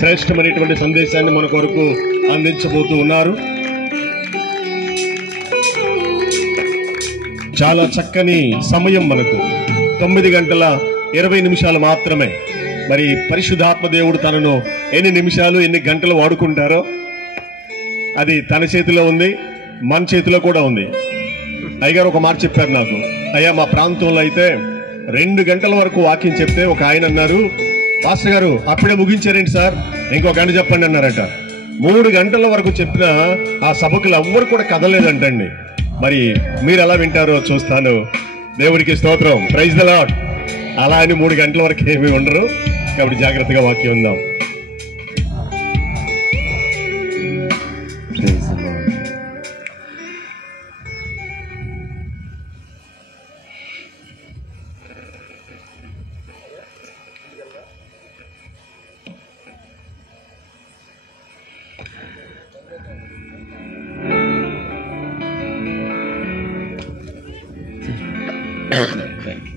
శ్రేష్టమైనటువంటి సందేశాన్ని మన కొరకు అందించబోతూ ఉన్నారు. చాలా చక్కని సమయం, మనకు 9:20 మాత్రమే. మరి పరిశుద్ధాత్మ దేవుడు తనను ఎన్ని నిమిషాలు ఎన్ని గంటలు వాడుకుంటారో అది తన చేతిలో ఉంది, మన చేతిలో కూడా ఉంది. అయ్యగారు ఒక మాట చెప్పారు నాకు, అయ్యా మా ప్రాంతంలో అయితే 2 గంటల వరకు వాక్యం చెప్తే ఒక ఆయన అన్నారు, పాస్టర్ గారు అప్పుడే ముగించారేంటి సార్, ఇంకో గంట చెప్పండి అన్నారట. 3 గంటల వరకు చెప్పిన ఆ సభకులు ఎవ్వరు కూడా కదలేదంటండి. మరి మీరు ఎలా వింటారో చూస్తాను. దేవుడికి స్తోత్రం, ప్రైజ్ ద లార్డ్. అలా అని 3 గంటల వరకు ఏమీ ఉండరు, కాబట్టి జాగ్రత్తగా వాక్యం ఉందాం.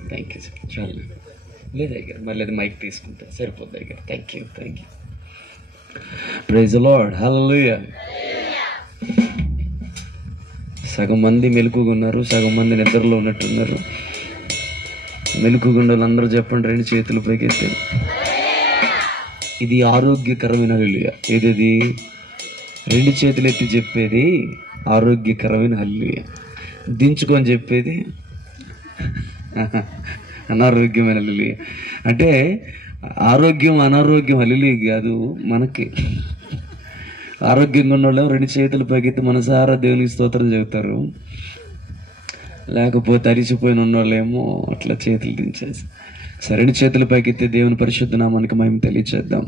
Thank you sir. చాలు లేదు దగ్గర, మళ్ళీ అది మైక్ తీసుకుంటా సరిపోద్ది దగ్గర. Thank you. Praise the lord. Hallelujah. సగం మంది మెలకుగా ఉన్నారు, సగం మంది నిద్రలో ఉన్నట్టున్నారు. మెలకుగా ఉండే వాళ్ళందరూ చెప్పండి, 2 చేతులు పైకెత్తారు. ఇది ఆరోగ్యకరమైన హల్లెలూయా. ఏది 2 చేతులు ఎత్తి చెప్పేది ఆరోగ్యకరమైన హల్లెలూయా. దించుకొని చెప్పేది అనారోగ్యమైన హల్లెలూయా. అంటే ఆరోగ్యం అనారోగ్యం హల్లెలూయా కాదు, మనకి ఆరోగ్యంగా ఉన్న వాళ్ళు 2 చేతులు పైకెత్తి మనసారా దేవునికి స్తోత్రం చెబుతారు. లేకపోతే అరిచిపోయిన ఉన్నోళ్ళేమో అట్లా చేతులు దించేసి. సరే, 2 చేతుల పైకెత్తి దేవుని పరిశుద్ధ నామానికి మహిమ తెలియచేద్దాం.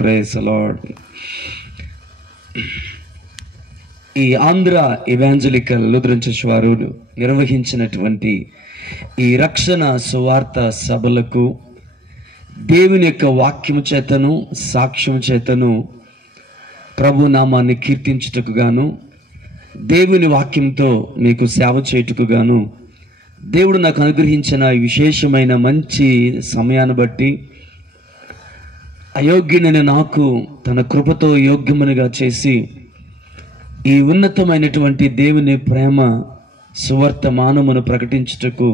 Praise the Lord. ఈ ఆంధ్ర ఇవాంజలికల్ లూథరన్ చర్చ్ వారు నిర్వహించినటువంటి ఈ రక్షణ సువార్త సభలకు దేవుని యొక్క వాక్యము చేతను సాక్ష్యము చేతను ప్రభు నామాన్ని కీర్తించుటకు గాను, దేవుని వాక్యంతో మీకు సేవ చేయుటకు గాను దేవుడు నాకు అనుగ్రహించిన ఈ విశేషమైన మంచి సమయాన్ని బట్టి అయోగ్యునైన నాకు తన కృపతో యోగ్యమునిగా చేసి ఈ ఉన్నతమైనటువంటి దేవుని ప్రేమ సువర్తమానమును ప్రకటించుటకు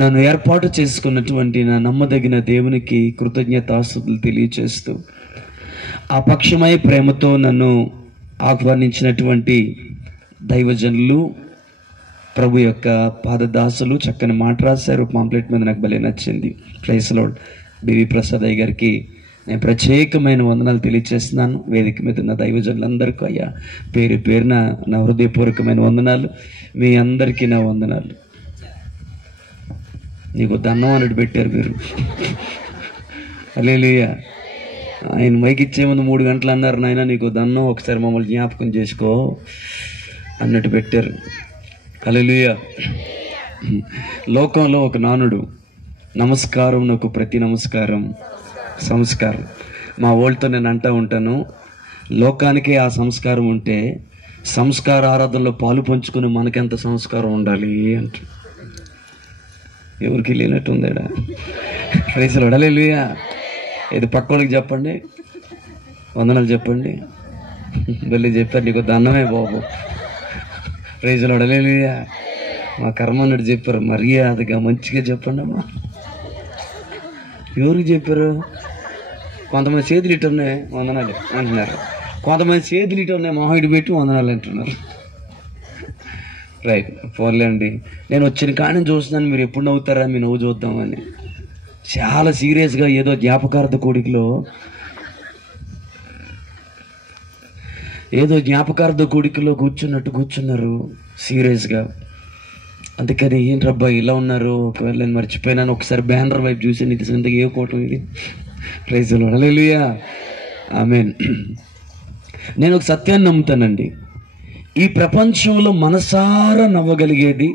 నన్ను ఏర్పాటు చేసుకున్నటువంటి నా నమ్మదగిన దేవునికి కృతజ్ఞతాస్తుతులు తెలియచేస్తూ, ఆ పక్షమై ప్రేమతో నన్ను ఆహ్వానించినటువంటి దైవజనులు, ప్రభు యొక్క పాదదాసులు చక్కని మాట రాశారు. పాంప్లెట్ మీద నాకు భలే నచ్చింది. Praise the Lord. BV Prasad అయ్య గారికి నేను ప్రత్యేకమైన వందనాలు తెలియచేస్తున్నాను. వేదిక మీద ఉన్న దైవజనులందరికీ అయ్యా పేరు పేరున నా హృదయపూర్వకమైన వందనాలు. మీ అందరికీ నా వందనాలు. నీకు దండం అన్నట్టు పెట్టారు మీరు. హల్లెలూయా. ఆయన మైక్ ఇచ్చే ముందు 3 గంటలు అన్నారు, నాయన నీకు దండం, ఒకసారి మమ్మల్ని జ్ఞాపకం చేసుకో అన్నట్టు పెట్టారు. హల్లెలూయా. లోకంలో ఒక నానుడు, నమస్కారం నాకు ప్రతి నమస్కారం సంస్కారం. మా వాళ్ళతో నేను అంటూ ఉంటాను, లోకానికే ఆ సంస్కారం ఉంటే సంస్కార ఆరాధనలో పాలు పంచుకుని మనకెంత సంస్కారం ఉండాలి అంట. ఎవరికి లేనట్టు ఉందేడా. Praise the lord. హల్లెలూయా. ఇది పక్కోళ్ళకి చెప్పండి, వందనాలు చెప్పండి. వెళ్ళి చెప్పారు, నీకు దండమే బాబు. Praise the lord. హల్లెలూయా. మా కర్మ అన్నట్టు చెప్పారు, మర్యాదగా మంచిగా చెప్పండి అమ్మా. ఎవరికి చెప్పారు? కొంతమంది చేతులు ఇటు ఉన్నాయి వందనాలు అంటున్నారు, కొంతమంది చేతులు ఇటు ఉన్నాయి మొహం పెట్టి వందనాలు అంటున్నారు. రైట్, పోన్లేండి. నేను వచ్చిన కానీ చూస్తున్నాను, మీరు ఎప్పుడు నవ్వుతారా, మీ నవ్వు చూద్దామని. చాలా సీరియస్గా ఏదో జ్ఞాపకార్థ కూడికలో కూర్చున్నట్టు కూర్చున్నారు సీరియస్గా. అందుకని ఏంట్రబ్బా ఇలా ఉన్నారు, ఒకవేళ నేను మర్చిపోయినాను, ఒకసారి బ్యానర్ వైపు చూసి ఇది సంతకి ఏ కోటం ఇది. Praise the lord. Hallelujah. Amen. నేను ఒక సత్యాన్ని నమ్ముతానండి, ఈ ప్రపంచంలో మనసారా నవ్వగలిగేది,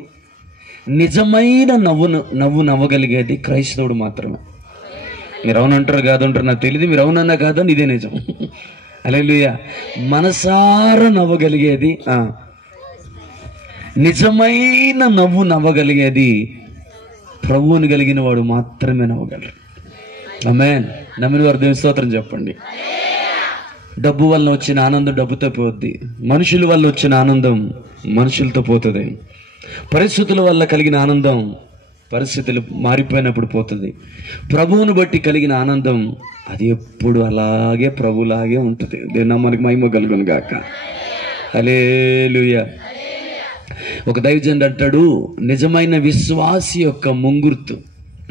నిజమైన నవ్వు నవ్వగలిగేది క్రైస్తవుడు మాత్రమే. మీరు అవునంటారు కాదంటారు నాకు తెలియదు, మీరు అవునన్నా కాదని ఇదే నిజం. హల్లెలూయా. మనసారా నవ్వగలిగేది, నిజమైన నవ్వు నవ్వగలిగేది ప్రభువుని కలిగిన వాడు మాత్రమే నవ్వగలరు. ఆమేన్. నమ్మిన వారు దేవుని స్తోత్రం చెప్పండి. డబ్బు వల్ల వచ్చిన ఆనందం డబ్బుతో పోద్ది. మనుషుల వల్ల వచ్చిన ఆనందం మనుషులతో పోతుంది. పరిస్థితుల వల్ల కలిగిన ఆనందం పరిస్థితులు మారిపోయినప్పుడు పోతుంది. ప్రభువును బట్టి కలిగిన ఆనందం అది ఎప్పుడు అలాగే ప్రభులాగే ఉంటుంది. దేవుని నామానికి మహిమ కలుగును గాక. హల్లెలూయా. ఒక దైవజనుడు అంటాడు, నిజమైన విశ్వాసి యొక్క ముంగుర్తు,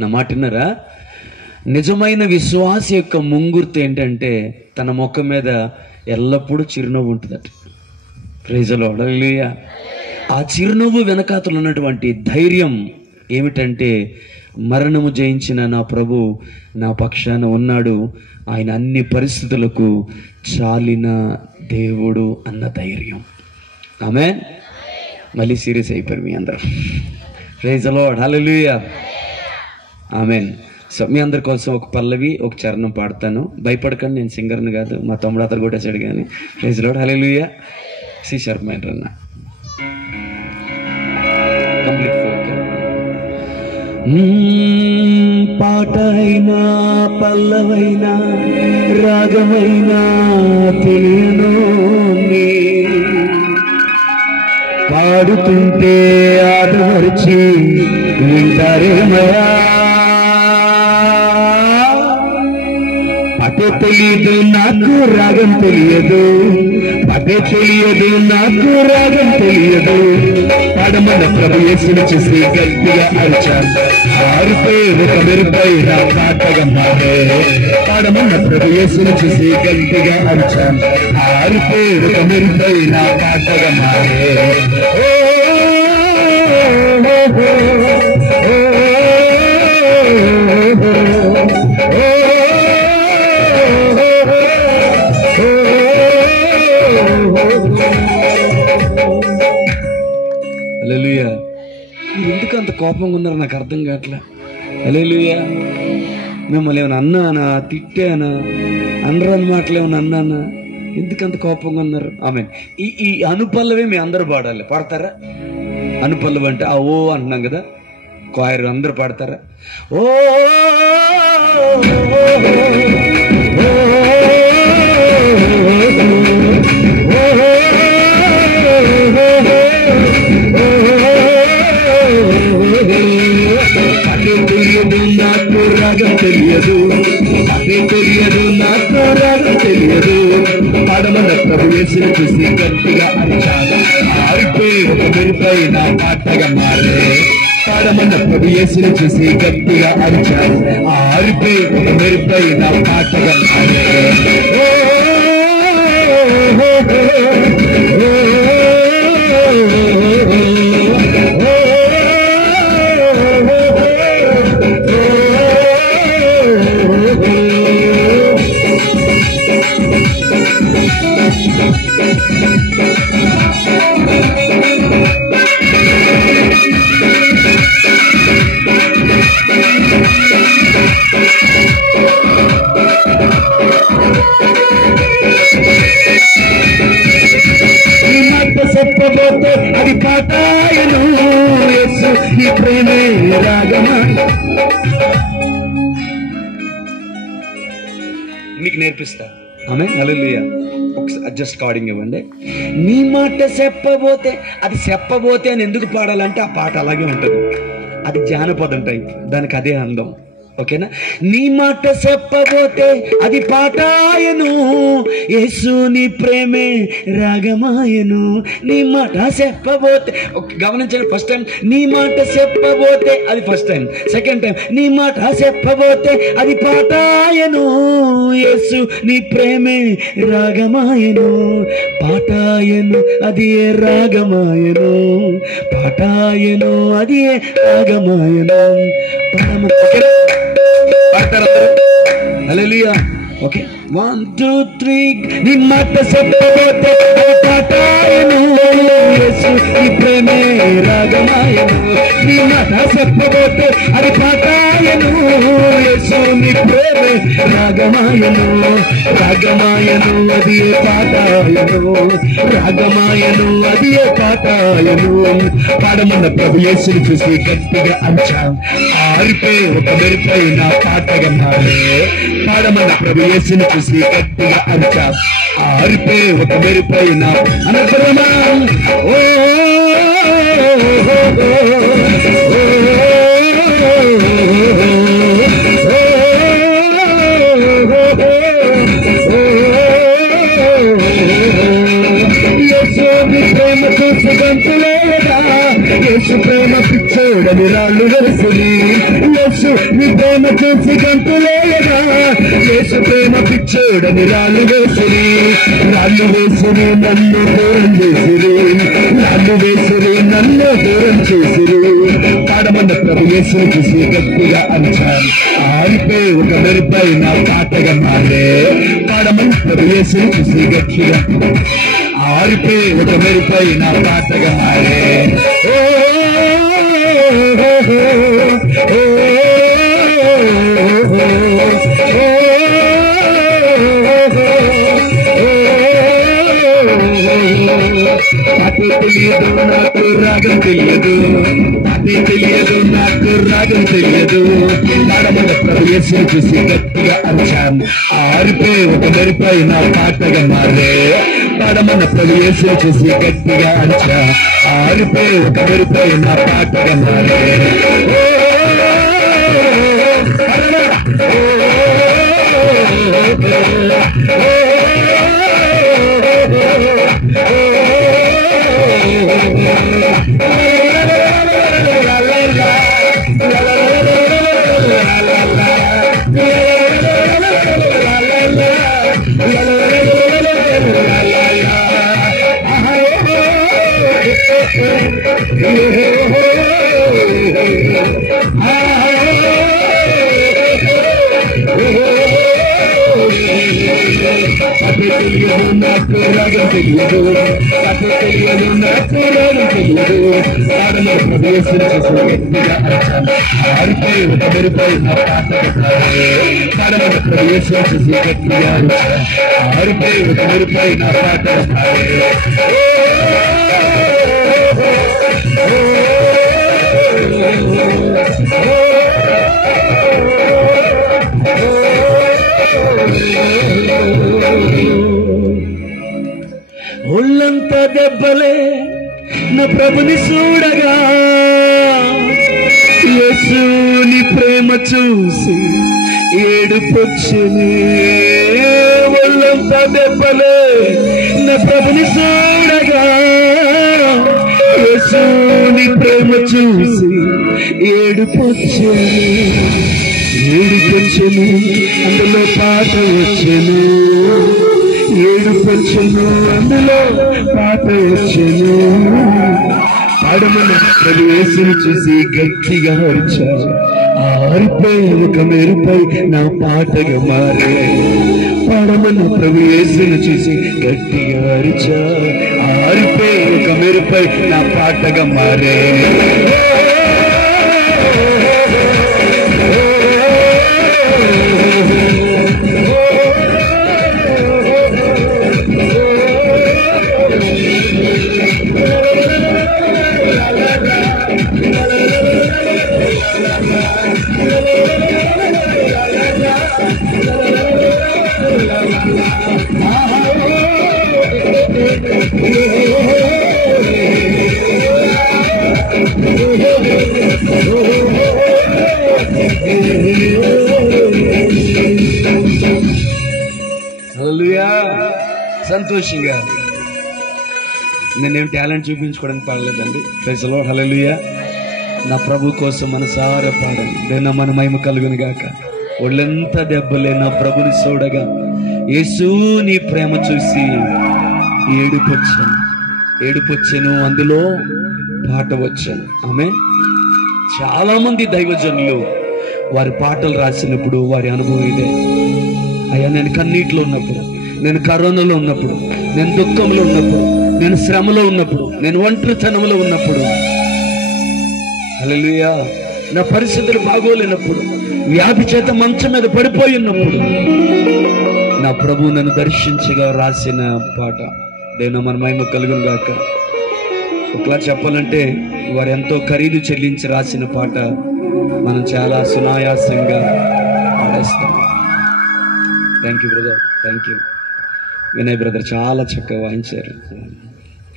నా మాట విన్నారా? నిజమైన విశ్వాసి యొక్క ముంగుర్తు ఏంటంటే తన ముఖం మీద ఎల్లప్పుడూ చిరునవ్వు ఉంటుందట. Praise the lord. హల్లెలూయా. ఆ చిరునవ్వు వెనకాతలు ఉన్నటువంటి ధైర్యం ఏమిటంటే, మరణము జయించిన నా ప్రభు నా పక్షాన ఉన్నాడు, ఆయన అన్ని పరిస్థితులకు చాలిన దేవుడు అన్న ధైర్యం. ఆమేన్. మళ్ళీ సీరియస్ అయిపోయారు మీ అందరూ. Praise the lord. Hallelujah. Amen. So మీ అందరి కోసం ఒక పల్లవి ఒక చరణం పాడతాను. భయపడకండి, నేను సింగర్ని కాదు, మా తమ్ముడు అతను కొట్టేసాడు కానీ. Praise the lord. Hallelujah. C sharp minor అన్న కంప్లీట్ పాటైనా పల్లవైనా రాగమైనా తెలియను పాడుతుంటే ఆటమరిచి వింటారేమయా. పదే తెలియదు నాకు రాగం తెలియదు, పదే తెలియదు నాకు రాగం తెలియదు. పాడమన్న ప్రభు యేసుని చూసి గట్టిగా అరిచాను, ఆరిపోయి ఒక మెరుపై నా పాటగా మారే. పాడమన్న ప్రభు యేసుని చూసి గట్టిగా అరిచాను, ఆరిపోయి ఒక మెరుపై నా పాటగా మారే. హల్లెలూయా. మీరు ఎందుకు అంత కోపంగా ఉన్నారు నాకు అర్థం కావట్లే. హల్లెలూయా. మిమ్మల్ని ఏమైనా అన్నానా, తిట్టానా, అనరాని మాటలు ఏమైనా అన్నానా? ఎందుకంత కోపంగా ఉన్నారు? ఆమె ఈ అనుపల్లవి మీ అందరూ పాడాలి. పాడతారా? అనుపల్లవి అంటే ఓ అంటున్నాం కదా, క్వైర్ అందరూ పాడతారా? ఓ అదే తెలియదు నాకు రాగం తెలియదు, అదే తెలియదు నాకు రాగం తెలియదు. పాడమన్న ప్రభు యేసుని చూసి గట్టిగా అరిచాను, ఆరిపోయి ఒక మెరుపై నా పాటగా మారే. పాడమన్న ప్రభు యేసుని చూసి గట్టిగా అరిచాను, ఆరిపోయి ఒక మెరుపై నా పాటగా మారే. చెప్పబోతే అది పాటాయను, యేసు నీ ప్రేమే రాగమా. మీకు నేర్పిస్తా. ఆమేన్. హల్లెలూయా. ఒకసారి జస్ట్ కార్డింగ్ ఇవ్వండి. నీ మాట చెప్పబోతే అది చెప్పబోతే అని ఎందుకు పాడాలంటే ఆ పాట అలాగే ఉంటుంది. అది జానపదం టైప్, దానికి అదే అందం. ఓకేనా? నీ మాట చెప్పబోతే అది పాటాయను, యేసు నీ ప్రేమే రాగమాయను. నీ మాట చెప్పబోతే, గమనించండి, ఫస్ట్ టైం నీ మాట చెప్పబోతే అది ఫస్ట్ టైం. సెకండ్ టైం నీ మాట చెప్పబోతే అది పాటాయను, యేసు నీ ప్రేమే రాగమాయను. పాటాయను అది ఏ రాగమాయను, పాటాయను అది ఏ రాగమాయను. హల్లెలూయా. ఓకే, 1 2 3. నీ మాట చెప్పబోతే అది పాటాయను, యేసు నీ ప్రేమే రాగమాయను, నీ మాట చెప్పబోతే అది పాటాయను. యేసు నీ ప్రేమే రాగమాయను, రాగమాయను అది ఏ పాటాయను, రాగమాయను అది ఏ పాటాయను. పాడమన్న ప్రభు యేసుని చూసి గట్టిగా అంచా ఆరిపోయి ఒక మెరుపై నా పాటగా మారే. పాడమన్న ప్రభు యేసుని చూసి గట్టిగా అంచా ఆరిపోయి ఒక మెరుపై నా అనర్థమా. ఓ ప్రేమ చూసి గంతులేదా, యేసు ప్రేమ పిచ్చోడని రాళ్ళు వేసుని. యేసు నీ ప్రేమ చూసి గంతులేదా, యేసు ప్రేమ పిచ్చోడని రాళ్ళు వేసుని. రాళ్ళు వేసుని నన్ను దూరం చేసిరి, రాళ్ళు వేసుని నన్ను దూరం చేసిరి. పాడమన్న ప్రభు యేసుని చూసి గట్టిగా అంచా ఆరిపోయి ఒక మెరుపై నా పాటగా మారే. పాడమన్న ప్రభు యేసుని చూసి గట్టిగా ఆరిపోయి ఒక మెరుపై నా పాటగా మారే. పాటే తెలియదు నాకు రాగం తెలియదు, పాటే తెలియదు నాకు రాగం తెలియదు. పాడమన్న ప్రభు యేసుని చూసి గట్టిగా అరిచాను ఆరిపోయి ఒక మెరుపై నా పాటగా మారే. పాడమన్న ప్రభు యేసుని చూసి గట్టిగా అరిచా ఆరిపోయి ఒక మెరుపై నా పాటగా మారే. తెలియదు నాకు రాగం తెలియదు, పాటే తెలియదు నాకు రాగం తెలియదు. పాడమన్న ప్రభు యేసుని చూసి గట్టిగా అరిచాను ఆరిపోయి ఒక మెరుపై నా పాటగా మారే. పాడమన్న ప్రభు యేసుని చూసి గట్టిగా అరిచాను ఆరిపోయి ఒక మెరుపై నా పాటగా మారే. ఒళ్ళంతా దెబ్బలే నా ప్రభుని చూడగా, యేసుని ప్రేమ చూసి ఏడుపొచ్చెనే. ఒళ్ళంతా దెబ్బలే నా ప్రభుని చూడగా, యేసుని ప్రేమ చూసి ఏడుపొచ్చెనే. ఏడుపొచ్చెను అందులో పాట వచ్చెను, ఏడుపొచ్చెను అందులో పాట వచ్చెను. పాడమన్న ప్రభు యేసుని చూసి గట్టిగా అరిచా ఆరిపోయి ఒక మెరుపై నా పాటగా మారే. పాడమన్న ప్రభు యేసుని చూసి గట్టిగా అరిచా ఆరిపోయి ఒక మెరుపై నా పాటగా మారే. సంతోషంగా నేనేం టాలెంట్ చూపించుకోవడానికి పాడలేదండి. ప్రైజ్ ది లార్డ్, హల్లెలూయా. నా ప్రభు కోసం మనసారా పాడాలి. దేన్న మన మహిమ కలుగును గాక. ఒళ్ళెంత దెబ్బలే నా ప్రభుని చూడగా, యేసు నీ ప్రేమ చూసి ఏడుపొచ్చాను అందులో పాట వచ్చాను. ఆమె చాలా మంది దైవజనులు వారి పాటలు రాసినప్పుడు వారి అనుభవం ఇదే. అయ్యా, నేను కన్నీటిలో ఉన్నప్పుడు, నేను కరోనాలో ఉన్నప్పుడు, నేను దుఃఖంలో ఉన్నప్పుడు, నేను శ్రమలో ఉన్నప్పుడు, నేను ఒంటరితనంలో ఉన్నప్పుడు, హల్లెలూయా, నా పరిస్థితులు బాగోలేనప్పుడు, వ్యాధి చేత మంచం మీద పడిపోయి ఉన్నప్పుడు నా ప్రభు నన్ను దర్శించగా రాసిన పాట. దేవుని మన మహిమ కలుగును గాక. ఒకలా చెప్పాలంటే వారు ఎంతో ఖరీదు చెల్లించి రాసిన పాట మనం చాలా సునాయాసంగా పాడేస్తాం. Thank you brother, thank you. Vinay brother చాలా చక్కగా వాయించారు.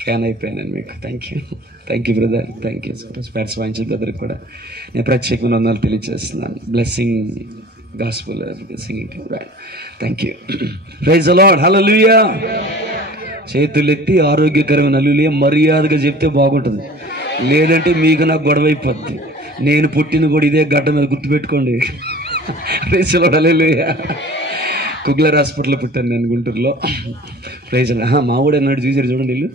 ఫ్యాన్ అయిపోయాను మీకు. Thank you brother, thank you. స్పాట్స్ వాయించిన బ్రదర్ కూడా నేను ప్రత్యేకమైన వందనాలు తెలియజేస్తున్నాను. Blessing gospel singing. Thank you. Praise the lord. Hallelujah. చేతులెత్తి ఆరోగ్యకరమైన హల్లెలూయా మర్యాదగా చెప్తే బాగుంటుంది, లేదంటే మీకు నాకు గొడవ అయిపోద్ది. నేను పుట్టిన కూడా ఇదే గడ్డ మీద గుర్తుపెట్టుకోండి. Praise the lord. Hallelujah. Kugler హాస్పిటల్లో పుట్టాను నేను, గుంటూరులో. ప్రైజ్ మా ఊడు అన్నాడు, చూసారు చూడండి వీళ్ళు.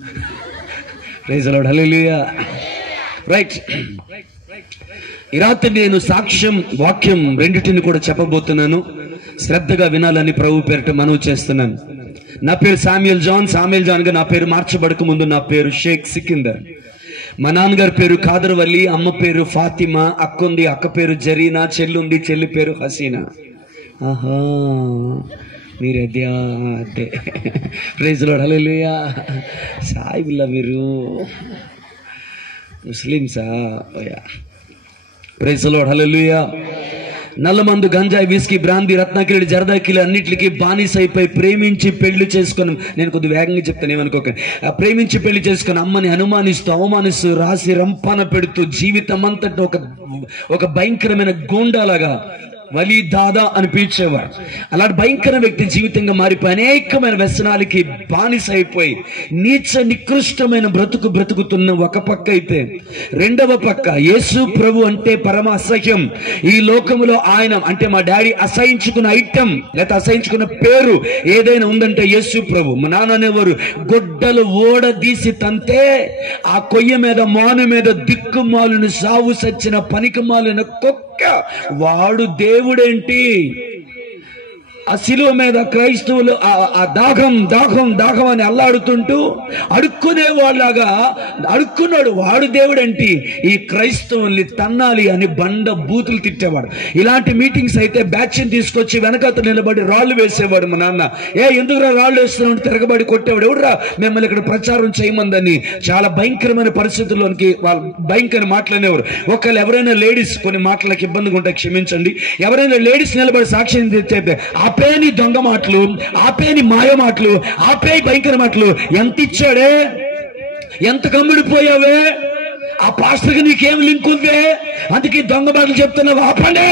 Praise the lord. Hallelujah. Right. ఈ రాత్రి నేను సాక్ష్యం, వాక్యం రెండింటిని కూడా చెప్పబోతున్నాను. శ్రద్ధగా వినాలని ప్రభు పేరిట మనవి చేస్తున్నాను. నా పేరు శామ్యూల్ జాన్గా నా పేరు మార్చబడక ముందు నా పేరు షేక్ సికిందర్. మా నాన్నగారి పేరు ఖాదర్ వలి, అమ్మ పేరు ఫాతిమా, అక్కుంది, అక్క పేరు జరీనా, చెల్లుంది, చెల్లి పేరు హసీనా. ఆహా, మీరు అదే ప్రైజ్ ది లార్డ్. హల్లెలూయా. సాయిబుల్లా మీరు ముస్లిమ్సా? Praise the lord. హల్లెలూయా. నల్లమందు, గంజాయి, విస్కీ, బ్రాందీ, రత్నకిరీడి, జరదాకిలు అన్నిటికీ బానిస అయిపోయి ప్రేమించి పెళ్లి చేసుకుని, నేను కొద్దిగా వేగంగా చెప్తాను ఏమనుకోక, ప్రేమించి పెళ్లి చేసుకుని అమ్మని అనుమానిస్తూ అవమానిస్తూ రాసి రంపాన పెడుతూ జీవితం అంతటి ఒక భయంకరమైన గూండాలాగా వలి దాదా అని పిలిచేవాడు. అలాంటి భయంకర వ్యక్తి జీవితంగా మారిపోయి అనేకమైన వ్యసనాలకి బానిస అయిపోయి నీచ నికృష్టమైన బ్రతుకుతున్న ఒక పక్క అయితే, రెండవ పక్క యేసు ప్రభు అంటే పరమ అసహ్యం. ఈ లోకములో ఆయన అంటే మా డాడీ అసహించుకున్న ఐటమ్ లేకపోతే అసహించుకున్న పేరు ఏదైనా ఉందంటే యేసు ప్రభు. మా నాన్న అనేవారు గొడ్డలు ఓడదీసి తంతే ఆ కొయ్య మీద మాను మీద దిక్కుమాలను సావు సచ్చిన పనికిమాలిన కుక్క వాడు దేవుడేంటి? ఆ శిలువ మీద క్రైస్తవులు ఆ దాహం అని అల్లాడుతుంటూ అడుక్కునే వాళ్ళగా అడుక్కున్నాడు. వాడు దేవుడేంటి? ఈ క్రైస్తవుల్ని తన్నాలి అని బండ బూతులు తిట్టేవాడు. ఇలాంటి మీటింగ్స్ అయితే బ్యాచ్ని తీసుకొచ్చి వెనకాత నిలబడి రాళ్ళు వేసేవాడు మా నాన్న. ఎందుకురా రాళ్ళు వేస్తున్నావు? తిరగబడి కొట్టేవాడు. ఎవడురా మిమ్మల్ని ఇక్కడ ప్రచారం చేయమందని. చాలా భయంకరమైన పరిస్థితుల్లోనికి వాళ్ళు భయంకర మాట్లాడేవారు. ఒకవేళ ఎవరైనా లేడీస్, కొన్ని మాటలకు ఇబ్బందిగా ఉంటాయి క్షమించండి, ఎవరైనా లేడీస్ నిలబడి సాక్ష్యం చెప్తే ఆపేని దొంగ మాటలు, ఆపేని మాయ మాటలు, ఆపే భయంకర మాటలు, ఎంత ఇచ్చాడే, ఎంత కమ్ముడిపోయావే, ఆ పాస్టర్కి నీకేం లింక్ ఉందే, అందుకే దొంగ మాటలు చెప్తున్నావు, ఆపండే.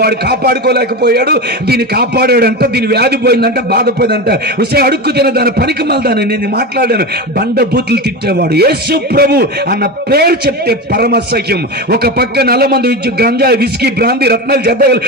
వాడు కాపాడుకోలేకపోయాడు, దీన్ని కాపాడాడంట, దీని వ్యాధి పోయిందంట, బాధపోయిందంట, ఉసే అడుక్కు తిన దాని పనికి మళ్ళదాన్ని నేను మాట్లాడాను. బండ బూతులు తిట్టేవాడు. యేసు ప్రభు అన్న పేరు చెప్తే పరమసహ్యం. ఒక పక్క నల్లమందు, గంజాయి, విస్కీ, బ్రాందీ, రత్నాలు, జద్దలు,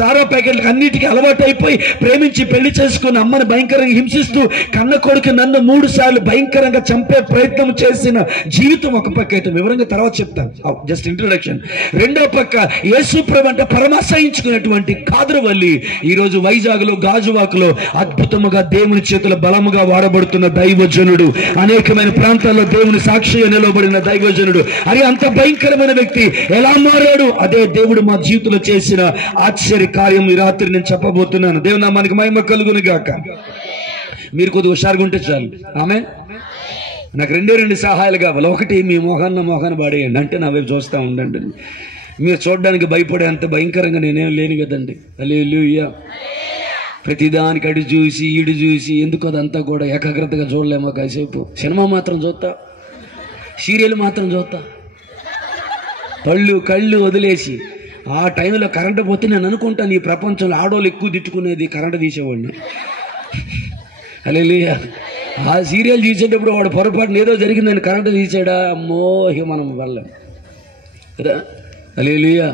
సారా ప్యాకెట్లకు అన్నిటికీ అలవాటు అయిపోయి ప్రేమించి పెళ్లి చేసుకుని అమ్మని భయంకరంగా హింసిస్తూ కన్న కొడుకు నన్ను 3 సార్లు భయంకరంగా చంపే ప్రయత్నం చేసిన జీవితం ఒక పక్క అయితే, వివరంగా తర్వాత చెప్తాను, జస్ట్ ఇంట్రొడక్షన్. రెండో పక్క యేసు ప్రభు అంటే పరమాశయించుకున్నటువంటి ఖాదర్ వలి ఈరోజు వైజాగ్లో, గాజువాకలో అద్భుతముగా దేవుని చేతుల బలముగా వాడబడుతున్న దైవజనుడు. అనేకమైన ప్రాంతాల్లో దేవుని సాక్షిగా నిలవబడిన దైవజనుడు. అది అంత భయంకరమైన వ్యక్తి ఎలా మారాడు? అదే దేవుడు మా జీవితంలో చేసిన ఆశ్చర్య కార్యం ఈ రాత్రి నేను చెప్పబోతున్నాను. దేవుని మనకి మహిమ కలుగును గాక. మీరు కొద్దిగా హుషారుగా ఉంటే చాలు. ఆమె నాకు 2 సహాయాలు కావాలి. ఒకటి, మీ మోహాన్ని పాడేయండి, అంటే నా వైపు చూస్తూ ఉండండి. మీరు చూడడానికి భయపడే అంత భయంకరంగా నేనేం లేను కదండి. హల్లెలూయా. ప్రతిదానికి అటు చూసి ఈడు చూసి ఎందుకు అదంతా కూడా ఏకాగ్రతగా చూడలేమో. కాసేపు సినిమా మాత్రం చూస్తా, సీరియల్ మాత్రం చూస్తా, కళ్ళు వదిలేసి. ఆ టైంలో కరెంటు పోతే నేను అనుకుంటాను ఈ ప్రపంచంలో ఆడోళ్ళు ఎక్కువ తిట్టుకునేది కరెంటు తీసేవాడిని. హల్లెలూయా. ఆ సీరియల్ చూసేటప్పుడు వాడు పొరపాటున ఏదో జరిగిందని కరెంటు తీసాడా, అమ్మో ఇక మనం వెళ్ళాం కదా. హల్లెలూయా.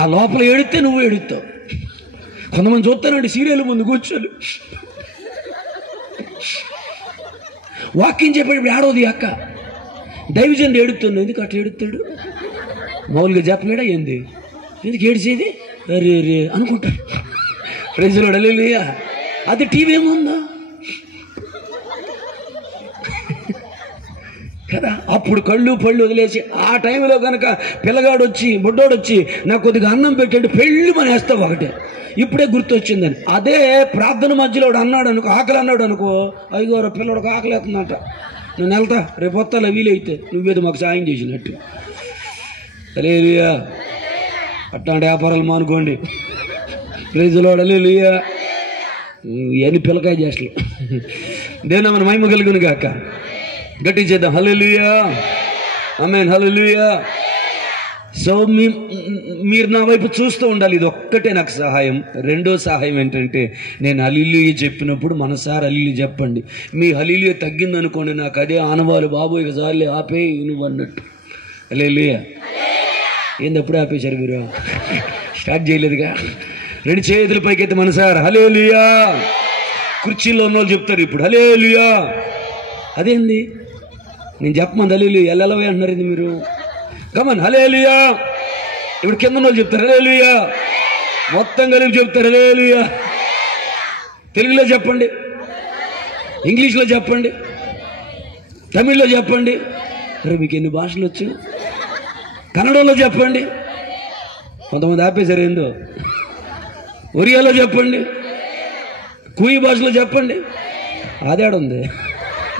ఆ లోపల ఏడితే నువ్వు ఏడుస్తావు. కొంతమంది చూస్తానండి సీరియల్ ముందు కూర్చొని వాకింగ్ చెప్పేటప్పుడు ఏడవది అక్క, దైవజనుడు ఏడుతున్నాడు. ఎందుకు అట్లా ఏడుస్తాడు? మామూలుగా చెప్పలేడా ఏంది? ఎందుకు ఏడిచేది? అరే రే అనుకుంటారు. Praise the lord. హల్లెలూయా. అది టీవీ ఏముందా? కదా. అప్పుడు కళ్ళు పళ్ళు వదిలేసి ఆ టైంలో కనుక పిల్లగాడు వచ్చి బుడ్డోడు వచ్చి నాకు కొద్దిగా అన్నం పెట్టండి పెళ్ళి మనేస్తావు ఒకటే, ఇప్పుడే గుర్తొచ్చిందని. అదే ప్రార్థన మధ్యలో అన్నాడు అనుకో, ఆకలి అన్నాడు అనుకో, అయ్యో పిల్లడికి ఆకలి అవుతుందంట, నేను వెళ్తా రేపు వస్తాలా వీలైతే, నువ్వేదో మాకు సాయం చేసినట్టు. హల్లెలూయా. అట్లాంటి వ్యాపారాలు మానుకోండి. Praise the lord. హల్లెలూయా. ఇవన్నీ పిల్లకాయ చేష్టలు. దేవుని మన మహిమ కలుగును గాక. గట్టి చేద్దాం. హల్లెలూయా. ఆమేన్. హల్లెలూయా. సో మీరు నా వైపు చూస్తూ ఉండాలి. ఇది ఒక్కటే నాకు సహాయం. రెండో సహాయం ఏంటంటే, నేను హల్లెలూయా చెప్పినప్పుడు మనసారి హల్లెలూయా చెప్పండి. మీ హల్లెలూయా తగ్గిందనుకోండి, నాకు అదే ఆనవాలు, బాబు ఇక చాలే ఆపే నువ్వు అన్నట్టు. హల్లెలూయా. ఏంది అప్పుడే ఆపేశారు మీరు? స్టార్ట్ చేయలేదుగా. రెండు చేతుల పైకైతే మనసారి హల్లెలూయా. కుర్చీలో ఉన్న వాళ్ళు చెప్తారు ఇప్పుడు హల్లెలూయా. అదేంది నేను చెప్పమంది హల్లెలూయా ఎల్లవే అంటున్నారు ఇది మీరు. కమన్ హల్లెలూయా. ఇప్పుడు కింద వాళ్ళు చెప్తారు హల్లెలూయా. మొత్తం కలిపి చెప్తారు హల్లెలూయా. తెలుగులో చెప్పండి, ఇంగ్లీష్లో చెప్పండి, తమిళ్లో చెప్పండి. అరే మీకు ఎన్ని భాషలు వచ్చు? కన్నడంలో చెప్పండి. కొంతమంది ఆపేశారు ఏందో. ఒరియాలో చెప్పండి, కూయి భాషలో చెప్పండి. అదేడ ఉంది,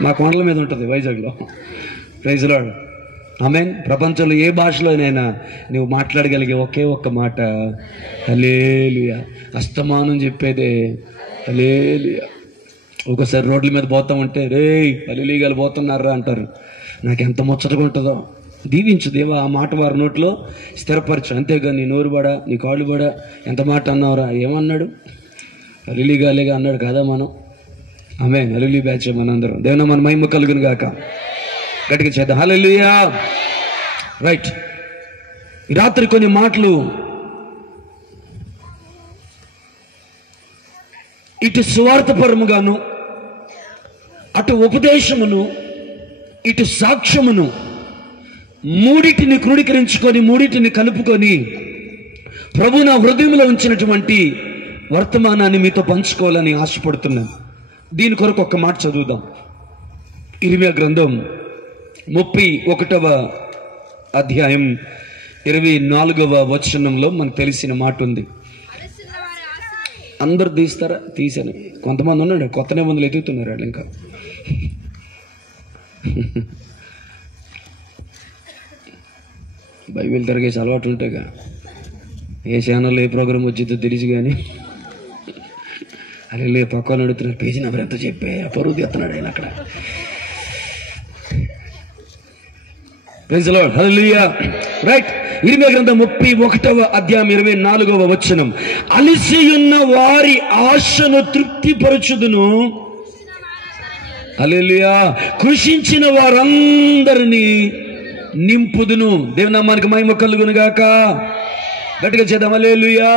మా కొండల మీద ఉంటుంది వైజాగ్లో. Praise the Lord. ఆమేన్. ప్రపంచంలో ఏ భాషలోనైనా నువ్వు మాట్లాడగలిగే ఒకే ఒక్క మాట హల్లెలూయా. అస్తమానం చెప్పేదే హల్లెలూయా. ఒకసారి రోడ్ల మీద పోతా ఉంటే రేయ్ హల్లెలూయా పోతున్నారా అంటారు. నాకు ఎంత ముచ్చటగా ఉంటుందో. దీవించు దేవా ఆ మాట వారి నోట్లో స్థిరపరచు. అంతేగాని నీ నోరు బడా, నీ కాళ్ళు బడా, ఎంత మాట అన్నావురా, ఏమన్నాడు? హల్లెలూయాగా అన్నాడు కదా మనం. ఆమేన్. హల్లెలూయా బ్యాచ్ మనందరం. దేవుని మన మహిమ కలుగును గాక. గట్టిగా చేద్దాం హల్లెలూయా. రైట్. ఈ రాత్రి కొన్ని మాటలు ఇటు సువార్తపరముగాను, అటు ఉపదేశమును, ఇటు సాక్ష్యమును మూడిటిని క్రోడీకరించుకొని మూడిటిని కలుపుకొని ప్రభు నా హృదయంలో ఉంచినటువంటి వర్తమానాన్ని మీతో పంచుకోవాలని ఆశపడుతున్నాను. దీని కొరకు ఒక్క మాట చదువుదాం. ఇర్మియా గ్రంథం 31వ అధ్యాయం 24వ వచనంలో మనకు తెలిసిన మాట ఉంది. అందరు తీస్తారా? తీసాను. కొంతమంది ఉన్నాడు కొత్త నిబంధనలు ఎదుగుతున్నారు వాళ్ళు ఇంకా. బైబిల్ తిరగేసి అలవాటు ఉంటాయిగా. ఏ ఛానల్లో ఏ ప్రోగ్రామ్ వచ్చిందో తెలిసి కానీ అరే పక్కన అడుగుతున్నారు పేజీ నెంబర్ ఎంతో చెప్పే పరువు తీస్తున్నాడు ఆయన అక్కడ. Praise the lord. Hallelujah. Right. ఇర్మియా గ్రంథం 31వ అధ్యాయం 24వ వచనం. అలసియున్న వారి ఆశను తృప్తిపరచుదును. హల్లెలూయా. కృషించిన వారందరినీ నింపుదును. దేవుని నామానికి మహిమ కలుగును గాక. గట్టిగా చేద్దాం హల్లెలూయా.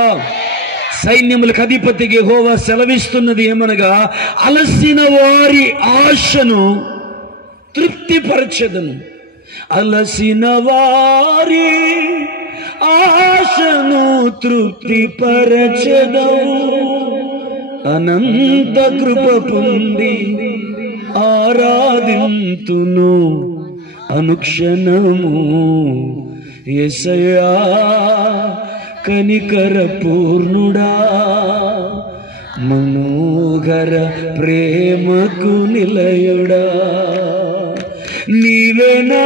సైన్యములకు అధిపతికి యెహోవా సెలవిస్తున్నది ఏమనగా, అలసిన వారి ఆశను తృప్తిపరచెదను. అలసిన వారి ఆశను తృప్తిపరచెదవు. అనంత కృప పొంది ఆరాధింతును అనుక్షణము. యేసయ్యా కనికర పూర్ణుడా, మనోహర ప్రేమకు నిలయుడా, నీవేనా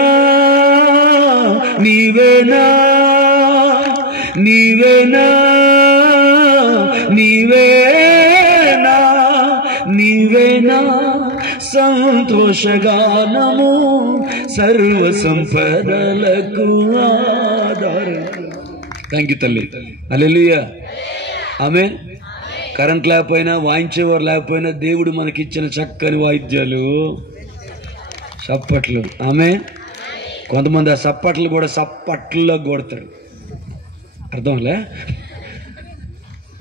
నీవేనా నీవేనా నీవేనా నీవేనా సంతోషగానము సర్వ సంపదలకు ఆధారం. థ్యాంక్ యూ తల్లి. హల్లెలూయా. ఆమేన్. కరెంట్ లేకపోయినా వాయించేవారు లేకపోయినా దేవుడు మనకిచ్చిన చక్కని వాయిద్యాలు సప్పట్లు. ఆమేన్. కొంతమంది ఆ సప్పట్లు కూడా సప్పట్లో కొడతారు. అర్థంలే,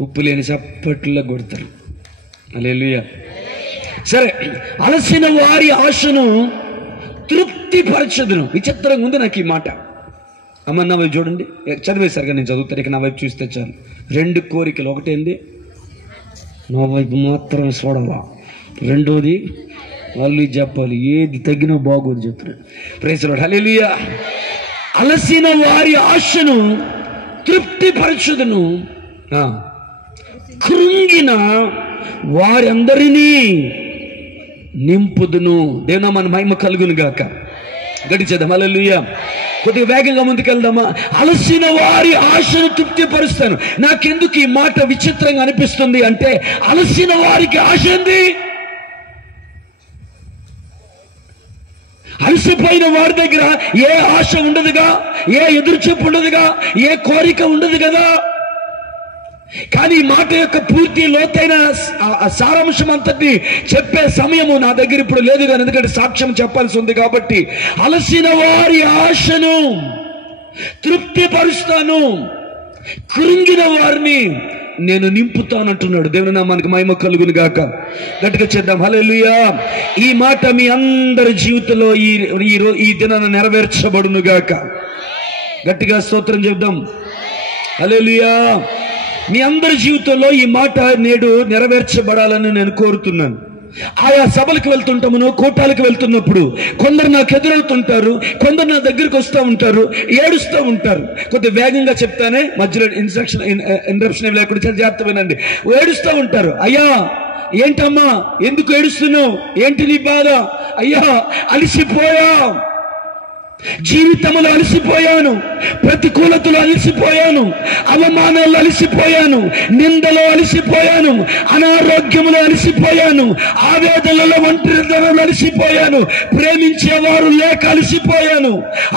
ఉప్పు లేని సప్పట్లో కొడతారు. హల్లెలూయా. సరే, అలసిన వారి ఆశను తృప్తిపరచదును. విచిత్రంగా ఉంది నాకు ఈ మాట. అమ్మ నా వైపు చూడండి, చదివేసరిగా నేను చదువుతాను. ఇక నా వైపు చూస్తే చాలు. రెండు కోరికలు. ఒకటేంది, నా వైపు మాత్రం చూడాలా. రెండోది, వాళ్ళు చెప్పాలి, ఏది తగ్గినా బాగోదు చెప్తున్నాడు. ప్రైజ్ లార్డ్, హల్లెలూయా. అలసిన వారి ఆశను తృప్తిపరచుదును, కృంగిన వారందరినీ నింపుదును. దేవుని మన మహిమ కలుగును గాక. గడిచేద్దాం, హల్లెలూయా. కొద్దిగా వేగంగా ముందుకెళ్దామా? అలసిన వారి ఆశను తృప్తిపరుస్తాను. నాకెందుకు ఈ మాట విచిత్రంగా అనిపిస్తుంది అంటే, అలసిన వారికి ఆశ ఏంది? అలసిపోయిన వారి దగ్గర ఏ ఆశ ఉండదుగా, ఏ ఎదురుచూపు ఉండదుగా, ఏ కోరిక ఉండదు కదా. కానీ ఈ మాట యొక్క పూర్తి లోతైన సారాంశం అంతటి చెప్పే సమయము నా దగ్గర ఇప్పుడు లేదు కానీ, ఎందుకంటే సాక్ష్యం చెప్పాల్సి ఉంది కాబట్టి. అలసిన వారి ఆశను తృప్తిపరుస్తాను, కృంగిన వారిని నేను నింపుతానంటున్నాడు. దేవుని నామానికి మహిమ కలుగును గాక. గట్టిగా చేద్దాం, హల్లెలూయా. ఈ మాట మీ అందరి జీవితంలో ఈ దినాన నెరవేర్చబడును గాక. గట్టిగా స్తోత్రం చెప్దాం, హల్లెలూయా. మీ అందరి జీవితంలో ఈ మాట నేడు నెరవేర్చబడాలని నేను కోరుతున్నాను. ఆయా సభలకు వెళ్తుంటాము, కూటాలకు వెళ్తున్నప్పుడు కొందరు నాకు ఎదురవుతుంటారు, కొందరు నా దగ్గరికి వస్తూ ఉంటారు, ఏడుస్తూ ఉంటారు. కొద్దిగా వేగంగా చెప్తానే, మధ్యలో ఇంటరప్షన్ లేకుండా జాగ్రత్త వినండి. ఏడుస్తూ ఉంటారు, అయ్యా ఏంటమ్మా ఎందుకు ఏడుస్తున్నావు, ఏంటి నీ బాధ? అయ్యా అలసిపోయా, జీవితంలో అలసిపోయాను, ప్రతికూలతలో అలసిపోయాను, అవమానాల్లో అలసిపోయాను, నిందలో అలసిపోయాను, అనారోగ్యంలో అలసిపోయాను, ఆవేదనలో ఒంటరితనంలో అలసిపోయాను, ప్రేమించేవారు లేక అలసిపోయాను,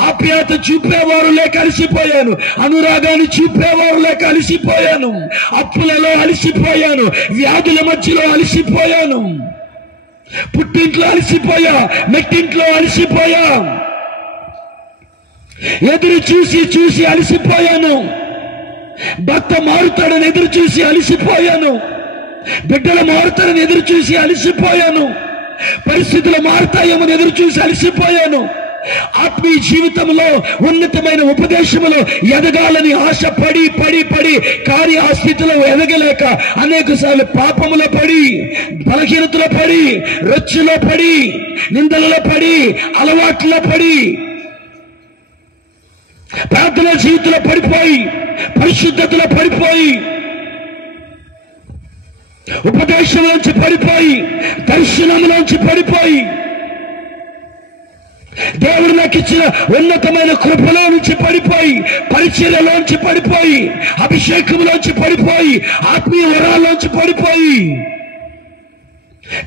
ఆప్యాయత చూపేవారు లేక అలసిపోయాను, అనురాగాన్ని చూపేవారు లేక అలసిపోయాను, అప్పులలో అలసిపోయాను, వ్యాధుల మధ్యలో అలసిపోయాను, పుట్టింట్లో అలసిపోయా, మెట్టింట్లో అలసిపోయా, ఎదురు చూసి చూసి అలసిపోయాను, భర్త మారుతాడని ఎదురు చూసి అలసిపోయాను, బిడ్డలు మారుతాడని ఎదురు చూసి అలసిపోయాను, పరిస్థితులు మారుతాయేమని ఎదురు చూసి అలసిపోయాను. ఆత్మీయ జీవితంలో ఉన్నతమైన ఉపదేశములో ఎదగాలని ఆశ పడి పడి పడి కానీ ఆ స్థితిలో ఎదగలేక అనేక సార్లు పాపములో పడి, బలహీనతలో పడి, రొచ్చులో పడి, నిందలలో పడి, అలవాట్లలో పడి, ప్రార్థన జీవితంలో పడిపోయి, పరిశుద్ధతలో పడిపోయి, ఉపదేశంలోంచి పడిపోయి, దర్శనంలోంచి పడిపోయి, దేవుడు నాకు ఇచ్చిన ఉన్నతమైన కృపలో నుంచి పడిపోయి, పరిచర్యలోంచి పడిపోయి, అభిషేకంలోంచి పడిపోయి, ఆత్మీయ వరాల్లోంచి పడిపోయి,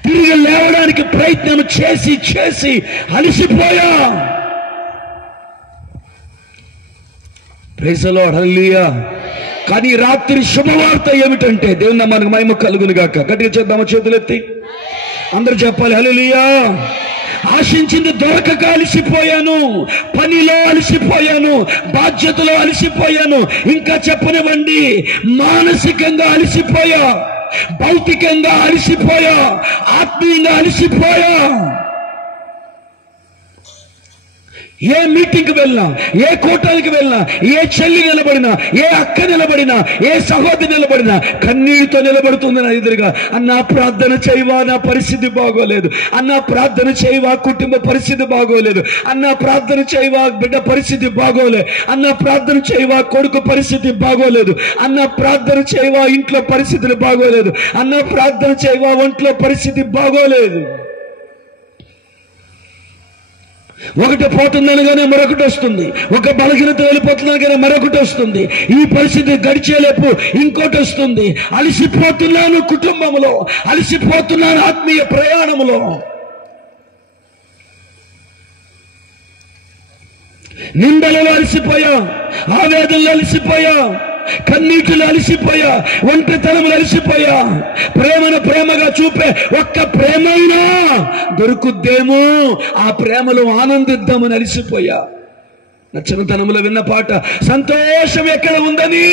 తిరిగి లేవడానికి ప్రయత్నం చేసి చేసి అలసిపోయా. ప్రైజ్ ది లార్డ్, హల్లెలూయా. కానీ రాత్రి శుభవార్త ఏమిటంటే, దేవుని నామానికి మహిమ కలుగును గాక. గట్టిగా చేద్దామా? చేతులెత్తి అందరూ చెప్పాలి, హల్లెలూయా. ఆశించింది దొరకక అలసిపోయాను, పనిలో అలసిపోయాను, బాధ్యతలో అలసిపోయాను, ఇంకా చెప్పనివ్వండి, మానసికంగా అలసిపోయా, భౌతికంగా అలసిపోయా, ఆత్మీయంగా అలసిపోయా. ఏ మీటింగ్కి వెళ్ళినా, ఏ కూటానికి వెళ్ళినా, ఏ చెల్లి నిలబడినా, ఏ అక్క నిలబడినా, ఏ సహోదరి నిలబడినా కన్నీటితో నిలబడుతుంది నా ఎదురుగా. అన్నా ప్రార్థన చేయవా, నా పరిస్థితి బాగోలేదు, అన్నా ప్రార్థన చేయవా, కుటుంబ పరిస్థితి బాగోలేదు, అన్నా ప్రార్థన చేయవా, బిడ్డ పరిస్థితి బాగోలే, అన్నా ప్రార్థన చేయవా, కొడుకు పరిస్థితి బాగోలేదు, అన్నా ప్రార్థన చేయవా, ఇంట్లో పరిస్థితులు బాగోలేదు, అన్నా ప్రార్థన చేయవా, ఒంట్లో పరిస్థితి బాగోలేదు. ఒకటి పోతుందనగానే మరొకటి వస్తుంది, ఒక బలహీనత వెళ్ళిపోతుందనగానే మరొకటి వస్తుంది, ఈ పరిస్థితి గడిచేలేపు ఇంకోటి వస్తుంది. అలసిపోతున్నాను కుటుంబంలో, అలసిపోతున్నాను ఆత్మీయ ప్రయాణంలో, నిందలలో అలసిపోయా, ఆవేదనలో అలసిపోయా, కన్నీటిలో అలసిపోయా, ఒంటరితనంలో అలసిపోయా. ప్రేమను ప్రేమగా చూపే ఒక్క ప్రేమైనా దొరుకుద్దేమో, ఆ ప్రేమలో ఆనందిద్దామని అలసిపోయా. చిన్నతనంలో విన్న పాట, సంతోషం ఎక్కడ ఉందని,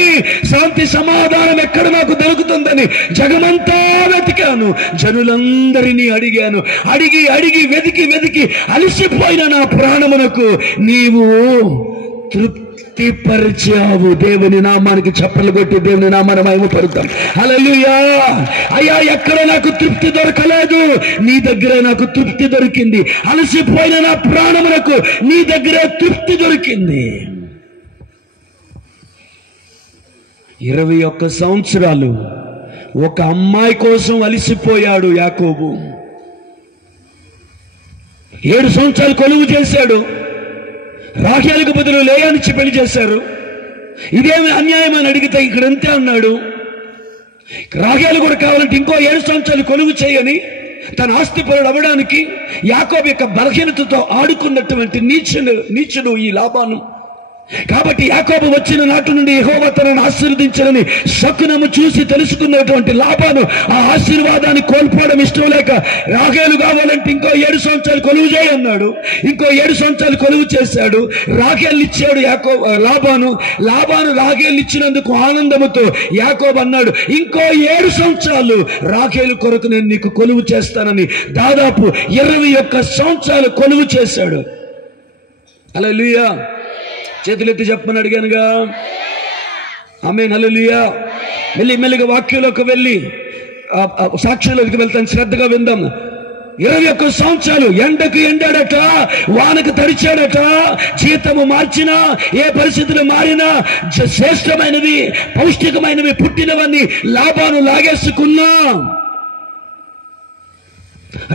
శాంతి సమాధానం ఎక్కడ నాకు దొరుకుతుందని జగమంతా వెతికాను, జనులందరినీ అడిగాను, అడిగి అడిగి వెతికి వెతికి అలసిపోయిన నా ప్రాణమునకు నీవు తృప్తిపరిచావు. దేవుని నామానికి చప్పలు కొట్టి దేవుని నామాన్ని మహిమపరుద్దాం. హల్లెలూయా. అయ్యా, ఎక్కడ నాకు తృప్తి దొరకలేదు, నీ దగ్గర నాకు తృప్తి దొరికింది. అలసిపోయిన నా ప్రాణములకు నీ దగ్గర తృప్తి దొరికింది. 21 సంవత్సరాలు ఒక అమ్మాయి కోసం అలసిపోయాడు యాకోబు. 7 సంవత్సరాలు కొలువు చేశాడు. రాహేలుకు బదులు లేయానిచ్చి పెళ్లి చేశారు. ఇదేమి అన్యాయం అని అడిగితే ఇక్కడ అంతే అన్నాడు. రాహేలు కూడా కావాలంటే ఇంకో 7 సంవత్సరాలు కొలువు చేయని తన ఆస్తిపరుడు అవ్వడానికి యాకోబు యొక్క బలహీనతతో ఆడుకున్నటువంటి నీచుడు ఈ లాబాను. కాబట్టి యాకోబు వచ్చిన నాటి నుండి యెహోవా తనను ఆశీర్వదించాలని శకునము చూసి తెలుసుకున్నటువంటి లాబాను ఆ ఆశీర్వాదాన్ని కోల్పోవడం ఇష్టం లేక రాహేలు కావాలంటే ఇంకో 7 సంవత్సరాలు కొలువు చేయన్నాడు. ఇంకో 7 సంవత్సరాలు కొలువు చేశాడు. రాహేలు ఇచ్చాడు లాబాను రాహేలు ఇచ్చినందుకు ఆనందముతో యాకోబు అన్నాడు, ఇంకో 7 సంవత్సరాలు రాహేలు కొరకు నేను నీకు కొలువు చేస్తానని దాదాపు 21 సంవత్సరాలు కొలువు చేశాడు. హల్లెలూయా. చేతులెత్తి చెప్పమని అడిగానుగా. ఆమేన్. హల్లెలూయా. మెల్లిగా వాక్యంలోకి వెళ్ళి సాక్ష్యంలోకి వెళ్తాను. శ్రద్ధగా విందాం. 21 సంవత్సరాలు ఎండకు ఎండాడట, వానకు తడిచాడట. జీతము మార్చినా, ఏ పరిస్థితులు మారినా శ్రేష్టమైనవి పౌష్టికమైనవి పుట్టినవన్నీ లాబాను లాగేసుకున్నా.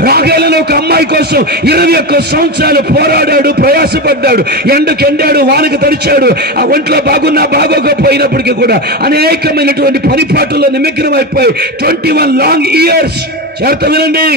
రాహేలు ఒక అమ్మాయి కోసం 21 సంవత్సరాలు పోరాడాడు, ప్రయాసపడ్డాడు. ఎండకు ఎండాడు, వానకు తడిచాడు. ఆ ఒంట్లో బాగున్నా బాగోకపోయినప్పటికీ కూడా అనేకమైనటువంటి పనిపాటుల్లో నిమగ్నమైపోయి 21 లాంగ్ ఇయర్స్. చేత వినండి,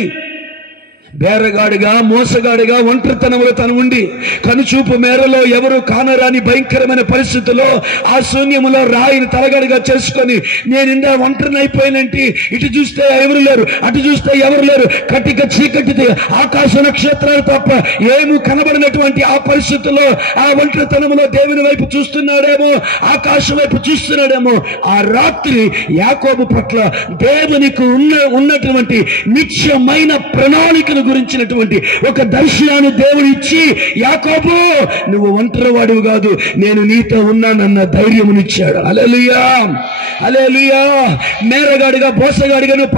బేరగాడిగా మోసగాడిగా ఒంటరితనంలో తను ఉండి కనుచూపు మేరలో ఎవరు కానరాని భయంకరమైన పరిస్థితుల్లో ఆ శూన్యములో రాయిని తలగడిగా చేసుకొని నేను ఇందా ఒంటరిని అయిపోయినంటే ఇటు చూస్తే ఎవరు లేరు, అటు చూస్తే ఎవరు లేరు, కటిక చీకటి ఆకాశ నక్షత్రాలు తప్ప ఏమీ కనబడినటువంటి ఆ పరిస్థితుల్లో ఆ ఒంటరితనంలో దేవుని వైపు చూస్తున్నాడేమో, ఆకాశం వైపు చూస్తున్నాడేమో. ఆ రాత్రి యాకోబు పట్ల దేవునికి ఉన్నటువంటి నిత్యమైన ప్రణాళికను గురించినటువంటి ఒక దర్శనాన్ని దేవుడు ఇచ్చి, యాకోబు నువ్వు ఒంటరి వాడివి కాదు, నేను నీతో ఉన్నానన్న ధైర్యమునిచ్చాడు. హల్లెలూయా. హల్లెలూయా. బేరగాడిగా మోసగాడిగా నువ్వు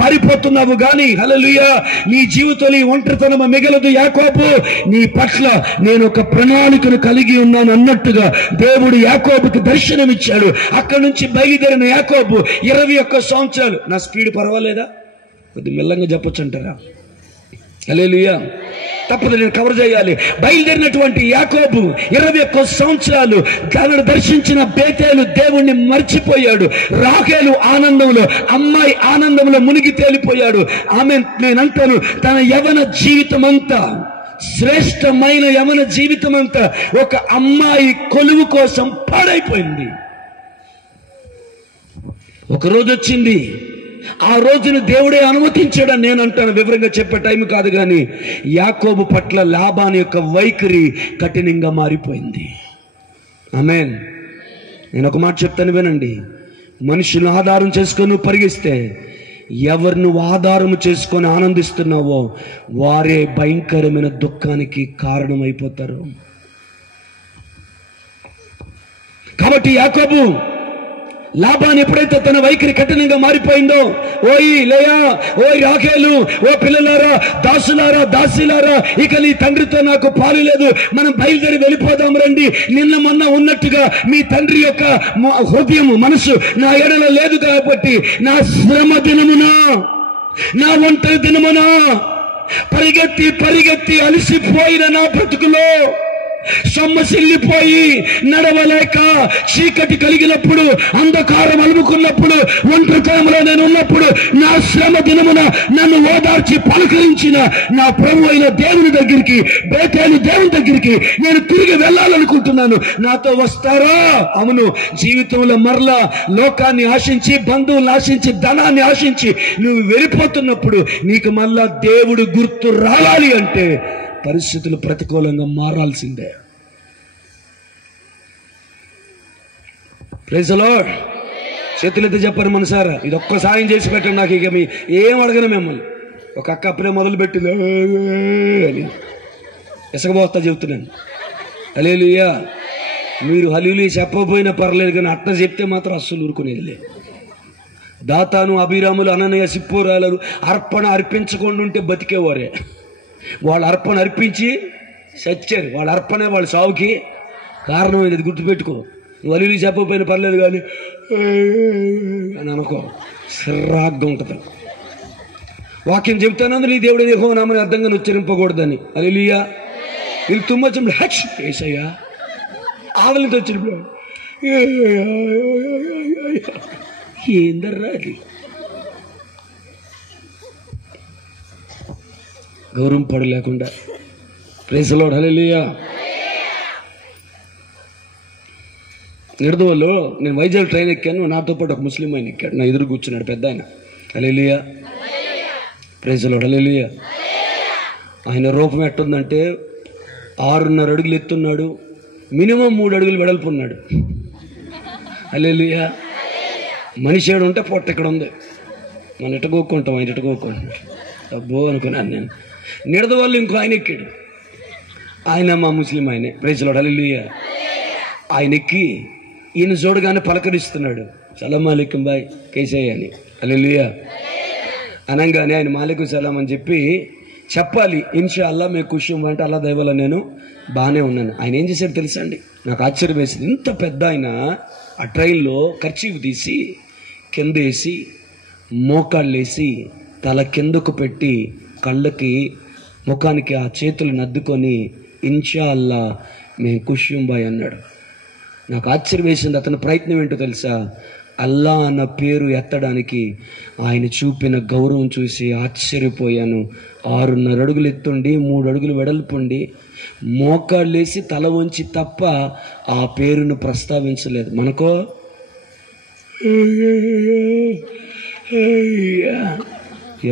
పారిపోతున్నావు గాని హల్లెలూయా నీ జీవితంలో ఈ ఒంటరితనం మిగలదు. యాకోబు నీ పట్ల నేను ఒక ప్రణాళికను కలిగి ఉన్నాను అన్నట్టుగా దేవుడు యాకోబుకి దర్శనం ఇచ్చాడు. అక్కడి నుంచి బయలుదేరిన యాకోబు 21 సంవత్సరాలు. నా స్పీడ్ పర్వాలేదా? కొద్ది మెల్లంగా చెప్పొచ్చు అంటారా? హల్లెలూయా. తప్పదు, నేను కవర్ చేయాలి. బయలుదేరినటువంటి యాకోబు 21 సంవత్సరాలు తనను దర్శించిన బేతేలు దేవుణ్ణి మర్చిపోయాడు. రాహేలు ఆనందంలో, అమ్మాయి ఆనందంలో మునిగి తేలిపోయాడు. ఆమె నేనంటాను తన యవన జీవితం అంతా, శ్రేష్టమైన యవన జీవితం అంతా ఒక అమ్మాయి కొలువు కోసం పాడైపోయింది. ఒక రోజు వచ్చింది, ఆ రోజును దేవుడే అనుమతించాడని నేను అంటాను. వివరంగా చెప్పే టైం కాదు కానీ యాకోబు పట్ల లాబాను యొక్క వైఖరి కఠినంగా మారిపోయింది. ఆమేన్. నేను ఒక మాట చెప్తాను వినండి. మనుషులను ఆధారం చేసుకొని నువ్వు పరిగిస్తే, ఎవరు నువ్వు ఆధారం చేసుకొని ఆనందిస్తున్నావో వారే భయంకరమైన దుఃఖానికి కారణమైపోతారు. కాబట్టి యాకోబు లాబాను ఎప్పుడైతే తన వైఖరి కఠినంగా మారిపోయిందో, ఓయ్ లేయా, ఓయ్ రాహేలు, ఓ పిల్లలారా, దాసులారా, దాసీలారా, ఇక నీ తండ్రితో నాకు పాలు లేదు, మనం బయలుదేరి వెళ్ళిపోదాం రండి. నిన్న మొన్న ఉన్నట్టుగా మీ తండ్రి యొక్క హృదయం మనసు నా ఎడల లేదు కాబట్టి నా శ్రమ దినమునా, నా ఒంటరి దినమునా, పరిగెత్తి అలసిపోయిన నా బ్రతుకులో సొమ్మసిల్లిపోయి నడవలేక చీకటి కలిగినప్పుడు, అంధకారం అలుముకున్నప్పుడు, ఒంటరితనంలో నేను ఉన్నప్పుడు నా శ్రమ దినమున నన్ను ఓదార్చి పలకరించిన నా ప్రభు అయిన దేవుని దగ్గరికి, బేతేలు దేవుని దగ్గరికి నేను తిరిగి వెళ్ళాలనుకుంటున్నాను. నాతో వస్తారా? అవును. జీవితంలో మరలా లోకాన్ని ఆశించి, బంధువులను ఆశించి, ధనాన్ని ఆశించి నువ్వు వెళ్ళిపోతున్నప్పుడు నీకు మళ్ళా దేవుడు గుర్తు రావాలి అంటే పరిస్థితులు ప్రతికూలంగా మారాల్సిందే. Praise the lord. చేతులెత్తి చెప్పారు మనసారా, ఇది ఒక్క సాయం చేసి పెట్టండి నాకు. ఇక మీ ఏం అడగను మిమ్మల్ని. ఒక అక్క అప్పుడే మొదలు పెట్టింది అని ఇసకపోస్తా చెబుతున్నాను. హల్లెలూయా. మీరు హల్లెలూయా చెప్పకపోయినా పర్లేదు, కానీ అట్లా చెప్తే మాత్రం అస్సలు ఊరుకునేదిలే. దాతాను, అభిరాములు, అననయ, సిప్పోరాలు అర్పణ అర్పించకుండా ఉంటే బతికేవారే. వాళ్ళు అర్పణ అర్పించి చచ్చారు. వాళ్ళ అర్పణ వాళ్ళ సావుకి కారణమైనది. గుర్తుపెట్టుకో. నువ్వు హల్లెలూయా చెప్పకపోయినా పర్లేదు కానీ అని అనుకో, సిర్రాగ్గా ఉంటుంది. వాక్యం చెప్తాను, నీ దేవుడు యెహోవా నామమున అర్థంగా ఉచ్చరింపకూడదని. హల్లెలూయా. వీళ్ళు తుమ్మొచ్చినప్పుడు హచ్ ఏసయ్యా, ఆవలితో వచ్చినప్పుడు ఏందర్రా అది. గౌరవం పడు లేకుండా. Praise the lord. హల్లెలూయా. నిడదవల్లో నేను వైజాగ్ ట్రైన్ ఎక్కాను. నాతో పాటు ఒక ముస్లిం ఆయన ఎక్కాడు. నా ఎదురు కూర్చున్నాడు పెద్ద ఆయన. Hallelujah. Praise the lord. Hallelujah. ఆయన రూపం ఎట్టుందంటే 6.5 అడుగులు ఎత్తున్నాడు, మినిమం 3 అడుగులు వెడల్పు ఉన్నాడు. హల్లెలూయా. మనిషి ఏడు ఉంటే పొట్ట ఇక్కడ ఉంది. మనం ఇట కోక్కుంటాం, ఆయన ఇట కోక్కుంటున్నాడు. అబ్బో అనుకున్నాను నేను. నిడద వాళ్ళు ఇంకో ఆయన ఎక్కాడు. ఆయన మా ముస్లిం ఆయనే. Praise the lord. హల్లెలూయా. ఆయన ఎక్కి ఈయన చూడగానే పలకరిస్తున్నాడు. సలాం అలైకుం బాయ్ కేసయ్య అని. హల్లెలూయా. అనగానే ఆయన మాలికుం సలాం అని చెప్పి చెప్పాలి. ఇన్షా అల్లా మే ఖుషుం అంటే అల్లా దయవల్ల నేను బాగానే ఉన్నాను. ఆయన ఏం చేశాడు తెలుసా అండి? నాకు ఆశ్చర్యం వేసింది. ఇంత పెద్ద ఆయన ఆ ట్రైన్లో కర్చీఫ్ తీసి కింద వేసి, మోకాళ్ళు వేసి, తల కిందకు పెట్టి, కళ్ళకి ముఖానికి ఆ చేతులను అద్దుకొని ఇన్షా అల్లా మే ఖుషుం బాయ్ అన్నాడు. నాకు ఆశ్చర్యం వేసింది. అతని ప్రయత్నం ఏంటో తెలుసా? అల్లా అన్న పేరు ఎత్తడానికి ఆయన చూపిన గౌరవం చూసి ఆశ్చర్యపోయాను. 6.5 అడుగులు ఎత్తుండి, 3 అడుగులు వెడల్పుండి, మోకాళ్ళేసి తల వంచి తప్ప ఆ పేరును ప్రస్తావించలేదు. మనకో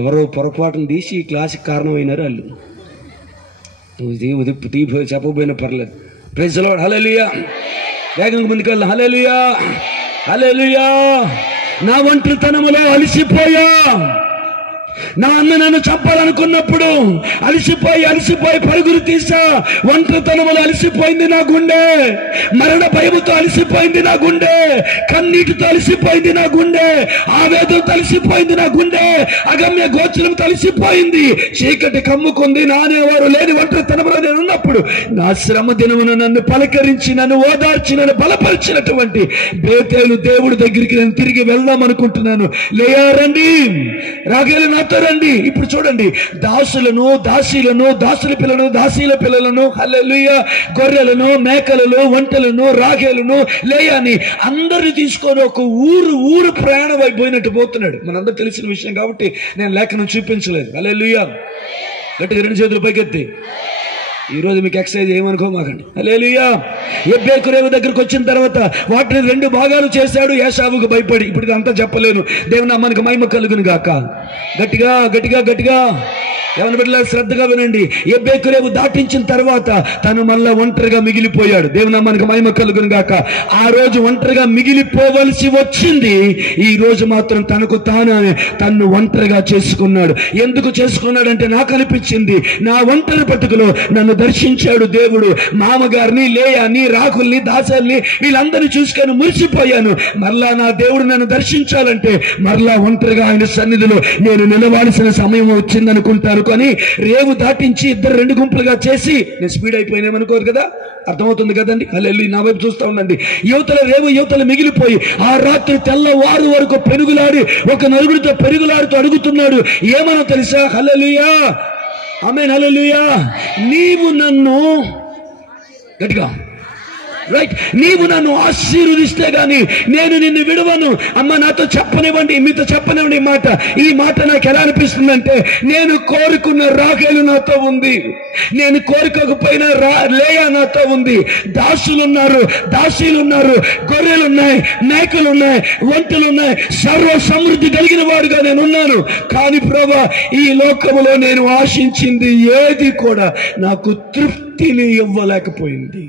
ఎవరో పొరపాటును తీసి ఈ క్లాస్కి కారణమైనారు వాళ్ళు. నువ్వు తీపి చెప్పకపోయినా పర్లేదు. Praise the lord. హల్లెలూయా. వేగంగా ముందుకెళ్ళి. హల్లెలూయా. హల్లెలూయా. నా ఒంటరితనములో అలసిపోయా. నా అన్న నన్ను చంపాలనుకున్నప్పుడు అలసిపోయి పరుగులు తీసా. ఒంటరితనములో అలసిపోయింది నా గుండె. మరణ భయముతో అలసిపోయింది నా గుండె. కన్నీటితో అలసిపోయింది నా గుండె. ఆవేదనతో అలసిపోయింది నా గుండె. అగమ్య గోచరంతో అలసిపోయింది. చీకటి కమ్ముకుంది. నానేవారు లేని ఒంటరితనంలో నేను ఉన్నప్పుడు నా శ్రమ దినమును నన్ను పలకరించి, నన్ను ఓదార్చి, నన్ను బలపరిచినటువంటి బేతేలు దేవుడి దగ్గరికి నేను తిరిగి వెళ్దాం అనుకుంటున్నాను. లేయా రండి, రాగేలు నాతో రండి. ఇప్పుడు చూడండి, దాసులను, దాసీలను, దాసుల పిల్లలను, దాసీల పిల్లలను, హల్లెలూయా, గొర్రెలను, మేకలను, ఒంటెలను, రాగేలను, లేయాని అందరిని తీసుకొని ఒక ఊరు ప్రయాణం అయిపోయినట్టు పోతున్నాడు. మనందరూ తెలిసిన విషయం కాబట్టి నేను లేఖనం చూపించలేదు. హల్లెలూయా. గట్టిగా 2 చేతులు పైకెత్తి. ఈరోజు మీకు ఎక్సైజ్ ఏమనుకోమాకండి. హల్లెలూయా. యెబ్బేకు రేవు దగ్గరకు వచ్చిన తర్వాత వాటిని 2 భాగాలు చేశాడు. ఏశావుకు భయపడి. ఇప్పుడు అంతా చెప్పలేను. దేవుని నామానికి మహిమ కలుగును గాక. గట్టిగా గట్టిగా గట్టిగా ఎవరిని బిడ్డలారా శ్రద్ధగా వినండి. యెబ్బేకు రేవు దాటించిన తర్వాత తను మళ్ళా ఒంటరిగా మిగిలిపోయాడు. దేవుని నామానికి మహిమ కలుగును గాక. ఆ రోజు ఒంటరిగా మిగిలిపోవలసి వచ్చింది. ఈ రోజు మాత్రం తన్ను ఒంటరిగా చేసుకున్నాడు. ఎందుకు చేసుకున్నాడంటే నాకు అనిపించింది, నా ఒంటరి పట్టుకులో నన్ను దర్శించాడు దేవుడు. మామగారిని, లేయాని, రాకుల్ని, దాసల్ని వీళ్ళందరినీ చూసుకొని మురిసిపోయాను. మరలా నా దేవుడు నన్ను దర్శించాలంటే మరలా ఒంటరిగా ఆయన సన్నిధిలో నేను నిలవాల్సిన సమయం వచ్చిందనుకుంటాను. కానీ రేవు దాటించి ఇద్దరు 2 గుంపులుగా చేసి నేను స్పీడ్ అయిపోయినామనుకోరు కదా. అర్థమవుతుంది కదండి. హల్లెలూయా. నా వైపు చూస్తూ ఉండండి. యువతల రేవు యువతలు మిగిలిపోయి ఆ రాత్రి తెల్లవారు వరకు పెనుగులాడి ఒక నలుగురితో పెరుగులాడుతూ అడుగుతున్నాడు. ఏమనో తెలుసా? హల్లెలూయా. ఆమేన్. హల్లెలూయా. నీవు నన్ను గట్టిగా రైట్ నీవు నన్ను ఆశీర్వదిస్తే గాని నేను నిన్ను విడవను. అమ్మ నాతో చెప్పనివ్వండి, మీతో చెప్పనివ్వండి మాట. ఈ మాట నాకు ఎలా అనిపిస్తుందంటే, నేను కోరుకున్న రాగేలు నాతో ఉంది, నేను కోరుకోకపోయినా లేయా నాతో ఉంది. దాసులున్నారు, దాసీలున్నారు, గొర్రెలున్నాయి, మేకలున్నాయి, ఒంటెలున్నాయి, సర్వ సమృద్ధి కలిగిన వాడుగా నేను ఉన్నాను. కానీ ప్రభువా, ఈ లోకములో నేను ఆశించింది ఏది కూడా నాకు తృప్తిని ఇవ్వలేకపోయింది.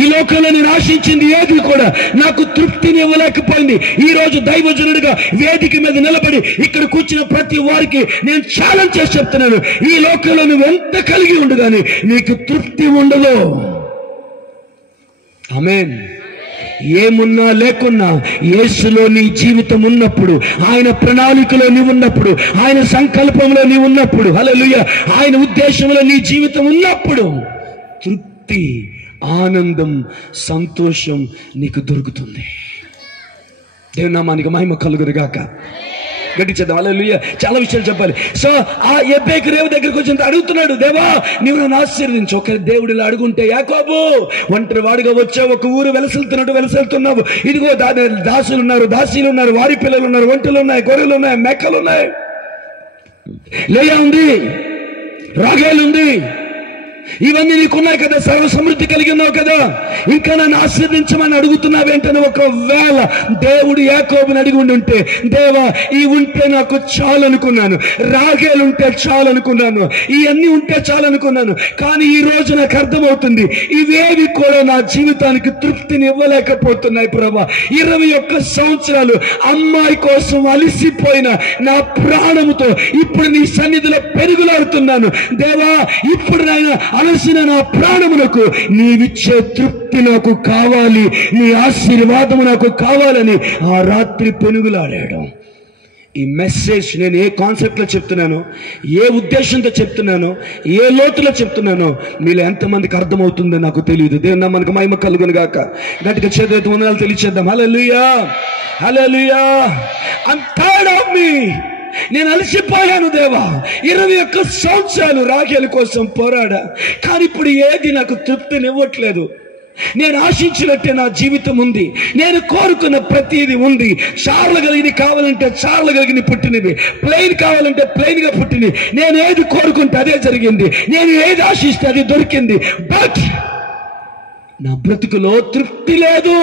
ఈ లోకంలో నేను ఆశించింది ఏది కూడా నాకు తృప్తిని ఇవ్వలేకపోయింది. ఈ రోజు దైవజనుడిగా వేదిక మీద నిలబడి ఇక్కడ కూర్చున్న ప్రతి వారికి నేను ఛాలెంజ్ చేసి చెప్తున్నాను, ఈ లోకంలో నువ్వు ఎంత కలిగి ఉండు కానీ నీకు తృప్తి ఉండదు. ఆమేన్. ఏమున్నా లేకున్నా యేసులో నీ జీవితం ఉన్నప్పుడు, ఆయన ప్రణాళికలో నీవు ఉన్నప్పుడు, ఆయన సంకల్పంలో నీవు ఉన్నప్పుడు, హల్లెలూయా, ఆయన ఉద్దేశంలో నీ జీవితం ఉన్నప్పుడు తృప్తి, ఆనందం, సంతోషం నీకు దొరుకుతుంది. దేవుని నామానికి మహిమ కలుగునుగాక. గట్టి చేద్దాం. హల్లెలూయా. చాలా విషయాలు చెప్పాలి. సో ఆ ఎబ్బేకు రేవు దగ్గరికి వచ్చి అడుగుతున్నాడు, దేవా నీవు నన్ను ఆశీర్వదించు. ఒక దేవుడు ఇలా అడుగుంటే, యాకోబు ఒంటరి వాడుగా వచ్చావు, ఒక ఊరు వెలసెళ్తున్నావు, ఇదిగో దాసులు ఉన్నారు, దాసీలు ఉన్నారు, వారి పిల్లలు ఉన్నారు, ఒంటెలు ఉన్నాయి, గొర్రెలు ఉన్నాయి, మేకలు ఉన్నాయి, లేయా ఉంది, రాగేలు ఉంది, ఇవన్నీ నీకున్నాయి కదా, సర్వ సమృద్ధి కలిగి ఉన్నావు కదా, ఇంకా నన్ను ఆశీర్వదించమని అడుగుతున్నావేంటని ఒకవేళ దేవుడు యాకోబుని అడిగి ఉంటే, దేవా ఈ ఉంటే నాకు చాలనుకున్నాను, రాగేలుంటే చాలనుకున్నాను, ఇవన్నీ ఉంటే చాలనుకున్నాను, కానీ ఈ రోజు నాకు అర్థమవుతుంది ఇవేవి కూడా నా జీవితానికి తృప్తిని ఇవ్వలేకపోతున్నాయి ప్రభా. 21 సంవత్సరాలు అమ్మాయి కోసం అలిసిపోయిన నా ప్రాణముతో ఇప్పుడు నీ సన్నిధిలో పెరుగులాడుతున్నాను. దేవా ఇప్పుడు నాయన అలసిన నా ప్రాణమునకు నీవిచ్చే తృప్తి నాకు కావాలి, నీ ఆశీర్వాదము నాకు కావాలని ఆ రాత్రి పెనుగులాడాడు. ఈ మెసేజ్ నేను ఏ కాన్సెప్ట్ లో చెప్తున్నానో, ఏ ఉద్దేశంతో చెప్తున్నానో, ఏ లోతులో చెప్తున్నానో మీలో ఎంతమందికి అర్థమవుతుందో నాకు తెలియదు. దేవుని మనకు మహిమ కలుగును గాక. గట్టిగా చేతులెత్తి వందనాలు తెలియచేద్దాం. హల్లెలూయా, హల్లెలూయా. I'm tired of me. నేను అలసిపోయాను దేవా. 21 సంవత్సరాలు రాగేలు కోసం పోరాడా, కానీ ఇప్పుడు ఏది నాకు తృప్తినివ్వట్లేదు. నేను ఆశించినట్టే నా జీవితం ఉంది, నేను కోరుకున్న ప్రతిదీ ఉంది. చార్లు కలిగినవి కావాలంటే చార్లు కలిగిన పుట్టినవి, ప్లెయిన్ కావాలంటే ప్లెయిన్ గా పుట్టినవి. నేను ఏది కోరుకుంటే అదే జరిగింది, నేను ఏది ఆశిస్తే అది దొరికింది. బట్ నా బ్రతుకులో తృప్తి లేదు.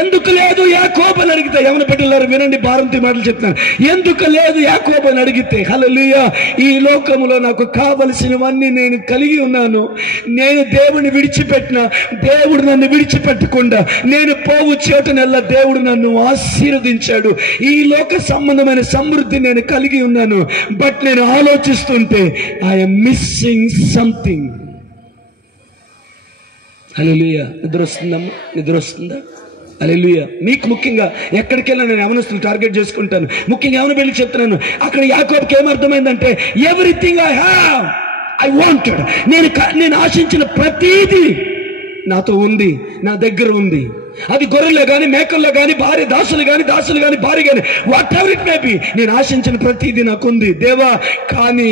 ఎందుకు లేదు యాకోబు అని అడిగితే, యవన బిడ్డలారా వినండి, భారంతి మాటలు చెప్తాను. ఎందుకు లేదు యాకోబు అని అడిగితే, హల్లెలూయా, ఈ లోకములో నాకు కావలసినవన్నీ నేను కలిగి ఉన్నాను. నేను దేవుని విడిచిపెట్టిన, దేవుడు నన్ను విడిచిపెట్టకుండా నేను పోవు చోటనెల్లా దేవుడు నన్ను ఆశీర్వదించాడు. ఈ లోక సంబంధమైన సమృద్ధి నేను కలిగి ఉన్నాను. బట్ నేను ఆలోచిస్తుంటే ఐఎమ్ మిస్సింగ్ సంథింగ్. హల్లెలూయా. నిద్ర వస్తుందమ్మా, నిద్ర వస్తుందా? హల్లెలూయా. మీకు ముఖ్యంగా ఎక్కడికి వెళ్ళినా నేను యవనస్తులు టార్గెట్ చేసుకుంటాను. ముఖ్యంగా యవన బిడ్డలకు చెప్తున్నాను, అక్కడ యాకోబుకి ఏమర్థమైందంటే, everything I have I wanted, నేను ఆశించిన ప్రతీది నాతో ఉంది, నా దగ్గర ఉంది. అది గొర్రెల్లో కానీ, మేకల్లో కానీ, భార్య దాసులు కానీ భార్య కానీ, what ever it may be, నేను ఆశించిన ప్రతిదీ నాకుంది దేవా. కానీ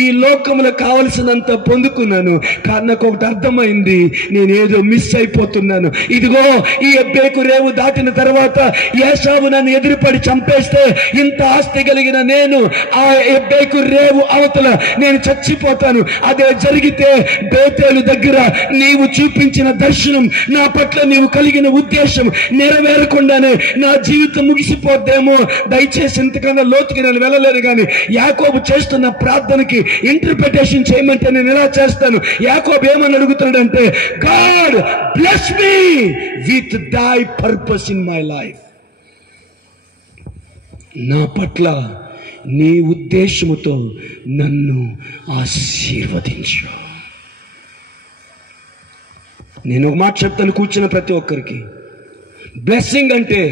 ఈ లోకంలో కావలసినంత పొందుకున్నాను, కానీ నాకు ఒకటి అర్థమైంది, నేను ఏదో మిస్ అయిపోతున్నాను. ఇదిగో ఈ ఎబ్బేకు రేవు దాటిన తర్వాత ఏశావు నన్ను ఎదురుపడి చంపేస్తే, ఇంత ఆస్తి కలిగిన నేను ఆ ఎబ్బేకు రేవు అవతల నేను చచ్చిపోతాను. అదే జరిగితే బేతేలు దగ్గర నీవు చూపించిన దర్శనం, నా పట్ల నీవు కలిగిన ఉద్దేశం నెరవేరకుండానే నా జీవితం ముగిసిపోద్దేమో. దయచేసి ఇంతకన్నా లోతుకి నేను వెళ్ళలేను, కానీ యాకోబు చేస్తున్న ప్రార్థనకి ఇంటర్ప్రిటేషన్ చేయమంటే నేను ఎలా చేస్తాను? యాకోబు ఏమని అడుగుతున్నాడంటే, God bless me with thy purpose in my life. నా పట్ల నీ ఉద్దేశముతో నన్ను ఆశీర్వదించు. నేను ఒక మాట చెప్తాను కూర్చున్న ప్రతి ఒక్కరికి, బ్లెస్సింగ్ అంటే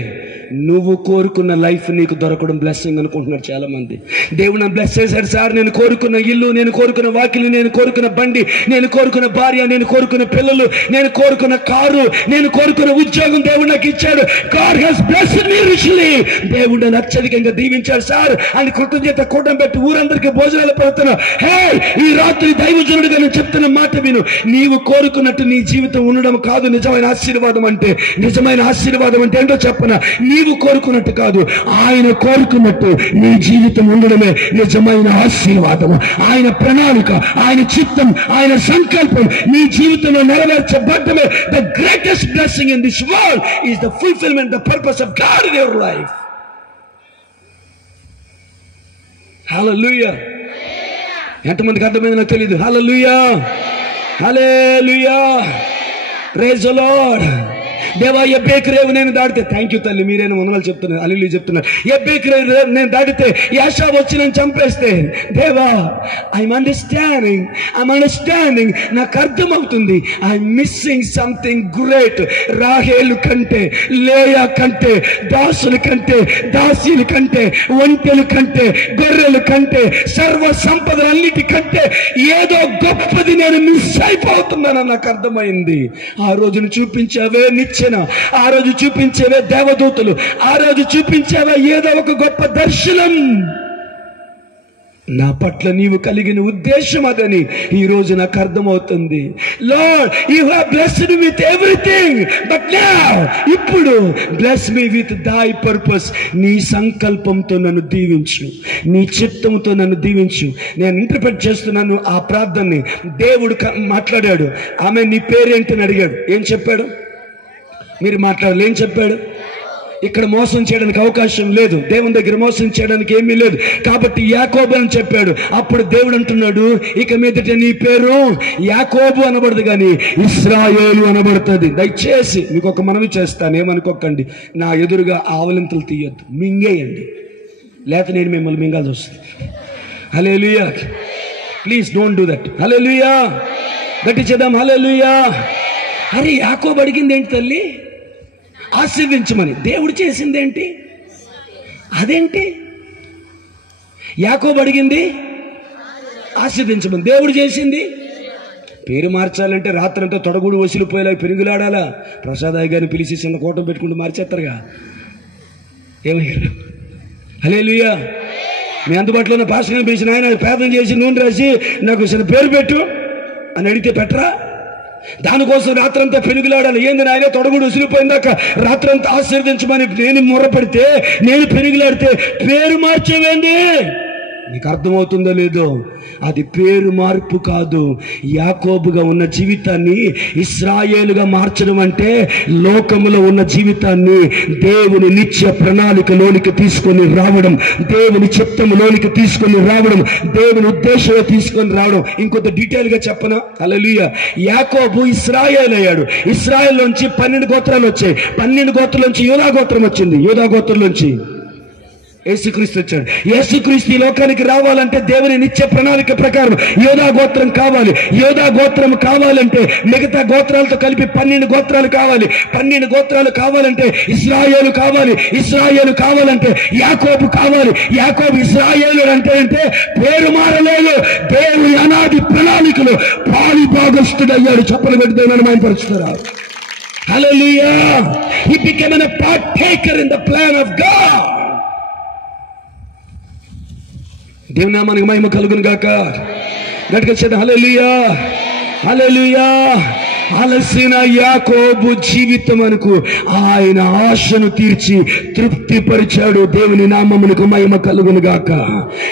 నువ్వు కోరుకున్న లైఫ్ నీకు దొరకడం బ్లెస్సింగ్ అనుకుంటున్నారు చాలా మంది. దేవుడు నన్ను బ్లెస్ చేశాడు సార్, నేను కోరుకున్న ఇల్లు, నేను కోరుకున్న వాకిలి, నేను కోరుకున్న బండి, నేను కోరుకున్న భార్య, నేను కోరుకున్న పిల్లలు, నేను కోరుకున్న కారు, నేను కోరుకున్న ఉద్యోగం దేవుడు నాకు ఇచ్చాడు. God has blessed me richly. దేవుడు నన్ను అత్యధికంగా దీవించాడు సార్ అని కృతజ్ఞత కూటం పెట్టి ఊరందరికీ భోజనాలు పెడుతున్నా. హే, ఈ రాత్రి దైవజనుడిగా నేను చెప్తున్న మాట విను. నీవు కోరుకున్నట్టు నీ జీవితం ఉండడం కాదు నిజమైన ఆశీర్వాదం అంటే. నిజమైన ఆశీర్వాదం అంటే ఏంటో చెప్పనా? నీవు కోరుకున్నట్టు కాదు, ఆయన కోరుకున్నట్టు నీ జీవితం ఉండడమే నిజమైన ఆశీర్వాదము. ఆయన ప్రణాళిక, ఆయన చిత్తం, ఆయన సంకల్పం నీ జీవితంలో నెరవేర్చబడమే. The greatest blessing in this world is the fulfilment, the purpose of God in your life. Hallelujah. ఎంతమందికి అర్థమైందో నాకు తెలియదు. Hallelujah, hallelujah, praise the Lord. దేవా ఎబ్బేకు రేవు నేను దాటితే, థ్యాంక్ యూ తల్లి, మీరేనా వందనాలు చెప్తున్నారు, హల్లెలూయా చెప్తున్నారు. ఎబ్బేకు రేవు నేను దాటితే యాషా వచ్చి నన్ను చంపేస్తే, దేవా ఐఎమ్ అండర్స్టాండింగ్, నాకు అర్థమవుతుంది. I'm missing something great. రాహేలు కంటే, లేయా కంటే, దాసుల కంటే, దాసీల కంటే, ఒంటెల కంటే, గొర్రెల కంటే, సర్వ సంపదలన్నిటి కంటే ఏదో గొప్పది నేను మిస్ అయిపోతున్నానని నాకు అర్థమైంది. ఆ రోజును చూపించావే నిచ్చెన, ఆ రోజు చూపించేవే దేవదూతలు, ఆ రోజు చూపించేవే ఏదో ఒక గొప్ప దర్శనం. నా పట్ల నీవు కలిగిన ఉద్దేశం అదని ఈ రోజు నాకు అర్థమవుతుంది. Lord, you have blessed with everything, but now ఇప్పుడు bless me with thy purpose. నీ సంకల్పంతో నన్ను దీవించు, నీ చిత్తంతో నన్ను దీవించు. నేను ఇంటర్ప్రెట్ చేస్తున్నాను ఆ ప్రార్థనని. దేవుడు మాట్లాడాడు. ఆమె నీ పేరేంటని అడిగాడు. ఏం చెప్పాడు? మీరు మాట్లాడాలి. ఏం చెప్పాడు? ఇక్కడ మోసం చేయడానికి అవకాశం లేదు, దేవుని దగ్గర మోసం చేయడానికి ఏమీ లేదు, కాబట్టి యాకోబు అని చెప్పాడు. అప్పుడు దేవుడు అంటున్నాడు, ఇక మీదట నీ పేరు యాకోబు అనబడదు కానీ ఇశ్రాయేలు అనబడుతుంది. దయచేసి మీకు ఒక మనవి చేస్తాను, ఏమనుకోకండి. నా ఎదురుగా ఆవలింతలు తీయొద్దు, మింగేయండి, లేకపోతే నేను మిమ్మల్ని మింగాల్సి వస్తుంది. హల్లెలూయా, ప్లీజ్ డోంట్ డూ దట్. హల్లెలూయా, గట్టి చేద్దాం. హల్లెలూయా. అరే యాకోబు అడిగింది ఏంటి తల్లి? ఆశీర్వించమని. దేవుడు చేసిందేంటి? అదేంటి? యాకోబు అడిగింది ఆశీర్వించమని, దేవుడు చేసింది పేరు మార్చాలంటే రాత్రంతా తొడగుడు వసిలిపోయేలా పెరుగులాడాలా? ప్రసాదయ్య గారిని పిలిచి చిన్న కోటం పెట్టుకుంటూ మార్చేస్తారుగా. ఏమయ్యారు? హల్లెలూయా. మీ అందుబాటులో ఉన్న పాస్టర్ని పిలిచిన ఆయన ప్రార్థన చేసి నూనె రాసి నాకు చిన్న పేరు పెట్టు అని అడిగితే పెట్టరా? దానికోసం రాత్రంతా పెనుగులాడాలి. ఏంది నాయన, తొడగుడు ఉసిరిపోయిందాక రాత్రంతా ఆశీర్వదించమని నేను మొర్రపెడితే, నేను పెనుగులాడితే పేరు మార్చేవేంది? నీకు అర్థమవుతుందో లేదో? అది పేరు మార్పు కాదు. యాకోబుగా ఉన్న జీవితాన్ని ఇశ్రాయేలుగా మార్చడం అంటే లోకములో ఉన్న జీవితాన్ని దేవుని నిత్య ప్రణాళికలోనికి తీసుకొని రావడం, దేవుని చిత్తములోనికి తీసుకొని రావడం, దేవుని ఉద్దేశంలో తీసుకొని రావడం. ఇంకొంత డీటెయిల్ గా చెప్పనా? హల్లెలూయా. యాకోబు ఇశ్రాయేలు అయ్యాడు. ఇశ్రాయేల్ నుంచి 12 గోత్రాలు వచ్చాయి. 12 గోత్రాల నుంచి యూదా గోత్రం వచ్చింది. యూదా గోత్రం నుంచి యేసుక్రీస్తు వచ్చాడు. యేసుక్రీస్తు ఈ లోకానికి రావాలంటే దేవుని నిత్య ప్రణాళిక ప్రకారం యోధా గోత్రం కావాలి. యోధా గోత్రం కావాలంటే మిగతా గోత్రాలతో కలిపి 12 గోత్రాలు కావాలి. 12 గోత్రాలు కావాలంటే ఇశ్రాయేలు కావాలి. ఇశ్రాయేలు కావాలంటే యాకోబు కావాలి. యాకోబు ఇశ్రాయేలు అంటే పేరు మారలేదు, దేవుని అనాది ప్రణాళికలో పాలి భాగస్థుడయ్యాడు. చెప్పలు పెడితే మాయపరుచుతారా? హల్లెలూయా. He became a partaker in the plan of God. దేవుని నామానికి మహిమ కలుగును గాక. గట్టిగా చేద్దాం. హల్లెలూయా, హల్లెలూయా. అలసిన యాకోబు జీవితం అనుకు ఆయన ఆశను తీర్చి తృప్తిపరిచాడు. దేవుని నామమునకు మహిమ కలుగును గాక.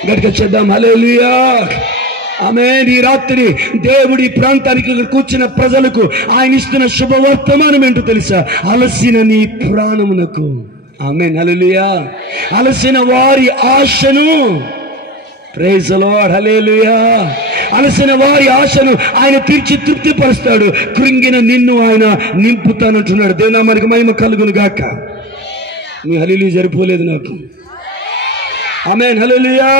గట్టిగా చేద్దాం. హల్లెలూయా. ఆమేన్. ఈ రాత్రి దేవుడి ప్రాంతానికి కూర్చున్న ప్రజలకు ఆయన ఇస్తున్న శుభవర్తమానం ఏంటో తెలుసా? అలసిన నీ ప్రాణమునకు. ఆమేన్. హల్లెలూయా. అలసిన వారి ఆశను, ప్రైజ్ ది లార్డ్, హల్లెలూయా. అలసిన వారి ఆశను ఆయన తీర్చి తృప్తిపరుస్తాడు. కృంగిన నిన్ను ఆయన నింపుతానంటున్నాడు. దేవుని మనకి మహిమ కలుగును గాక. మీ హల్లెలూయా సరిపోలేదు నాకు. ఆమేన్. హల్లెలూయా.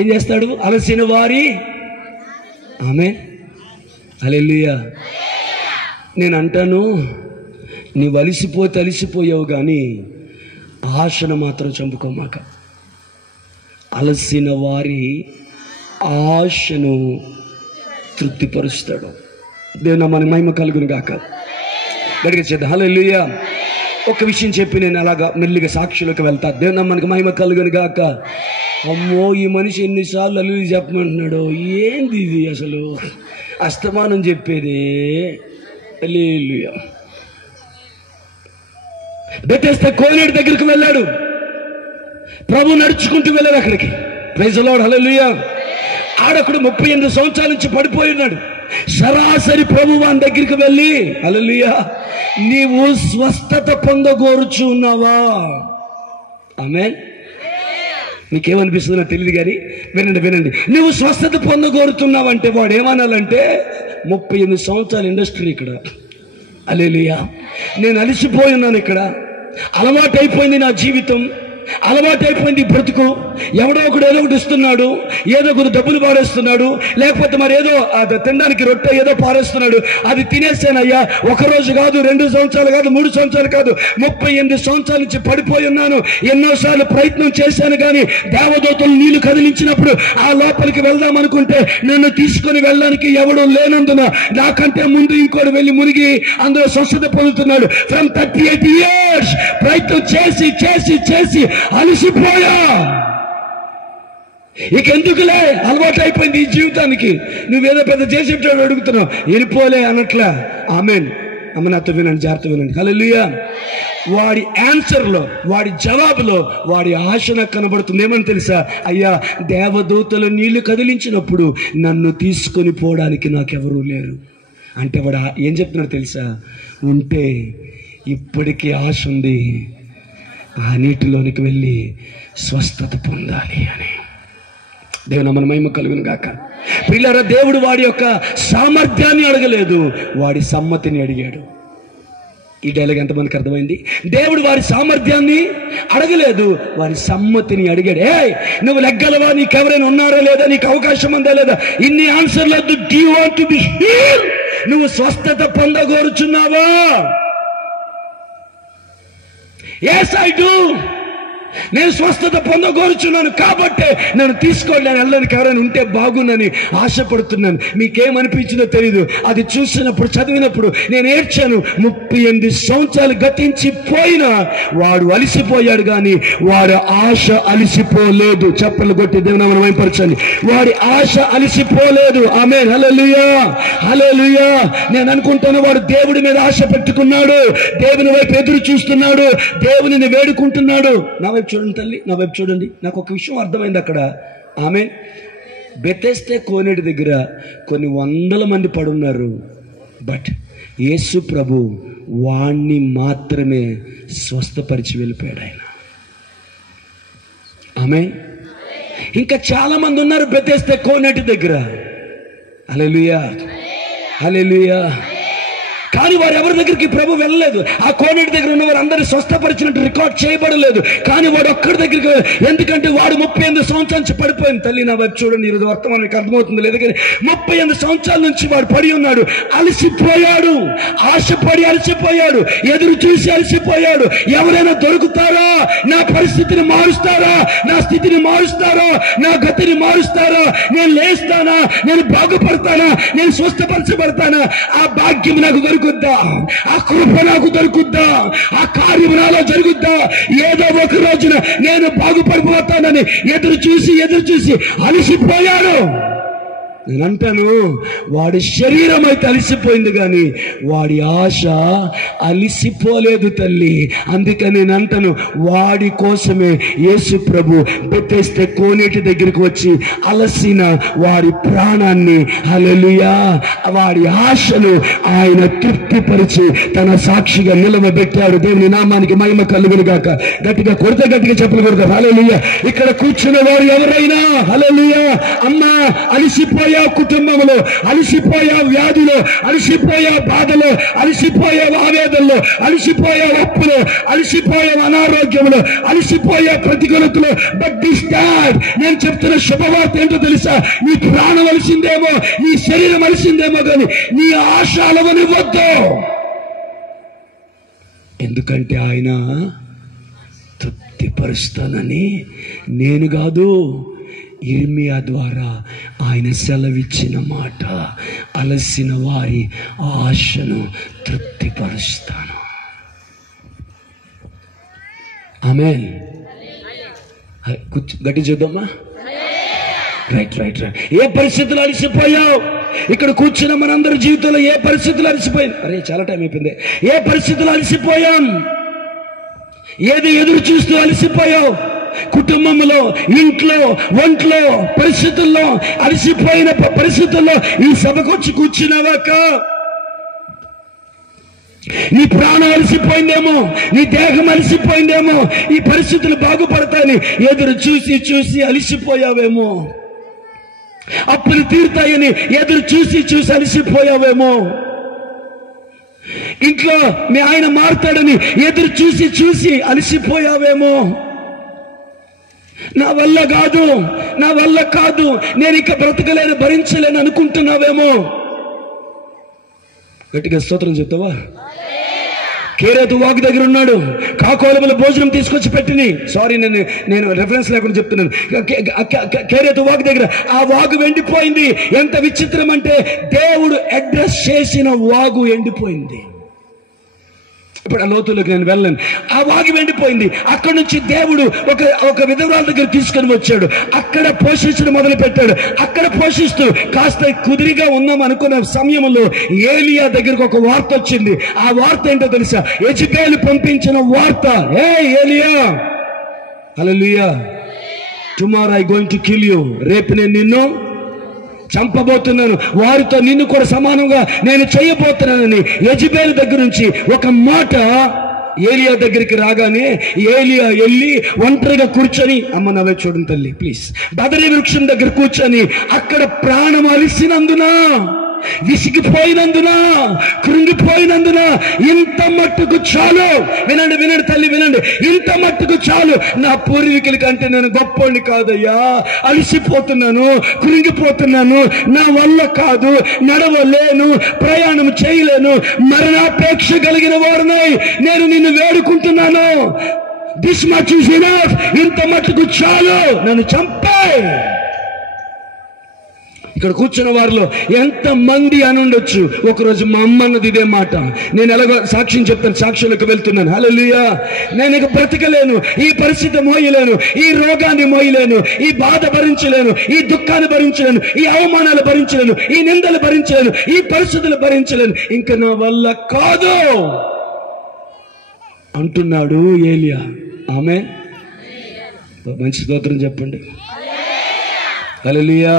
ఏం చేస్తాడు? అలసిన వారి, ఆమేన్, హల్లెలూయా. నేను అంటాను, నీవు అలిసిపోతే అలిసిపోయావు కానీ ఆశను మాత్రం చంపుకోమాక. అలసిన వారి ఆశను తృప్తిపరుస్తాడు. దేవుని మన మహిమ కలుగును గాక. గట్టిగా చేద్దాం. హల్లెలూయా. ఒక విషయం చెప్పి నేను అలాగా మెల్లిగా సాక్షులకు వెళ్తా. దేవుని మనకి మహిమ కలుగును గాక. అమ్మో, ఈ మనిషి ఎన్నిసార్లు హల్లెలూయా చెప్పమంటున్నాడు. ఏంది ఇది అసలు? అస్తమానం చెప్పేదే హల్లెలూయా. బెతెస్దా కోనేరు దగ్గరికి వెళ్ళాడు. ప్రభు నడుచుకుంటూ వెళ్ళాడు అక్కడికి. ప్రైజ్ ది లార్డ్, హల్లెలూయా. ఆడొకడు 38 సంవత్సరాల నుంచి పడిపోయి ఉన్నాడు. సరాసరి ప్రభు వాని దగ్గరికి వెళ్ళి, హల్లెలూయా, నీవు స్వస్థత పొందగోరుచు ఉన్నావా? ఆమేన్. నీకేమనిపిస్తుందో నాకు తెలియదు కానీ వినండి. నువ్వు స్వస్థత పొందగోరుతున్నావంటే వాడు ఏమనాలంటే 38 సంవత్సరాల ఇండస్ట్రీ ఇక్కడ, హల్లెలూయా, నేను అలసిపోయి ఉన్నాను, ఇక్కడ అలవాటైపోయింది నా జీవితం, అలవాటైపోయింది బ్రతుకు. ఎవడో ఒకడు ఏదో ఒకటి ఇస్తున్నాడు, ఏదో ఒకటి డబ్బులు పారేస్తున్నాడు, లేకపోతే మరి ఏదో తినడానికి రొట్టె ఏదో పారేస్తున్నాడు, అది తినేసానయ్యా. 1 రోజు కాదు, 2 సంవత్సరాలు కాదు, 3 సంవత్సరాలు కాదు, 38 సంవత్సరాల నుంచి పడిపోయి ఉన్నాను. ఎన్నోసార్లు ప్రయత్నం చేశాను కానీ దేవదూతలు నీళ్లు కదిలించినప్పుడు ఆ లోపలికి వెళ్దాం అనుకుంటే నన్ను తీసుకొని వెళ్ళడానికి ఎవడూ లేనందున నాకంటే ముందు ఇంకోటి వెళ్ళి మునిగి అందులో స్వస్థత పొందుతున్నాడు. ఫ్రమ్ 38 years ప్రయత్నం చేసి చేసి చేసి అలసిపోయా. ఇక ఎందుకులే, అలవాటు అయిపోయింది ఈ జీవితానికి. నువ్వేదో పెద్ద చేసేటాడు అడుగుతున్నావు, వెళ్ళిపోలే అనట్లా. ఆమేన్. అమ్మ నాతో వినండి, జాగ్రత్త వినండి. హల్లెలూయా. వాడి ఆన్సర్లో, వాడి జవాబులో వాడి ఆశ నాకు కనబడుతుంది. ఏమని తెలుసా? అయ్యా, దేవదూతలు నీళ్లు కదిలించినప్పుడు నన్ను తీసుకొని పోవడానికి నాకెవరూ లేరు అంటే వాడు ఏం చెప్తున్నాడు తెలుసా? ఉంటే ఇప్పటికీ ఆశ ఉంది, ఆ నీటిలోనికి వెళ్ళి స్వస్థత పొందాలి అని. దేవుని మన మహిమ కలుగును గాక. పిల్లరా, దేవుడు వాడి యొక్క సామర్థ్యాన్ని అడగలేదు, వాడి సమ్మతిని అడిగాడు. ఈ డైలాగ్ ఎంతమందికి అర్థమైంది? దేవుడు వారి సామర్థ్యాన్ని అడగలేదు, వారి సమ్మతిని అడిగాడు. నువ్వు లెగ్గలవా, నీకెవరైనా ఉన్నారా లేదా, నీకు అవకాశం ఉందా లేదా, ఇన్ని ఆన్సర్లు వద్దు. Do you want to be healed? నువ్వు స్వస్థత పొందగోరుచున్నావా? yes I do. నేను స్వస్థత పొందగోరుచున్నాను కాబట్టి నన్ను తీసుకోండి, నేను వెళ్ళడానికి ఎవరైనా ఉంటే బాగుందని ఆశపడుతున్నాను. మీకేమనిపించిందో తెలీదు, అది చూసినప్పుడు చదివినప్పుడు నేను ఏడ్చాను. 38 సంవత్సరాలు గతించి పోయినా వాడు అలిసిపోయాడు కానీ వాడి ఆశ అలిసిపోలేదు. చప్పలు కొట్టి దేవుని నామమున మహిమపరచండి. వాడి ఆశ అలిసిపోలేదు. ఆమేన్. హల్లెలూయా, హల్లెలూయా. నేను అనుకుంటాను వాడు దేవుడి మీద ఆశ పెట్టుకున్నాడు, దేవుని వైపు ఎదురు చూస్తున్నాడు, దేవునిని వేడుకుంటున్నాడు. నా వైపు చూడండి తల్లి, నా వైపు చూడండి. నాకు ఒక విషయం అర్థమైంది అక్కడ. ఆమె బెతెస్దా కోనేటి దగ్గర కొన్ని 100 మంది పడున్నారు, బట్ యేసు ప్రభు వాణ్ణి మాత్రమే స్వస్థపరిచి వెళ్ళిపోయాడు ఆయన. ఆమె ఇంకా చాలా మంది ఉన్నారు బెతెస్దా కోనేటి దగ్గర. హల్లెలూయా, హల్లెలూయా. కానీ వారు ఎవరి దగ్గరికి ప్రభు వెళ్ళలేదు. ఆ కోనేటి దగ్గర ఉన్న వారు అందరూ స్వస్థపరిచినట్టు రికార్డ్ చేయబడలేదు. కానీ వాడు ఒక్కడి దగ్గరికి, ఎందుకంటే వాడు 38 సంవత్సరాల నుంచి పడిపోయింది. తల్లి నా వైపు చూడండి, ఈరోజు వర్తమానం మీకు అర్థమవుతుంది లేదు కానీ 38 సంవత్సరాల నుంచి వాడు పడి ఉన్నాడు, అలసిపోయాడు, ఆశపడి అలసిపోయాడు, ఎదురు చూసి అలసిపోయాడు. ఎవరైనా దొరుకుతారా, నా పరిస్థితిని మారుస్తారా, నా స్థితిని మారుస్తారా, నా గతిని మారుస్తారా, నేను లేస్తానా, నేను బాగుపడతానా, నేను స్వస్థపరచబడతానా, ఆ భాగ్యం నాకు దొరుకుతుందా, ఆ కృప నాకు దొరుకుద్దా, ఆ కార్యం నాలో జరుగుద్దా, ఏదో ఒక రోజున నేను బాగుపడిపోతానని ఎదురు చూసి అలసిపోయాడు. నేను అంటాను, వాడి శరీరం అయితే అలసిపోయింది కానీ వాడి ఆశ అలసిపోలేదు తల్లి. అందుకని నేను అంటాను, వాడి కోసమే యేసు ప్రభు బెతెస్దా కోనేటి దగ్గరికి వచ్చి అలసిన వాడి ప్రాణాన్ని, హల్లెలూయా, వాడి ఆశను ఆయన తృప్తిపరిచి తన సాక్షిగా నిలవబెట్టాడు. దేవుని నామానికి మహిమ కలుగును గాక. గట్టిగా కొడితే గట్టిగా చెప్పలు కొడతారు. హల్లెలూయా. ఇక్కడ కూర్చున్న వారు ఎవరైనా, హల్లెలూయా, అమ్మా అలసిపోయి కుటుంబంలో అలసిపోయా, వ్యాధిలో అలసిపోయా, బాధలో అలసిపోయా, ఆవేదనలో అలసిపోయా, అప్పులో అలసిపోయా, అనారోగ్యంలో అలసిపోయా, ప్రతికూలతలో. బట్ దిస్ టైం నేను చెప్తున్న శుభవార్త ఏంటో తెలుసా? నీ ప్రాణం అలసిందేమో, నీ శరీరం అలసిందేమో కానీ నీ ఆశ అలవనివ్వద్దు. ఎందుకంటే ఆయన తృప్తిపరుస్తానని నేను కాదు, ఇర్మియా ద్వారా ఆయన సెలవిచ్చిన మాట, అలసిన వారి ఆశను తృప్తిపరుస్తాను. ఆమేన్. గట్టి చూద్దామా? Right right right. ఏ పరిస్థితులు అలసిపోయావు? ఇక్కడ కూర్చున్న మనందరి జీవితంలో ఏ పరిస్థితులు అలసిపోయింది? అరే చాలా టైం అయిపోయింది. ఏ పరిస్థితులు అలసిపోయాం? ఏది ఎదురు చూస్తూ అలసిపోయావు? కుటుంబంలో, ఇంట్లో, ఒంట్లో, పరిస్థితుల్లో అలసిపోయిన పరిస్థితుల్లో ఈ సభకు వచ్చి కూర్చున్నావాక నీ ప్రాణం అలసిపోయిందేమో, నీ దేహం అలసిపోయిందేమో, ఈ పరిస్థితులు బాగుపడతాయని ఎదురు చూసి చూసి అలసిపోయావేమో, అప్పులు తీరుతాయని ఎదురు చూసి చూసి అలసిపోయావేమో, ఇంట్లో మీ ఆయన మారుతాడని ఎదురు చూసి చూసి అలసిపోయావేమో, నా వల్ల కాదు, నా వల్ల కాదు, నేను ఇక బ్రతకలేను, భరించలేను అనుకుంటున్నావేమో. గట్టిగా స్తోత్రం చెప్తావా? కేరేతు వాగు దగ్గర ఉన్నాడు, కాకోలముల భోజనం తీసుకొచ్చి పెట్టిని, సారీ నేను రెఫరెన్స్ లేకుండా చెప్తున్నాను. కేరేతు వాగు దగ్గర ఆ వాగు ఎండిపోయింది. ఎంత విచిత్రం అంటే దేవుడు అడ్రస్ చేసిన వాగు ఎండిపోయింది. ఇప్పుడు ఆ లోతులోకి నేను వెళ్ళను. ఆ వాగు ఎండిపోయింది. అక్కడ నుంచి దేవుడు ఒక విధవరాల దగ్గర తీసుకొని వచ్చాడు. అక్కడ పోషించడం మొదలు పెట్టాడు. అక్కడ పోషిస్తూ కాస్త కుదిరిగా ఉన్నాం అనుకున్న సమయంలో ఏలియా దగ్గరకు ఒక వార్త వచ్చింది. ఆ వార్త ఏంటో తెలుసా? యెజెబెలు పంపించిన వార్త. ఏ ఏలియా, hallelujah, tomorrow I going to kill you, రేపు నేను నిన్ను చంపబోతున్నాను, వారితో నిన్ను కూడా సమానంగా నేను చేయబోతున్నానని యెజెబెలు దగ్గర నుంచి ఒక మాట ఏలియా దగ్గరికి రాగానే ఏలియా వెళ్ళి ఒంటరిగా కూర్చొని, అమ్మ నవ్వే చూడండి తల్లి ప్లీజ్, బదరీ వృక్షం దగ్గర కూర్చొని అక్కడ ప్రాణం అలిసినందున, విసిగిపోయినందున, కృంగిపోయినందున ఇంత మట్టుకు చాలు, వినండి వినండి తల్లి వినండి, ఇంత మట్టుకు చాలు, నా పూర్వీకుల కంటే నేను గొప్పోడిని కాదయ్యా, అలిసిపోతున్నాను, కృంగిపోతున్నాను, నా వల్ల కాదు, నడవలేను, ప్రయాణం చేయలేను, మరణాపేక్ష కలిగిన వారినై నేను నిన్ను వేడుకుంటున్నాను, దిస్ మచ్ ఇస్ ఎనఫ్, ఇంత మట్టుకు చాలు, నన్ను చంపే. ఇక్కడ కూర్చున్న వారిలో ఎంత మంది అని ఉండొచ్చు. ఒకరోజు మా అమ్మ అన్నది ఇదే మాట. నేను ఎలాగో సాక్ష్యం చెప్తాను, సాక్ష్యంలోకి వెళ్తున్నాను. హల్లెలూయా. నేను ఇక బ్రతకలేను, ఈ పరిస్థితి మోయలేను, ఈ రోగాన్ని మోయలేను, ఈ బాధ భరించలేను, ఈ దుఃఖాన్ని భరించలేను, ఈ అవమానాలు భరించలేను, ఈ నిందలు భరించలేను, ఈ పరిస్థితులు భరించలేను, ఇంకా నా వల్ల కాదు అంటున్నాడు ఏలియా. ఆమె మంచి స్తోత్రం చెప్పండి. హల్లెలూయా.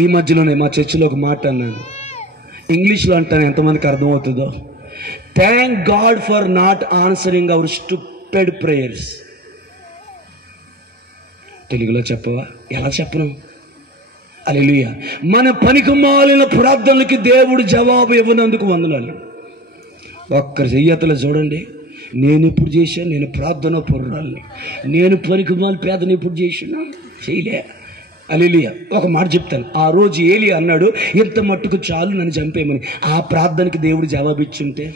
ఈ మధ్యలోనే మా చర్చిలో ఒక మాట అన్నాను, ఇంగ్లీష్లో అంటాను, ఎంతమందికి అర్థమవుతుందో. Thank god for not answering our stupid prayers. తెలుగులో చెప్పవా? ఎలా చెప్పను? హల్లెలూయా. మన పనికిమాలిన ప్రార్థనలకి దేవుడు జవాబు ఇవ్వనందుకు వందనాలు. ఒక్కరి చెయ్యతలో చూడండి, నేను ఇప్పుడు చేశాను, నేను ప్రార్థన పొర్రాలని, నేను పనికిమాలి పేదను ఇప్పుడు చేసినా చేయలే. హల్లెలూయా. ఒక మాట చెప్తాను. ఆ రోజు ఏలియా అన్నాడు, ఇంత మట్టుకు చాలు, నన్ను చంపేయమని. ఆ ప్రార్థనకి దేవుడు జవాబిచ్చుంటే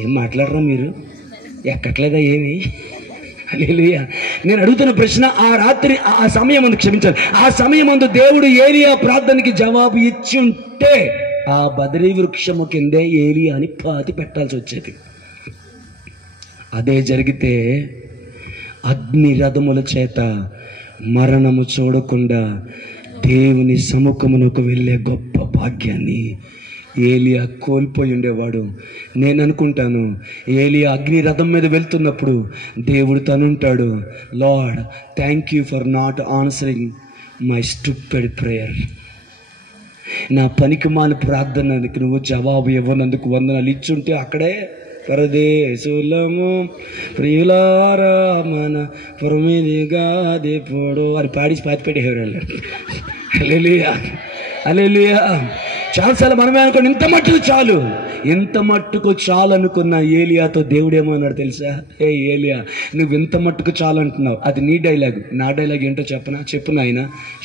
ఏం మాట్లాడరా మీరు? ఎక్కట్లేదా ఏమి? హల్లెలూయా. నేను అడుగుతున్న ప్రశ్న, ఆ రాత్రి ఆ సమయం అందు, క్షమించాలి, ఆ సమయం అందు దేవుడు ఏలియా ప్రార్థనకి జవాబు ఇచ్చి ఉంటే ఆ బదరీ వృక్షము కిందే ఏలియాని పాతి పెట్టాల్సి వచ్చేది. అదే జరిగితే అగ్ని రథముల చేత మరణము చూడకుండా దేవుని సముఖమునకు వెళ్ళే గొప్ప భాగ్యాన్ని ఏలియా కోల్పోయి ఉండేవాడు. నేను అనుకుంటాను, ఏలియా అగ్ని రథం మీద వెళ్తున్నప్పుడు దేవుడు తనుంటాడు, Lord thank you for not answering my stupid prayer. నా పనికిమాలిన ప్రార్థనకి నువ్వు జవాబు ఇవ్వనందుకు వందనాలు ఇచ్చుంటే అక్కడే పరదేశులము ప్రియులారా మన పొరమిదిగా దేపుడు అని పాడి పాతి పెట్టేవారు. హల్లెలూయా. హల్లెలూయా. చాలాసార్లు మనమే అనుకోండి, ఇంత మట్టుకు చాలు, ఇంత మట్టుకు చాలు అనుకున్న ఏలియాతో దేవుడు ఏమన్నాడు తెలుసా? ఏ ఏలియా, నువ్వు ఇంత మట్టుకు చాలు అంటున్నావు, అది నీ డైలాగ్. నా డైలాగ్ ఏంటో చెప్పు నాయన,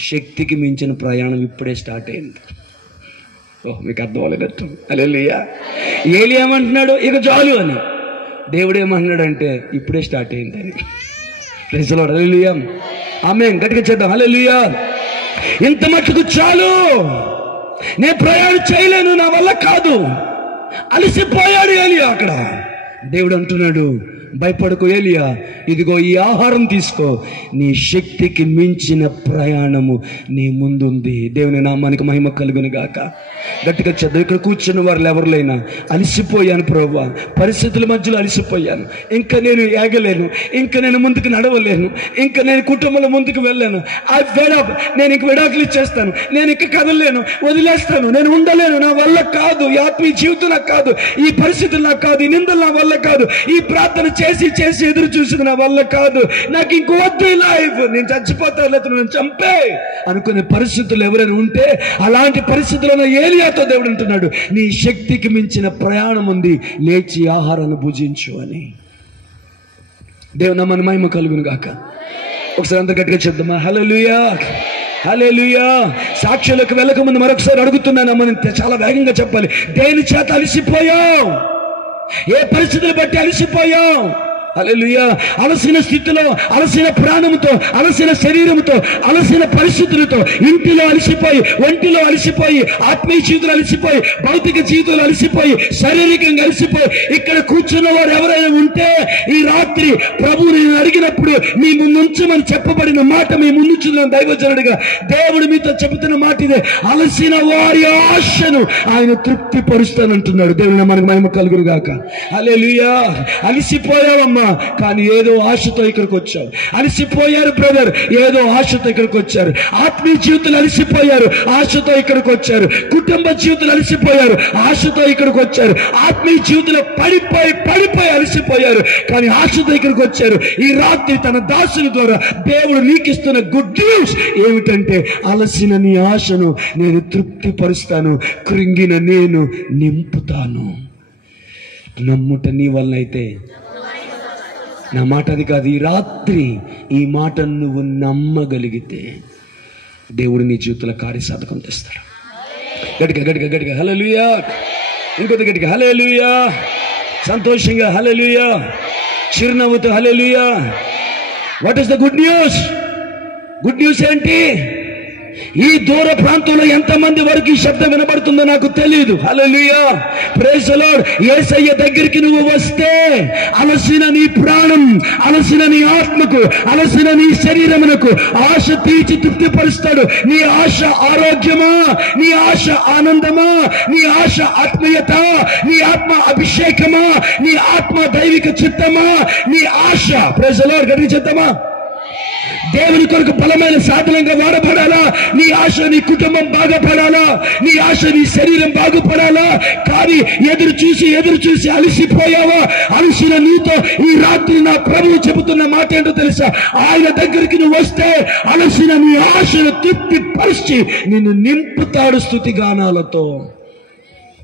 శక్తికి మించిన ప్రయాణం ఇప్పుడే స్టార్ట్ అయింది. మీకు అర్థం అవ్వలేదట్టు. హల్లెలూయా. ఏలియా ఏమంటున్నాడు? ఇక చాలు అని. దేవుడు ఏమంటున్నాడంటే ఇప్పుడే స్టార్ట్ అయిందని. Praise the lord. Hallelujah. Amen. గట్టిగా చేద్దాం. హల్లెలూయా. ఇంత మట్టుకు చాలు, నేను ప్రయాణం చేయలేను, నా వల్ల కాదు, అలసిపోయాడు ఏలియా. అక్కడ దేవుడు అంటున్నాడు, భయపడకు ఏలియా, ఇదిగో ఈ ఆహారం తీసుకో, నీ శక్తికి మించిన ప్రయాణము నీ ముందుంది. దేవుని నామానికి మహిమ కలుగును గాక. గట్టిగా చదువు. ఇక్కడ కూర్చున్న వారు ఎవరులైనా అలసిపోయాను ప్రభువా, పరిస్థితుల మధ్యలో అలసిపోయాను, ఇంకా నేను ఏగలేను, ఇంకా నేను ముందుకు నడవలేను, ఇంకా నేను కుటుంబంలో ముందుకు వెళ్ళాను, నేను ఇంక విడాకులు ఇచ్చేస్తాను, నేను ఇంక కదలలేను, వదిలేస్తాను, నేను ఉండలేను, నా వల్ల కాదు, ఈ ఆత్మీయ జీవితం నాకు కాదు, ఈ పరిస్థితులు నాకు కాదు, ఈ నిందలు నా వల్ల కాదు, ఈ ప్రార్థన చేసి చేసి ఎదురు చూసింది నా వల్ల కాదు, నాకు ఇంక వద్దు లైఫ్, నేను చచ్చిపోతాను లేదా నేను చంపే అనుకునే పరిస్థితులు ఎవరైనా ఉంటే, అలాంటి పరిస్థితుల్లో ఏలియాతో దేవుడు అంటున్నాడు, నీ శక్తికి మించిన ప్రయాణం ఉంది, లేచి ఆహారాన్ని భుజించు అని. దేవుని నామమున మహిమ కలుగును గాక. ఒకసారి అంత గట్టిగా చెప్దామా? హల్లెలూయా, హల్లెలూయా. సాక్ష్యాలకు వెళ్ళక ముందు మరొకసారి అడుగుతున్నాను, మనం చాలా వేగంగా చెప్పాలి. దేని చేత అలసిపోయావు? ఏ పరిస్థితులు బట్టి అలసిపోయావు? హల్లెలూయా. అలసిన స్థితిలో, అలసిన ప్రాణముతో, అలసిన శరీరంతో, అలసిన పరిస్థితులతో, ఇంటిలో అలసిపోయి, ఒంటిలో అలసిపోయి, ఆత్మీయ జీవితంలో అలసిపోయి, భౌతిక జీవితంలో అలసిపోయి, శారీరకంగా అలసిపోయి ఇక్కడ కూర్చున్న వారు ఎవరైనా ఉంటే, ఈ రాత్రి ప్రభు నేను అడిగినప్పుడు మీ ముందుంచమని చెప్పబడిన మాట మీ ముందుంచిన దైవజనుడిగా దేవుడు మీతో చెబుతున్న మాట ఇదే, అలసిన వారి ఆశను ఆయన తృప్తి పరుస్తానంటున్నాడు. దేవుని మనకు మహిమ కలుగును గాక. హల్లెలూయా. అలసిపోయావమ్మా, కానీ ఏదో ఆశతో ఇక్కడికి వచ్చావు. అలసిపోయారు బ్రదర్, ఏదో ఆశతో ఇక్కడికి వచ్చారు. ఆత్మీయ జీవితాలు అలసిపోయారు, ఆశతో ఇక్కడికి వచ్చారు. కుటుంబ జీవితాలు అలసిపోయారు, ఆశతో ఇక్కడికి వచ్చారు. ఆత్మీయ జీవితంలో పడిపోయి అలసిపోయారు, కానీ ఆశతో ఇక్కడికి వచ్చారు. ఈ రాత్రి తన దాసుని ద్వారా దేవుడు నీకు ఇస్తున్న గుడ్ న్యూస్ ఏమిటంటే, అలసిన నీ ఆశను నేను తృప్తి పరుస్తాను, కృంగిన నేను నింపుతాను. నమ్ముట నీ వల్ల అయితే, నా మాట అది కాదు. ఈ రాత్రి ఈ మాటను నువ్వు నమ్మగలిగితే దేవుడు నీ జీవితంలో కార్యసాధకం తెస్తాడు. గట్టిగా గట్టిగా గట్టిగా హల్లెలూయా. ఇంకొక గట్టిగా హల్లెలూయా. సంతోషంగా హల్లెలూయా, చిరునవ్వుతో hallelujah. What is the good news? Good news ఏంటి? ఈ దూర ప్రాంతంలో ఎంతమంది వరకు ఈ శబ్దం వినబడుతుందో నాకు తెలియదు. హల్లెలూయా, ప్రైజ్ ది లార్డ్. యేసయ్య దగ్గరికి నువ్వు వస్తే అలసిన నీ ప్రాణం, అలసిన నీ ఆత్మకు, అలసిన నీ శరీరమునకు ఆశ తీర్చి తృప్తిపరుస్తాడు. నీ ఆశ ఆరోగ్యమా, నీ ఆశ ఆనందమా, నీ ఆశ ఆత్మీయత, నీ ఆత్మ అభిషేకమా, నీ ఆత్మ దైవిక చిత్తమా, నీ ఆశ ప్రైజ్ ది లార్డ్ గట్టిగా చెప్తామా, దేవుని కొరకు బలమైన సాధనంగా వాడబడాలా. నీ ఆశ నీ కుటుంబం బాగుపడాలా, నీ ఆశ నీ శరీరం బాగుపడాలా. కానీ ఎదురు చూసి అలసిపోయావా? అలసిన నీతో ఈ రాత్రి నా ప్రభువు చెబుతున్న మాట ఏంటో తెలుసా? ఆయన దగ్గరికి నువ్వు వస్తే అలసిన నీ ఆశను తృప్తి పరిచి నిన్ను నింపుతాడు స్తుతి గానాలతో.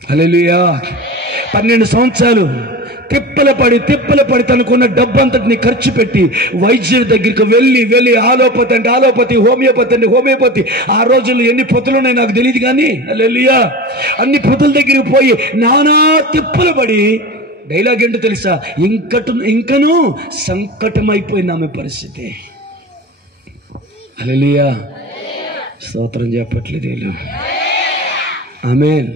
హల్లెలూయా. 12 సంవత్సరాలు తిప్పల పడి తనకున్న డబ్బంతటిని ఖర్చు పెట్టి వైద్యుడి దగ్గరికి వెళ్ళి ఆలోపతి అంటే ఆలోపతి, హోమియోపతి అంటే హోమియోపతి. ఆ రోజుల్లో ఎన్ని పొతులు ఉన్నాయి నాకు తెలియదు, కానీ హల్లెలూయా అన్ని పొతుల దగ్గరికి పోయి నానా తిప్పలు పడి డైలాగ్ ఏంటో తెలుసా? ఇంకను సంకటం అయిపోయింది ఆమె పరిస్థితి. హల్లెలూయా. స్తోత్రం చెప్పట్లేదు వీళ్ళు. ఆమేన్.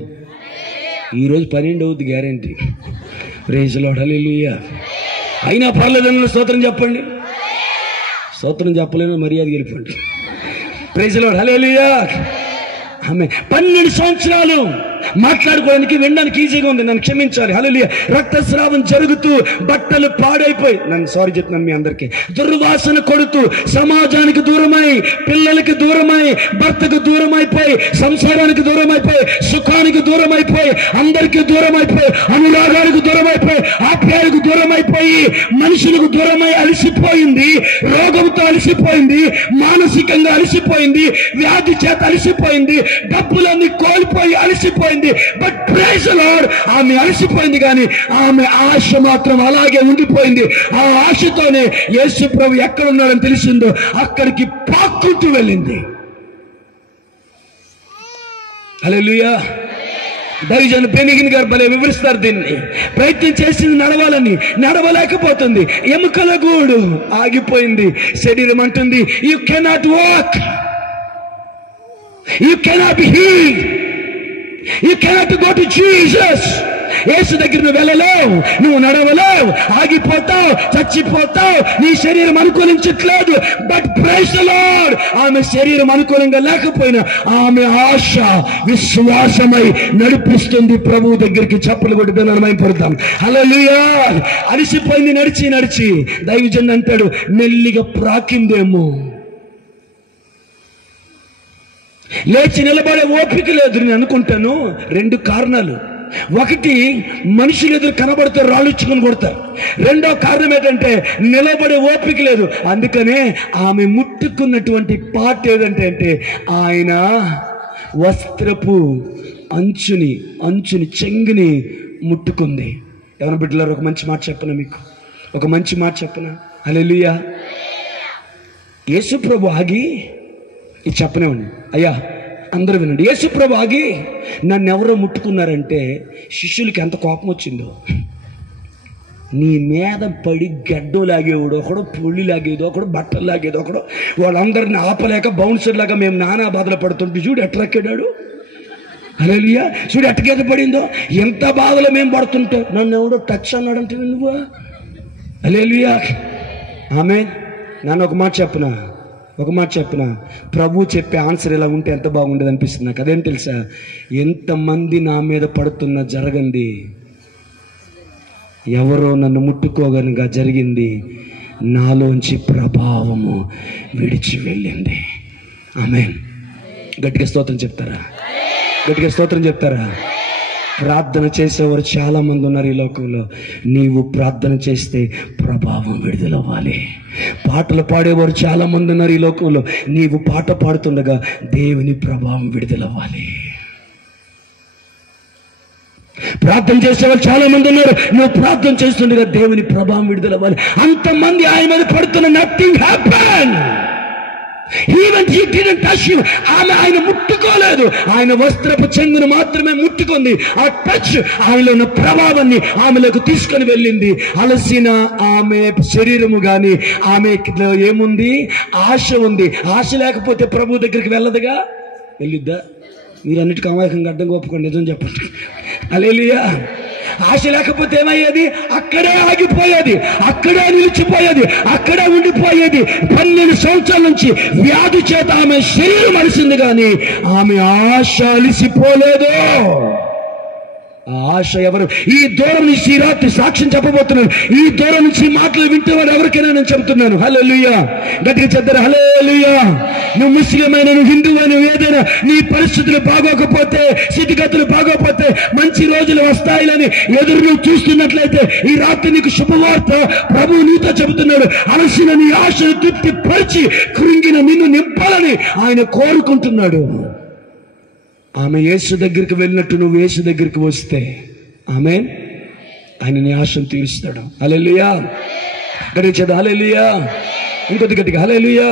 ఈరోజు 12 అవుతుంది guarantee. Praise the lord. Hallelujah. అయినా పర్లేదన్న స్తోత్రం చెప్పండి. స్తోత్రం చెప్పలేను మర్యాద గెలిపండి. Praise the lord. Hallelujah. Amen. 12 సంవత్సరాలు మాట్లాడుకోవడానికి వినడానికి ఈజీగా ఉంది, నన్ను క్షమించాలి. హల్లెలూయా. రక్తస్రావం జరుగుతూ, బట్టలు పాడైపోయి, నన్ను సారీ చెప్తున్నాను మీ అందరికీ, దుర్వాసన కొడుతూ, సమాజానికి దూరమై, పిల్లలకి దూరమై, భర్తకు దూరమైపోయి, సంసారానికి దూరమైపోయి, సుఖానికి దూరమైపోయి, అందరికీ దూరమైపోయి, అనురాగానికి దూరమైపోయి, ఆప్యాయకు దూరమైపోయి, మనుషులకు దూరమై అలసిపోయింది. రోగంతో అలసిపోయింది, మానసికంగా అలసిపోయింది, వ్యాధి చేత అలసిపోయింది, డబ్బులన్నీ కోల్పోయి అలసిపోయింది. బట్ ప్రైజ్ ది లార్డ్, ఆమె అలసిపోయింది కానీ ఆమె ఆశ మాత్రం అలాగే ఉండిపోయింది. ఆ ఆశతోనే యేసు ప్రభు ఎక్కడున్నాడని తెలిసిందో అక్కడికి పాక్కుంటూ వెళ్ళింది. హల్లెలూయా. దైవజనుడు బెనిగిన్ గారు భలే వివరిస్తారు దీన్ని. ప్రయత్నం చేసింది నడవాలని, నడవలేకపోతుంది. ఎముకల గూడు ఆగిపోయింది. శరీరం అంటుంది you cannot walk, you cannot be healed, you cannot go to Jesus. యేసు దగ్గర నువ్వు వెళ్ళలేవు, నువ్వు నడవలేవు, ఆగిపోతావు, చచ్చిపోతావు, నీ శరీరం అనుకూలించట్లేదు. బట్ ప్రైజ్ ది లార్డ్, ఆమె శరీరం అనుకూలంగా లేకపోయినా ఆమె ఆశ విశ్వాసమై నడిపిస్తుంది ప్రభు దగ్గరికి. చప్పలు కొట్టి ధనమయపడతాం. హల్లెలూయా. అలసిపోయింది నడిచి నడిచి. దైవజన్ అంటాడు మెల్లిగా ప్రాకిందేమో, లేచి నిలబడే ఓపిక లేదు. నేను అనుకుంటాను 2 కారణాలు. ఒకటి, మనుషులు ఎదురు కనబడితే రాళ్ళుచ్చుకొని కొడతారు. రెండో కారణం ఏంటంటే నిలబడే ఓపిక లేదు. అందుకనే ఆమె ముట్టుకున్నటువంటి పార్ట్ ఏదంటే అంటే ఆయన వస్త్రపు అంచుని చెంగుని ముట్టుకుంది. ఎవరి బిడ్డలారు ఒక మంచి మాట చెప్పనా, మీకు ఒక మంచి మాట చెప్పనా? హల్లెలూయా. యేసుప్రభు ఆగి ఇది చెప్పనివ్వండి అయ్యా, అందరూ వినండి. యేసుప్రభు ఆగి నన్ను ఎవరో ముట్టుకున్నారంటే శిష్యులకి ఎంత కోపం వచ్చిందో. నీ మీద పడి గడ్డో లాగేవాడు ఒకడు, పుల్లి లాగేది ఒకడు, బట్టలు లాగేది ఒకడు, వాళ్ళందరిని ఆపలేక బౌన్సర్ లాగా మేము నానా బాధలు పడుతుంటే చూడు ఎట్లా ఎక్కాడు. హల్లెలూయా. చూడు ఎట్టకేత పడిందో. ఎంత బాధలో మేము పడుతుంటే నన్ను ఎవడో టచ్ అన్నాడంటే నువ్వు. హల్లెలూయా. ఆమేన్. నన్ను ఒక మాట చెప్పనా, ప్రభు చెప్పే ఆన్సర్ ఇలా ఉంటే ఎంత బాగుండేది అనిపిస్తుంది నాకు. అదేం తెలుసా, ఎంతమంది నా మీద పడుతున్నా జరగండి, ఎవరో నన్ను ముట్టుకోగనగా జరిగింది, నాలోంచి ప్రభావము విడిచి వెళ్ళింది. ఆమేన్. గట్టిగా స్తోత్రం చెప్తారా? ప్రార్థన చేసేవారు చాలా మంది ఉన్నారు ఈ లోకంలో. నీవు ప్రార్థన చేస్తే ప్రభావం విడుదలవ్వాలి. పాటలు పాడేవారు చాలా మంది ఉన్నారు ఈ లోకంలో. నీవు పాట పాడుతుండగా దేవుని ప్రభావం విడుదలవ్వాలి. ప్రార్థన చేసేవాళ్ళు చాలా మంది ఉన్నారు. నువ్వు ప్రార్థన చేస్తుండగా దేవుని ప్రభావం విడుదలవ్వాలి. అంతమంది ఆయన మీద పడుతున్న నథింగ్ హ్యాపెన్. ఆమె ఆయన ముట్టుకోలేదు, ఆయన వస్త్రపు చెంగును మాత్రమే ముట్టుకుంది. ఆ టచ్ ఆయనలో ఉన్న ప్రభావాన్ని ఆమెలోకి తీసుకొని వెళ్ళింది. అలసిన ఆమె శరీరము గాని ఆమెలో ఏముంది, ఆశ ఉంది. ఆశ లేకపోతే ప్రభు దగ్గరికి వెళ్ళదుగా. వెళ్ళిద్దా? మీరన్నిటికీ అమాయకంగా అడ్డం ఒప్పుకోండి, నిజం చెప్పండి. హల్లెలూయా. ఆశ లేకపోతే ఏమయ్యేది? అక్కడే ఆగిపోయేది, అక్కడే నిలిచిపోయేది, అక్కడే ఉండిపోయేది. 12 సంవత్సరాల నుంచి వ్యాధి చేత ఆమె శరీరం అలిసింది కానీ ఆమె ఆశ అలిసిపోలేదు. ఆశ ఎవరు? ఈ దూరం నుంచి ఈ రాత్రి సాక్ష్యం చెప్పబోతున్నాను. ఈ దూరం నుంచి మాటలు వింటేవాడు ఎవరికైనా నేను చెప్తున్నాను. హల్లెలూయా. గట్టిగా చెప్తారు హల్లెలూయా. నువ్వు ముస్లిం అయినా, నువ్వు హిందూ అయినా, ఏదైనా నీ పరిస్థితులు బాగోకపోతే, స్థితిగతులు బాగోకపోతే మంచి రోజులు వస్తాయిలని ఎదురు నువ్వు చూస్తున్నట్లయితే ఈ రాత్రి నీకు శుభవార్త ప్రభు నీతో చెబుతున్నాడు. అలసిన నీ ఆశను తృప్తి పరిచి కృంగిన నిన్ను నింపాలని ఆయన కోరుకుంటున్నాడు. ఆమె యేసు దగ్గరికి వెళ్ళినట్టు నువ్వు యేసు దగ్గరికి వస్తే ఆమేన్, ఆయన నీ ఆశను తీరుస్తాడు. హల్లెలూయా. గట్టిగా హల్లెలూయా. ఇంకొద్ది గట్టిగా హల్లెలూయా.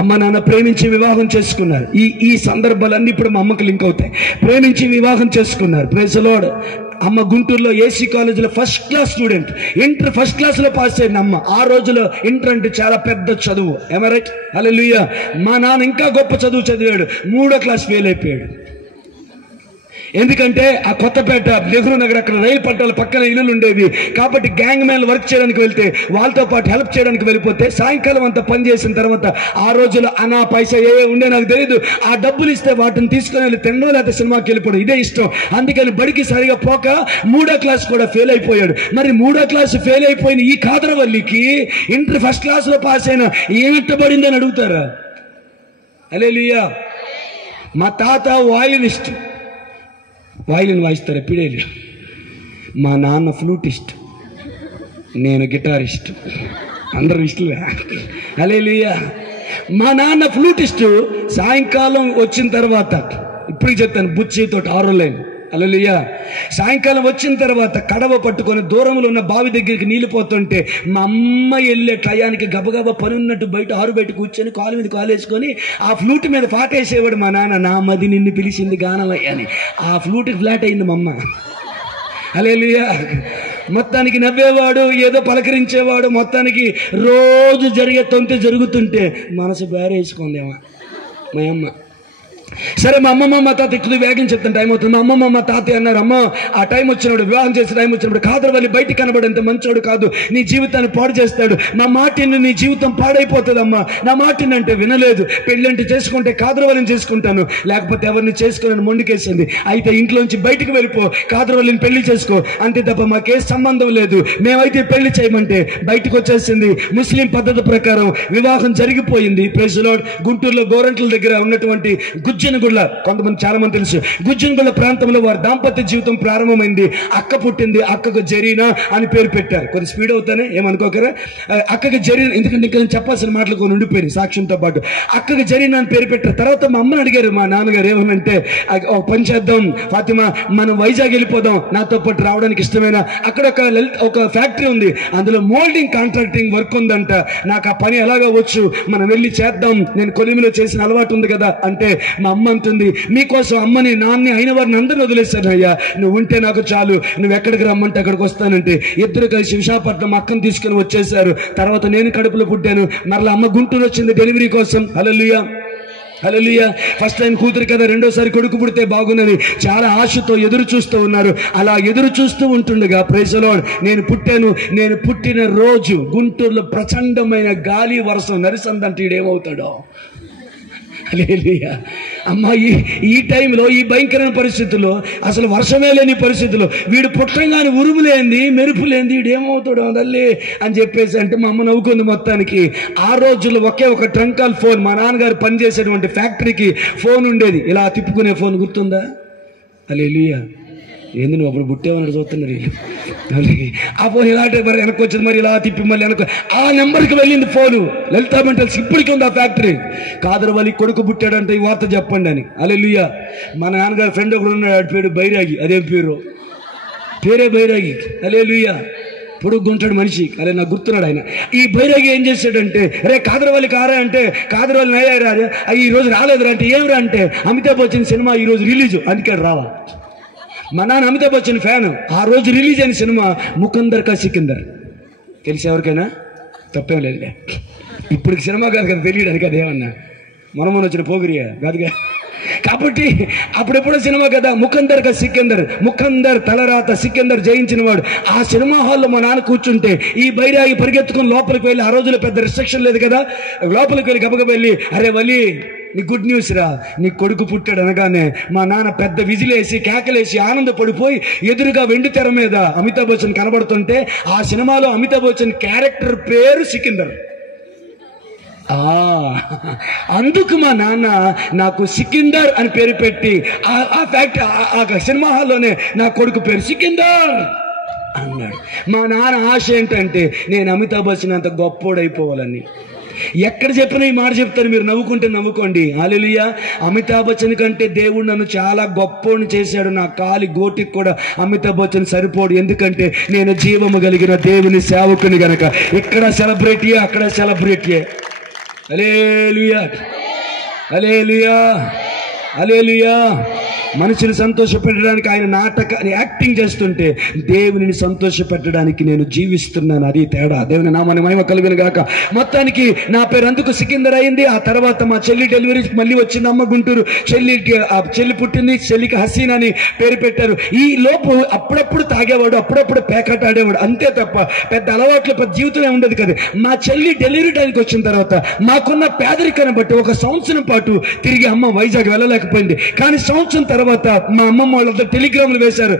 అమ్మ నాన్న ప్రేమించి వివాహం చేసుకున్నారు. ఈ సందర్భాలన్నీ ఇప్పుడు మా అమ్మకి లింక్ అవుతాయి. ప్రేమించి వివాహం చేసుకున్నారు. Praise the lord. అమ్మ గుంటూరులో ఏసీ కాలేజీలో first class student. Inter first క్లాస్లో పాస్ అయింది అమ్మ. ఆ రోజులో ఇంటర్ అంటే చాలా పెద్ద చదువు. ఏమ రైట్? హల్లెలూయా. మా నాన్న ఇంకా గొప్ప చదువు చదివాడు. 3వ క్లాస్ ఫెయిల్ అయిపోయాడు. ఎందుకంటే ఆ కొత్తపేట నెహ్రూ నగర్ అక్కడ రైలు పట్టాల పక్కన ఇల్లులు ఉండేవి కాబట్టి గ్యాంగ్ మ్యాన్లు వర్క్ చేయడానికి వెళ్తే వాళ్ళతో పాటు హెల్ప్ చేయడానికి వెళ్ళిపోతే సాయంకాలం అంతా పని చేసిన తర్వాత ఆ రోజుల్లో అనా పైసా ఏ ఉండే నాకు తెలియదు. ఆ డబ్బులు ఇస్తే వాటిని తీసుకుని వెళ్ళి తినడం లేకపోతే సినిమాకి వెళ్ళిపోవడం ఇదే ఇష్టం. అందుకని బడికి సరిగా పోక 3వ క్లాస్ కూడా ఫెయిల్ అయిపోయాడు. మరి 3వ క్లాస్ ఫెయిల్ అయిపోయిన ఈ కాదరవల్లికి ఇంటర్ ఫస్ట్ క్లాస్ లో పాస్ అయిన ఏనట్టబడిందని అడుగుతారా? హల్లెలూయా. మా తాత వయలినిస్ట్, వయలిన్ వాయిస్తారు పిడేలు. మా నాన్న ఫ్లూటిస్ట్, నేను గిటారిస్ట్. అందరూ ఇష్టలే. హల్లెలూయా. మా నాన్న ఫ్లూటిస్టు. సాయంకాలం వచ్చిన తర్వాత ఇప్పుడు చెప్తాను బుచ్చితో 6 లైన్. హల్లెలూయా. సాయంకాలం వచ్చిన తర్వాత కడవ పట్టుకొని దూరంలో ఉన్న బావి దగ్గరికి నీళ్ళు పోతుంటే మా అమ్మ వెళ్ళే టయానికి గబగబా పని ఉన్నట్టు బయట ఆరు బయట కూర్చొని కాలు మీద కాలు వేసుకొని ఆ ఫ్లూట్ మీద పాటేసేవాడు మా నాన్న. నా మది నిన్ను పిలిచింది గానమయ్య అని. ఆ ఫ్లూట్కి ఫ్లాట్ అయింది మా అమ్మ. హల్లెలూయా. మొత్తానికి నవ్వేవాడు, ఏదో పలకరించేవాడు. మొత్తానికి రోజు జరిగే తొంత జరుగుతుంటే మనసు బేరేసుకుందేమా మా అమ్మ. సరే మా అమ్మమ్మ మా తాత ఎక్కువ వేగం చెప్తాను, టైం అవుతుంది. మా అమ్మమ్మ మా తాతయ్య అన్నారు, అమ్మ ఆ టైం వచ్చినప్పుడు, వివాహం చేసే టైం వచ్చినప్పుడు కాదరవల్లి బయటికి కనబడేంత మంచోడు కాదు, నీ జీవితాన్ని పాడు చేస్తాడు, మా మాటిని నీ జీవితం పాడైపోతుందమ్మా, నా మాటిని అంటే వినలేదు. పెళ్ళంటే చేసుకుంటే కాదరవల్లిని చేసుకుంటాను, లేకపోతే ఎవరిని చేసుకోనని మొండికేసింది. అయితే ఇంట్లోంచి బయటికి వెళ్ళిపో, కాదరవల్లిని పెళ్లి చేసుకో, అంతే తప్ప మాకే సంబంధం లేదు, మేమైతే పెళ్లి చేయమంటే బయటకు వచ్చేసింది. ముస్లిం పద్ధతి ప్రకారం వివాహం జరిగిపోయింది. Praise the lord. గుంటూరులో గోరంట్ల దగ్గర ఉన్నటువంటి గుజ్జనగుళ్ళ, కొంతమంది చాలా మంది తెలుసు, గుజ్జనగుళ్ళ ప్రాంతంలో వారి దాంపత్య జీవితం ప్రారంభమైంది. అక్క పుట్టింది, అక్కకు జరీనా అని పేరు పెట్టారు. కొంచెం స్పీడ్ అవుతానే ఏమనుకోకరా. అక్కకి జరీనా, ఎందుకంటే ఇక్కడ చెప్పాల్సిన మాటలు కొన్ని ఉండిపోయింది సాక్ష్యంతో పాటు. అక్కకి జరీనా అని పేరు పెట్టారు. తర్వాత మా అమ్మని అడిగారు మా నాన్నగారు, ఏమనంటే ఒక పని చేద్దాం ఫాతిమా, మనం వైజాగ్ వెళ్ళిపోదాం, నాతో పాటు రావడానికి ఇష్టమేనా? అక్కడ ఒక ఫ్యాక్టరీ ఉంది, అందులో మోల్డింగ్ కాంట్రాక్టింగ్ వర్క్ ఉందంట, నాకు ఆ పని ఎలాగో వచ్చు, మనం వెళ్ళి చేద్దాం, నేను కొలిమిలో చేసిన అలవాటు ఉంది కదా అంటే మా అమ్మ అంటుంది, మీకోసం అమ్మని నాన్ని అయిన వారిని అందరిని వదిలేశాను అయ్యా, నువ్వు ఉంటే నాకు చాలు, నువ్వు ఎక్కడికి రమ్మంటే అక్కడికి వస్తానంటే ఇద్దరు కలిసి విశాఖపట్నం అక్కను తీసుకుని వచ్చేసారు. తర్వాత నేను కడుపులో పుట్టాను, మరలా అమ్మ గుంటూరు వచ్చింది డెలివరీ కోసం. హల్లెలూయా హల్లెలూయా. ఫస్ట్ టైం కూతురు కదా, రెండోసారి కొడుకు పుడితే బాగున్నది, చాలా ఆశతో ఎదురు చూస్తూ ఉన్నారు. అలా ఎదురు చూస్తూ ఉంటుండగా ప్రైజ్ ది లార్డ్, నేను పుట్టాను. నేను పుట్టిన రోజు గుంటూరులో ప్రచండమైన గాలి వర్షం, నరిసందంటే ఈడేమవుతాడో. హల్లెలూయా. అమ్మాయి ఈ టైంలో, ఈ భయంకరమైన పరిస్థితుల్లో, అసలు వర్షమే లేని పరిస్థితుల్లో వీడు పుట్టంగానే ఉరుము లేంది, మెరుపు లేంది, వీడేమవుతాడు తల్లి అని చెప్పేసి అంటే మా అమ్మ నవ్వుకుంది మొత్తానికి. ఆ రోజుల్లో ఒకే ఒక ట్రంక్ కాల్ ఫోన్, మా నాన్నగారు పనిచేసేటువంటి ఫ్యాక్టరీకి ఫోన్ ఉండేది, ఇలా తిప్పుకునే ఫోన్, గుర్తుందా? హల్లెలూయా. ఏంది నువ్వు అప్పుడు బుట్టేమన్నాడు చూస్తున్నారు. ఆ ఫోన్ ఇలా మరి వెనక్కి వచ్చింది, మరి ఇలా తిప్పి మళ్ళీ వెనక్కి ఆ నెంబర్కి వెళ్ళింది ఫోను. లలితా మెంటల్స్ ఇప్పటికీ ఉంది ఆ ఫ్యాక్టరీ. కాదరవల్లి కొడుకు పుట్టాడంటే ఈ వార్త చెప్పండి అని. హల్లెలూయా. మా నాన్నగారి ఫ్రెండ్ ఒకడు ఉన్నాడు, పేరు బైరాగి. అదేం పేరే బైరాగి. హల్లెలూయా. పొడుగుంటాడు మనిషి, అదే నాకు గుర్తున్నాడు ఆయన. ఈ బైరాగి ఏం చేశాడంటే, రే కాదరవల్లి కారా అంటే, కాదరవల్లి నయ్యారా ఈ రోజు రాలేదురా అంటే, ఏమిరా అంటే, అమితాబ్ బచ్చన్ సినిమా ఈ రోజు రిలీజ్, అందుకే రావా. మా నాన్న అమితాబ్ బచ్చన్ ఫ్యాన్. ఆ రోజు రిలీజ్ అయిన సినిమా ముకందర్ కా సికిందర్. తెలిసి ఎవరికైనా? తప్పేం లేదులే, ఇప్పుడు సినిమా కాదు కదా తెలియడానికి, అదేమన్నా మనం వచ్చిన పోగిరియా కాదుగా. కాబట్టి అప్పుడెప్పుడో సినిమా కదా, ముకందర్ కా సికిందర్, ముకందర్ తలరాత సికిందర్ జయించిన వాడు. ఆ సినిమా హాల్లో మా నాన్న కూర్చుంటే ఈ బైరాగి పరిగెత్తుకుని లోపలికి వెళ్ళి, ఆ రోజులో పెద్ద రిస్ట్రిక్షన్ లేదు కదా, లోపలికి వెళ్ళి గబగబ వెళ్ళి, అరే వలి నీ గుడ్ న్యూస్ రా, నీ కొడుకు పుట్టాడు అనగానే మా నాన్న పెద్ద విజిలేసి కేకలేసి ఆనందపడిపోయి ఎదురుగా వెండి తెర మీద అమితాబ్ బచ్చన్ కనబడుతుంటే, ఆ సినిమాలో అమితాబ్ బచ్చన్ క్యారెక్టర్ పేరు సికిందర్. అందుకు మా నాన్న నాకు సికిందర్ అని పేరు పెట్టి ఆ ఫ్యాక్టరీ ఆ సినిమా హాల్లోనే నా కొడుకు పేరు సికిందర్ అన్నాడు. మా నాన్న ఆశ ఏంటంటే నేను అమితాబ్ బచ్చన్ అంత గొప్పోడైపోవాలని. ఎక్కడ చెప్పినా ఈ మాట చెప్తారు, మీరు నవ్వుకుంటే నవ్వుకోండి. హల్లెలూయా. అమితాబ్ బచ్చన్ కంటే దేవుడు నన్ను చాలా గొప్పోని చేశాడు. నా కాలి గోటికి కూడా అమితాబ్ బచ్చన్ సరిపోడు, ఎందుకంటే నేను జీవము కలిగిన దేవుని సేవకుని గనక. ఇక్కడ సెలబ్రిటీయే, అక్కడ సెలబ్రిటీయే. హల్లెలూయా హల్లెలూయా హల్లెలూయా. మనిషిని సంతోష పెట్టడానికి ఆయన యాక్టింగ్ చేస్తుంటే దేవుని సంతోష పెట్టడానికి నేను జీవిస్తున్నాను, అది తేడా. దేవుని నామాన్ని మహిమ కలుగును గాక. మొత్తానికి నా పేరు అందుకు సికిందర్ అయింది. ఆ తర్వాత మా చెల్లి డెలివరీ మళ్ళీ వచ్చింది, అమ్మ గుంటూరు. చెల్లి పుట్టింది, చెల్లికి హసీనా అని పేరు పెట్టారు. ఈ లోపు అప్పుడప్పుడు తాగేవాడు, అప్పుడప్పుడు పేకాట ఆడేవాడు, అంతే తప్ప పెద్ద అలవాట్లు పెద్ద జీవితమే ఉండదు కదా. మా చెల్లి డెలివరీ టైంకి వచ్చిన తర్వాత మాకున్న పేదరికాన్ని బట్టి ఒక సంవత్సరం పాటు తిరిగి అమ్మ వైజాగ్ వెళ్ళలేకపోయింది. కానీ సంవత్సరం తర్వాత మా అమ్మమ్మ వాళ్ళంతా టెలిగ్రాములు వేశారు,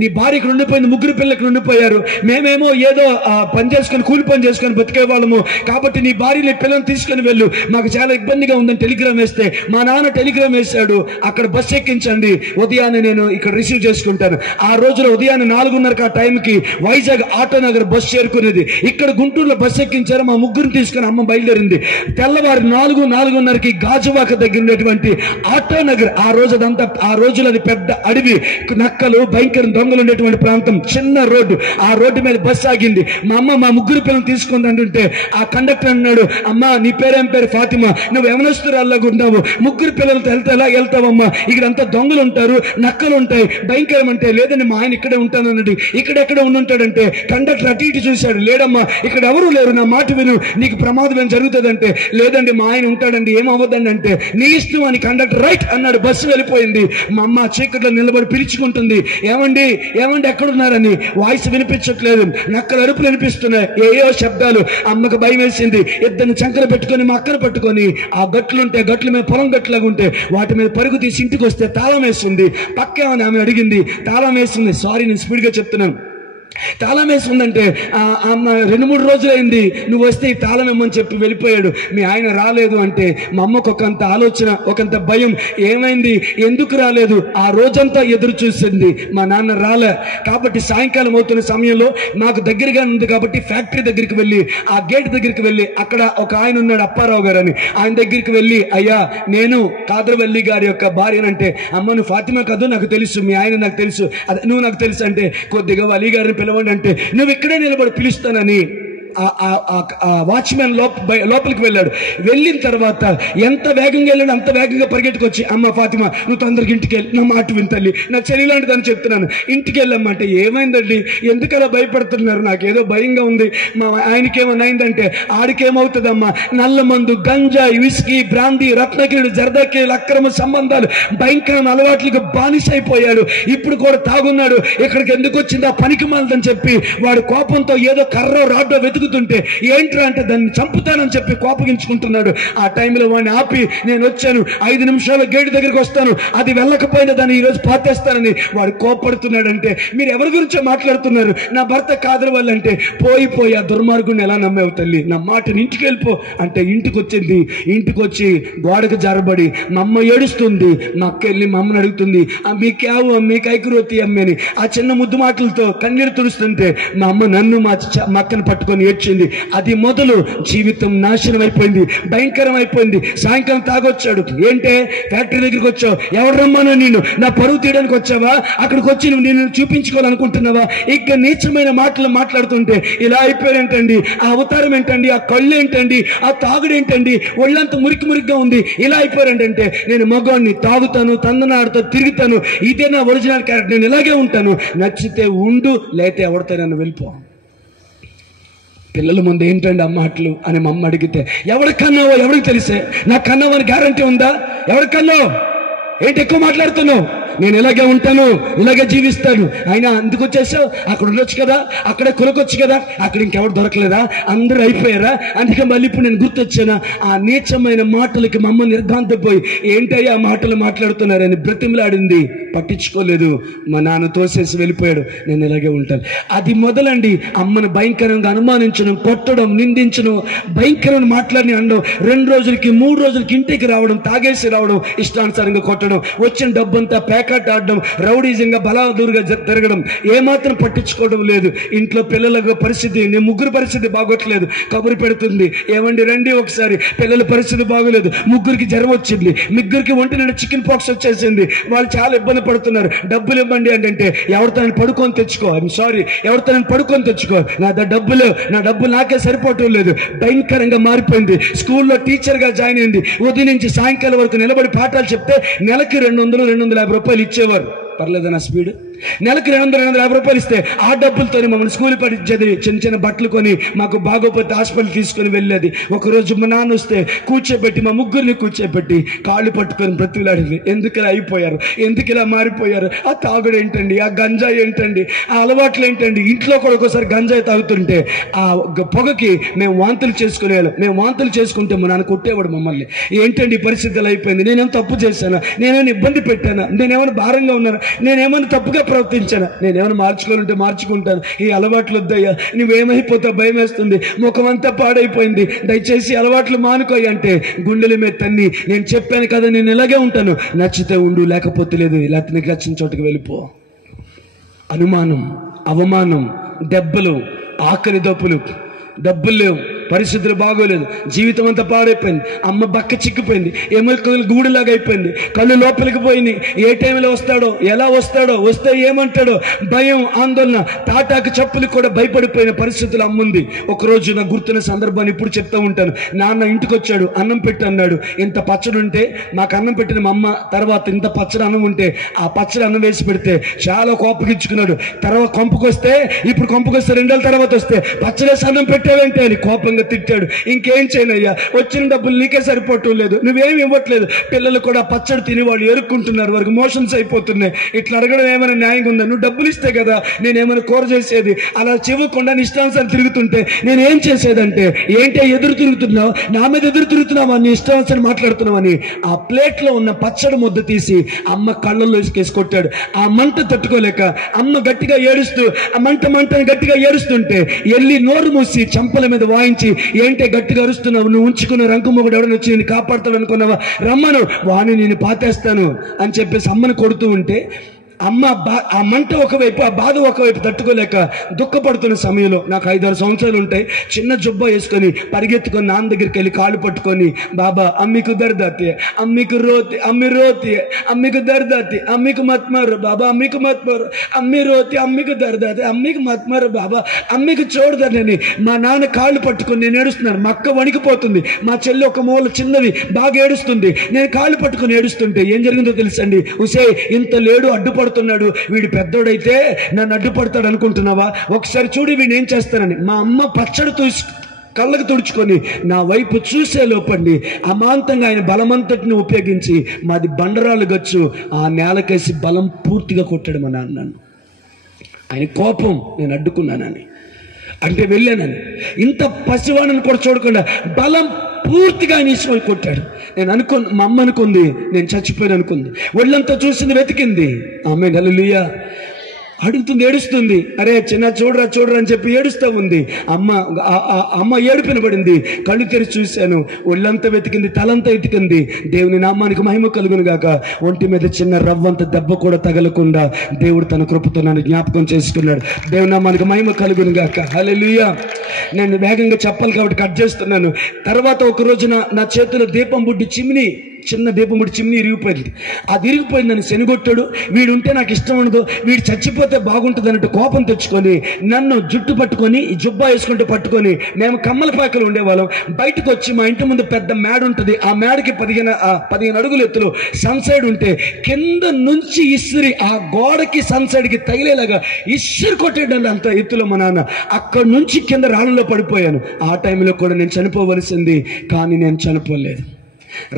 నీ భార్య ఇక్కడ ఉండిపోయింది, ముగ్గురు పిల్లలకు ఉండిపోయారు, మేమేమో ఏదో పని చేసుకొని కూలి పని చేసుకొని బతికే వాళ్ళము, కాబట్టి నీ భార్యని పిల్లల్ని తీసుకొని వెళ్ళు, మాకు చాలా ఇబ్బందిగా ఉందని టెలిగ్రామ్ వేస్తే మా నాన్న టెలిగ్రామ్ వేశాడు, అక్కడ బస్సు ఎక్కించండి, ఉదయాన్నే నేను ఇక్కడ రిసీవ్ చేసుకుంటాను. ఆ రోజులో ఉదయాన్నే 4:30 ఆ టైంకి వైజాగ్ ఆటోనగర్ బస్సు చేరుకునేది. ఇక్కడ గుంటూరులో బస్సు ఎక్కించారు, మా ముగ్గురిని తీసుకుని అమ్మ బయలుదేరింది. తెల్లవారు 4:30కి గాజువాక దగ్గర ఉన్నటువంటి ఆటోనగర్, ఆ రోజు అదంతా, ఆ రోజులు అది పెద్ద అడవి, నక్కలు దొంగలు, భయంకర దొంగలు ఉండేటువంటి ప్రాంతం, చిన్న రోడ్డు. ఆ రోడ్డు మీద బస్సు ఆగింది. మా అమ్మ మా ముగ్గురు పిల్లలు తీసుకుంది అంటుంటే ఆ కండక్టర్ అన్నాడు, అమ్మా నీ పేరేం పేరు? ఫాతిమా. నువ్వు యవనస్తురాల్లాగా ఉన్నావు, ముగ్గురు పిల్లలతో ఎలా వెళ్తావమ్మా? ఇక్కడంతా దొంగలు ఉంటారు, నక్కలు ఉంటాయి, భయంకరం అంటే. లేదండి మా ఆయన ఇక్కడే ఉంటాను అన్నట్టు. ఇక్కడెక్కడ ఉండుంటాడంటే కండక్టర్ అటు ఇటు చూశాడు. లేడమ్మా ఇక్కడ ఎవరు లేరు, నా మాట విను, నీకు ప్రమాదం ఏం జరుగుతుందంటే. లేదండి మా ఆయన ఉంటాడండి, ఏమవ్వదండి అంటే. నీ ఇష్టం అని కండక్టర్ రైట్ అన్నాడు. బస్సు వెళ్ళిపోయింది. మా అమ్మ చీకట్లో నిలబడి పిలుచుకుంటుంది, ఏమండి ఏమండి ఎక్కడున్నారని. వాయిస్ వినిపించట్లేదు, నక్కల అరుపులు వినిపిస్తున్నాయి, ఏయో శబ్దాలు. అమ్మకు భయం వేసింది. ఇద్దరిని చంకలు పెట్టుకొని మా అక్కను పట్టుకొని ఆ గట్లుంటే గట్ల మీద పొలం గట్లాగా ఉంటే వాటి మీద పరుగు తీసి ఇంటికి వస్తే తాళం వేస్తుంది. పక్కేమని ఆమె అడిగింది, తాళం వేస్తుంది. సారీ నేను స్పీడ్గా చెప్తున్నాను. తాళం వేసి ఉందంటే 2-3 రోజులైంది, నువ్వు వస్తే ఈ తాళం ఇమ్మని చెప్పి వెళ్ళిపోయాడు. మీ ఆయన రాలేదు అంటే మా అమ్మకు ఒకంత ఆలోచన, ఒకంత భయం. ఏమైంది, ఎందుకు రాలేదు? ఆ రోజంతా ఎదురు చూసింది, మా నాన్న రాలే. కాబట్టి సాయంకాలం అవుతున్న సమయంలో నాకు దగ్గరగా ఉంది కాబట్టి ఫ్యాక్టరీ దగ్గరికి వెళ్ళి ఆ గేట్ దగ్గరికి వెళ్ళి అక్కడ ఒక ఆయన ఉన్నాడు, అప్పారావు గారు అని. ఆయన దగ్గరికి వెళ్ళి, అయ్యా నేను కాదరవల్లి గారి యొక్క భార్యనంటే. అమ్మ నువ్వు ఫాతిమా కాదు, నాకు తెలుసు, మీ ఆయన నాకు తెలుసు, అదే నువ్వు నాకు తెలుసు అంటే. కొద్దిగా వలి గారిని పిలవండి అంటే, నువ్వు ఇక్కడే నిలబడి పిలుస్తానని వాచ్మెన్ లోపలికి వెళ్ళాడు. వెళ్ళిన తర్వాత ఎంత వేగంగా వెళ్ళాడు అంత వేగంగా పరిగెట్టుకొచ్చి, అమ్మ ఫాతిమా నువ్వు తొందరగా ఇంటికి వెళ్ళి, నా మాట విని తల్లి, నా చెల్లి లాంటిదని చెప్తున్నాను, ఇంటికి వెళ్ళమ్మంటే. ఏమైందండి, ఎందుకలా భయపడుతున్నారు? నాకేదో భయంగా ఉంది. మా ఆయనకేమోనైందంటే, ఆడికేమవుతుందమ్మా, నల్ల మందు, గంజాయి, విస్కీ, బ్రాందీ, రత్నగిరి, జర్దాకేలు, అక్రమ సంబంధాలు, భయంకరమైన అలవాట్లకు బానిసైపోయాడు. ఇప్పుడు కూడా తాగున్నాడు. ఇక్కడికి ఎందుకు వచ్చింది ఆ పనికి మాలదని చెప్పి వాడు కోపంతో ఏదో కర్ర రాడ్డో వెతుకుతుంటే, ఏంట్రా అంటే దాన్ని చంపుతానని చెప్పి కోపగించుకుంటున్నాడు. ఆ టైంలో వాడిని ఆపి, నేను వచ్చాను 5 నిమిషాల గేటు దగ్గరికి వస్తాను, అది వెళ్ళకపోయినా దాన్ని ఈరోజు పాతేస్తానని వాడు కోపడుతున్నాడంటే. మీరు ఎవరి గురించో మాట్లాడుతున్నారు? నా భర్త కాదరు వాళ్ళంటే. పోయి ఆ దుర్మార్గుని ఎలా నమ్మేవు తల్లి, నా మాటని ఇంటికి వెళ్ళిపో అంటే. ఇంటికి వచ్చింది. ఇంటికి వచ్చి గోడకు జారబడి మా అమ్మ ఏడుస్తుంది. మా అక్క వెళ్ళి మా అమ్మని అడుగుతుంది, మీకేవు మీకు ఐకురోతి అమ్మని. ఆ చిన్న ముద్దు మాటలతో కన్నీరు తుడుస్తుంటే మా అమ్మ నన్ను మా అక్కను పట్టుకొని ఏడ్చింది. అది మొదలు జీవితం నాశనం అయిపోయింది, భయంకరం అయిపోయింది. సాయంకాలం తాగొచ్చాడు. ఏంటే ఫ్యాక్టరీ దగ్గరికి వచ్చావు? ఎవరు రమ్మన్నా నేను? నా పరువు తీయడానికి వచ్చావా? అక్కడికి వచ్చి నువ్వు నేను చూపించుకోవాలనుకుంటున్నావా? ఇక నీచమైన మాటలు మాట్లాడుతుంటే ఇలా అయిపోయారేంటండి? ఆ అవతారం ఏంటండి? ఆ కళ్ళు ఏంటండి? ఆ తాగుడు ఏంటండి? ఒళ్ళంతా మురికిగా ఉంది. ఇలా అయిపోయారంటే, నేను మగవాడిని, తాగుతాను, తందనాడుతో తిరుగుతాను, ఇదే నా ఒరిజినల్ క్యారెక్టర్, నేను ఇలాగే ఉంటాను, నచ్చితే ఉండు, లేతే ఎవరితో నన్ను వెళ్ళిపో. పిల్లల ముందు ఏంటండి ఆ మాటలు అని మా అమ్మ అడిగితే, ఎవరికన్నావో ఎవరికి తెలిసే, నాకు కన్నావు అని గ్యారంటీ ఉందా? ఎవరికన్నావు? ఏంటి ఎక్కువ మాట్లాడుతున్నావు? నేను ఇలాగే ఉంటాను, ఇలాగే జీవిస్తాను. అయినా అందుకు వచ్చేసావు, అక్కడ ఉండొచ్చు కదా, అక్కడే కొనుక్కొచ్చు కదా, అక్కడ ఇంకెవరు దొరకలేదా? అందరూ అయిపోయారా? అందుకే మళ్ళీ ఇప్పుడు నేను గుర్తొచ్చాను. ఆ నీచమైన మాటలకి మా అమ్మ నిర్ఘాంతపోయి, ఏంటయ్యా ఆ మాటలు మాట్లాడుతున్నారని బ్రతిమలాడింది. పట్టించుకోలేదు. మా నాన్న తోసేసి వెళ్ళిపోయాడు. నేను ఇలాగే ఉంటాను. అది మొదలండి అమ్మను భయంకరంగా అనుమానించడం, కొట్టడం, నిందించడం, భయంకరమైన మాటలని అనడం. 2 రోజులకి 3 రోజులకి ఇంటికి రావడం, తాగేసి రావడం, ఇష్టానుసారంగా కొట్టడం, వచ్చిన డబ్బంతా ప్యాకెట్ ఆడడం, రౌడీజంగా బలాదూరుగా తిరగడం, ఏమాత్రం పట్టించుకోవడం లేదు. ఇంట్లో పిల్లల పరిస్థితి, నేను ముగ్గురు పరిస్థితి బాగోట్లేదు. కబురు పెడుతుంది, ఏమండి రండి ఒకసారి, పిల్లల పరిస్థితి బాగోలేదు, ముగ్గురికి జ్వరం వచ్చింది, ముగ్గురికి ఒంటి నిండా చికెన్ పాక్స్ వచ్చేసింది, వాళ్ళు చాలా ఇబ్బంది పడుతున్నారు, డబ్బులు ఇవ్వండి అంటే, ఎవరితో పడుకొని తెచ్చుకో, ఐఎమ్ సారీ, ఎవరితో పడుకొని తెచ్చుకో, నా డబ్బులు నాకే సరిపోవటం లేదు. భయంకరంగా మారిపోయింది. స్కూల్లో టీచర్ గా జాయిన్ అయింది. ఉదయం నుంచి సాయంకాలం వరకు నిలబడి పాఠాలు చెప్తే నెలకి 200-250 రూపాయలు ఇచ్చేవారు. పర్లేదా నా స్పీడ్? నెలకు 200-250 రూపాయలు ఇస్తే ఆ డబ్బులతోనే మమ్మల్ని స్కూల్ పడి చదివి చిన్న బట్టలు కొని మాకు బాగోపోతే హాస్పిటల్ తీసుకొని వెళ్ళేది. ఒకరోజు మా నాన్న వస్తే కూర్చోబెట్టి మా ముగ్గురిని కూర్చోబెట్టి కాళ్ళు పట్టుకొని బ్రతిలాడింది. ఎందుకు ఇలా అయిపోయారు, ఎందుకు ఇలా మారిపోయారు? ఆ తాగుడు ఏంటండి, ఆ గంజాయి ఏంటండి, ఆ అలవాట్లు ఏంటండి? ఇంట్లో కూడా ఒకసారి గంజాయి తాగుతుంటే ఆ పొగకి మేము వాంతులు చేసుకునేవాళ్ళం. మేము వాంతులు చేసుకుంటే మా నాన్న కొట్టేవాడు మమ్మల్ని. ఏంటండి పరిస్థితులు అయిపోయింది? నేనేం తప్పు చేశానా? నేనేమైనా ఇబ్బంది పెట్టానా? నేనేమైనా భారంగా ఉన్నానా? నేనేమైనా తప్పుగా ప్రవర్తించానా? నేనేమైనా మార్చుకోవాలంటే మార్చుకుంటాను. ఈ అలవాట్లు వద్దయ్యా, నువ్వేమైపోతావు భయం వేస్తుంది, ముఖం అంతా పాడైపోయింది, దయచేసి అలవాట్లు మానుకోయి అంటే గుండెల మీద తన్ని, నేను చెప్పాను కదా నేను ఇలాగే ఉంటాను, నచ్చితే ఉండు లేకపోతే లేదు, ఇలా నీకు నచ్చిన చోటుకి వెళ్ళిపో. అనుమానం, అవమానం, దెబ్బలు, ఆకలి దప్పులు, డబ్బులు లేవు, పరిస్థితులు బాగోలేదు, జీవితం అంతా పాడైపోయింది. అమ్మ బక్క చిక్కిపోయింది, ఎముకలు గూడులాగా అయిపోయింది, కళ్ళు లోపలికి పోయింది. ఏ టైంలో వస్తాడో, ఎలా వస్తాడో, వస్తే ఏమంటాడో భయం, ఆందోళన. తాటాకు చెప్పులకు కూడా భయపడిపోయిన పరిస్థితులు అమ్ముంది. ఒకరోజు నాకు గుర్తున్న సందర్భాన్ని ఇప్పుడు చెప్తూ ఉంటాను. నాన్న ఇంటికి వచ్చాడు, అన్నం పెట్టి అన్నాడు. ఇంత పచ్చడి ఉంటే, మాకు అన్నం పెట్టిన మా అమ్మ తర్వాత ఇంత పచ్చడి అన్నం ఉంటే ఆ పచ్చడి అన్నం వేసి పెడితే చాలా కోపగించుకున్నాడు. తర్వాత కొంపకొస్తే, ఇప్పుడు కొంపకొస్తే 2 ఏళ్ళ తర్వాత వస్తే పచ్చడేసి అన్నం పెట్టావంటే అని కోపంగా తిట్టాడు. ఇంకేం చేయనయ్యా, వచ్చిన డబ్బులు నీకే సరిపోవటం లేదు, నువ్వేమి ఇవ్వట్లేదు. పిల్లలు కూడా పచ్చడి తిని వాళ్ళు ఎరుక్కుంటున్నారు, వారికి మోషన్స్ అయిపోతున్నాయి. ఇట్లా అడగడం ఏమైనా న్యాయంగా ఉందా? నువ్వు డబ్బులు ఇస్తే కదా నేనేమైనా కూర చేసేది. అలా చెవ్వకుండా ఇష్టానుసారం తిరుగుతుంటే నేనేం చేసేదంటే, ఏంటి ఎదురు తిరుగుతున్నావు, నా మీద ఎదురు తిరుగుతున్నావు అని ఇష్టానుసారం మాట్లాడుతున్నావని ఆ ప్లేట్లో ఉన్న పచ్చడి ముద్ద తీసి అమ్మ కళ్ళల్లో వేసి కొట్టాడు. ఆ మంట తట్టుకోలేక అమ్మ గట్టిగా ఏడుస్తూ, ఆ మంటని గట్టిగా ఏడుస్తుంటే వెళ్ళి నోరు మూసి చంపల మీద వాయించి, ఏంటే గట్టిగా అరుస్తున్నావు, నువ్వు ఉంచుకున్న రంకుమొగుడు ఎవడని వచ్చి నేను కాపాడుతాడు అనుకున్నావా, రమ్మను, వాణి నేను పాతేస్తాను అని చెప్పేసి అమ్మను కొడుతూ ఉంటే అమ్మ ఆ మంట ఒకవైపు, ఆ బాధ ఒకవైపు తట్టుకోలేక దుఃఖపడుతున్న సమయంలో, నాకు 5-6 సంవత్సరాలు ఉంటాయి, చిన్న జుబ్బా వేసుకొని పరిగెత్తుకొని నాన్న దగ్గరికి వెళ్ళి కాళ్ళు పట్టుకొని, బాబా అమ్మికు దర్దాతి, అమ్మికు రోతి, అమ్మి రోతి, అమ్మికు దర్దాతి, అమ్మికు మత్మారు బాబా, అమ్మికు మత్మారు, అమ్మి రోతి, అమ్మికు దర్దాతి, అమ్మికు మత్మారు బాబా, అమ్మికు చూడదని మా నాన్న కాళ్ళు పట్టుకొని నేను ఏడుస్తున్నాను. మా అక్క వణికిపోతుంది, మా చెల్లి ఒక మూల చిన్నది బాగా ఏడుస్తుంది, నేను కాళ్ళు పట్టుకొని ఏడుస్తుంటే ఏం జరిగిందో తెలుసండి. ఉసే ఇంత లేడు అడ్డుపడుతున్నాడు, వీడు పెద్దోడైతే నన్ను అడ్డుపడతాడు అనుకుంటున్నావా, ఒకసారి చూడు వీడిని ఏం చేస్తానని. మా అమ్మ పచ్చడి కళ్ళకు తుడుచుకొని నా వైపు చూసే లోపండి అమాంతంగా ఆయన బలమంతటిని ఉపయోగించి మాది బండరాలు గచ్చు ఆ నేలకేసి బలం పూర్తిగా కొట్టాడు మా నాన్నను. ఆయన కోపం నేను అడ్డుకున్నానని, అంటే వెళ్ళానని. ఇంత పసివాణని కూడా చూడకుండా బలం పూర్తిగా ఆయన ఈశ్వరు కొట్టాడు. మా అమ్మ అనుకుంది నేను చచ్చిపోయాను అనుకుంది, ఒళ్ళంతా చూసింది, వెతికింది. ఆమె హల్లెలూయా అడుగుతుంది, ఏడుస్తుంది. అరే చిన్న చూడరా అని చెప్పి ఏడుస్తూ ఉంది. అమ్మ ఏడుపినబడింది. కళ్ళు తెరిచి చూశాను, ఒళ్ళంతా వెతికింది, తలంతా వెతికింది. దేవుని నామానికి మహిమ కలుగును గాక. ఒంటి మీద చిన్న రవ్వంత దెబ్బ కూడా తగలకుండా దేవుడు తన కృపతో నన్ను జ్ఞాపకం చేసుకున్నాడు. దేవుని నామానికి మహిమ కలుగును గాక. హల్లెలూయా. నేను వేగంగా చెప్పాలి కాబట్టి కట్ చేస్తున్నాను. తర్వాత ఒక రోజున నా చేతిలో దీపం బుడ్డి చిన్న దీపం బుడ్డి చిమ్ని ఇరిగిపోయింది. అది ఇరిగిపోయిందని శనిగొట్టాడు. వీడు ఉంటే నాకు ఇష్టం ఉండదు, వీడు చచ్చిపోతే బాగుంటుంది అన్నట్టు కోపం తెచ్చుకొని నన్ను జుట్టు పట్టుకొని, ఈ జుబ్బా వేసుకుంటూ పట్టుకొని, మేము కమ్మలపాకలు ఉండేవాళ్ళం. బయటకు వచ్చి మా ఇంటి ముందు పెద్ద మేడ ఉంటుంది, ఆ మేడకి 15 అడుగుల ఎత్తులో సన్సైడ్ ఉంటే కింద నుంచి ఇసిరి ఆ గోడకి సన్సైడ్కి తగిలేలాగా ఇసిరి కొట్టేటండి అంత ఎత్తులో మా నాన్న. అక్కడి నుంచి కింద రాళ్ళలో పడిపోయాను. ఆ టైంలో కూడా నేను చనిపోవలసింది, కానీ నేను చనిపోలేదు.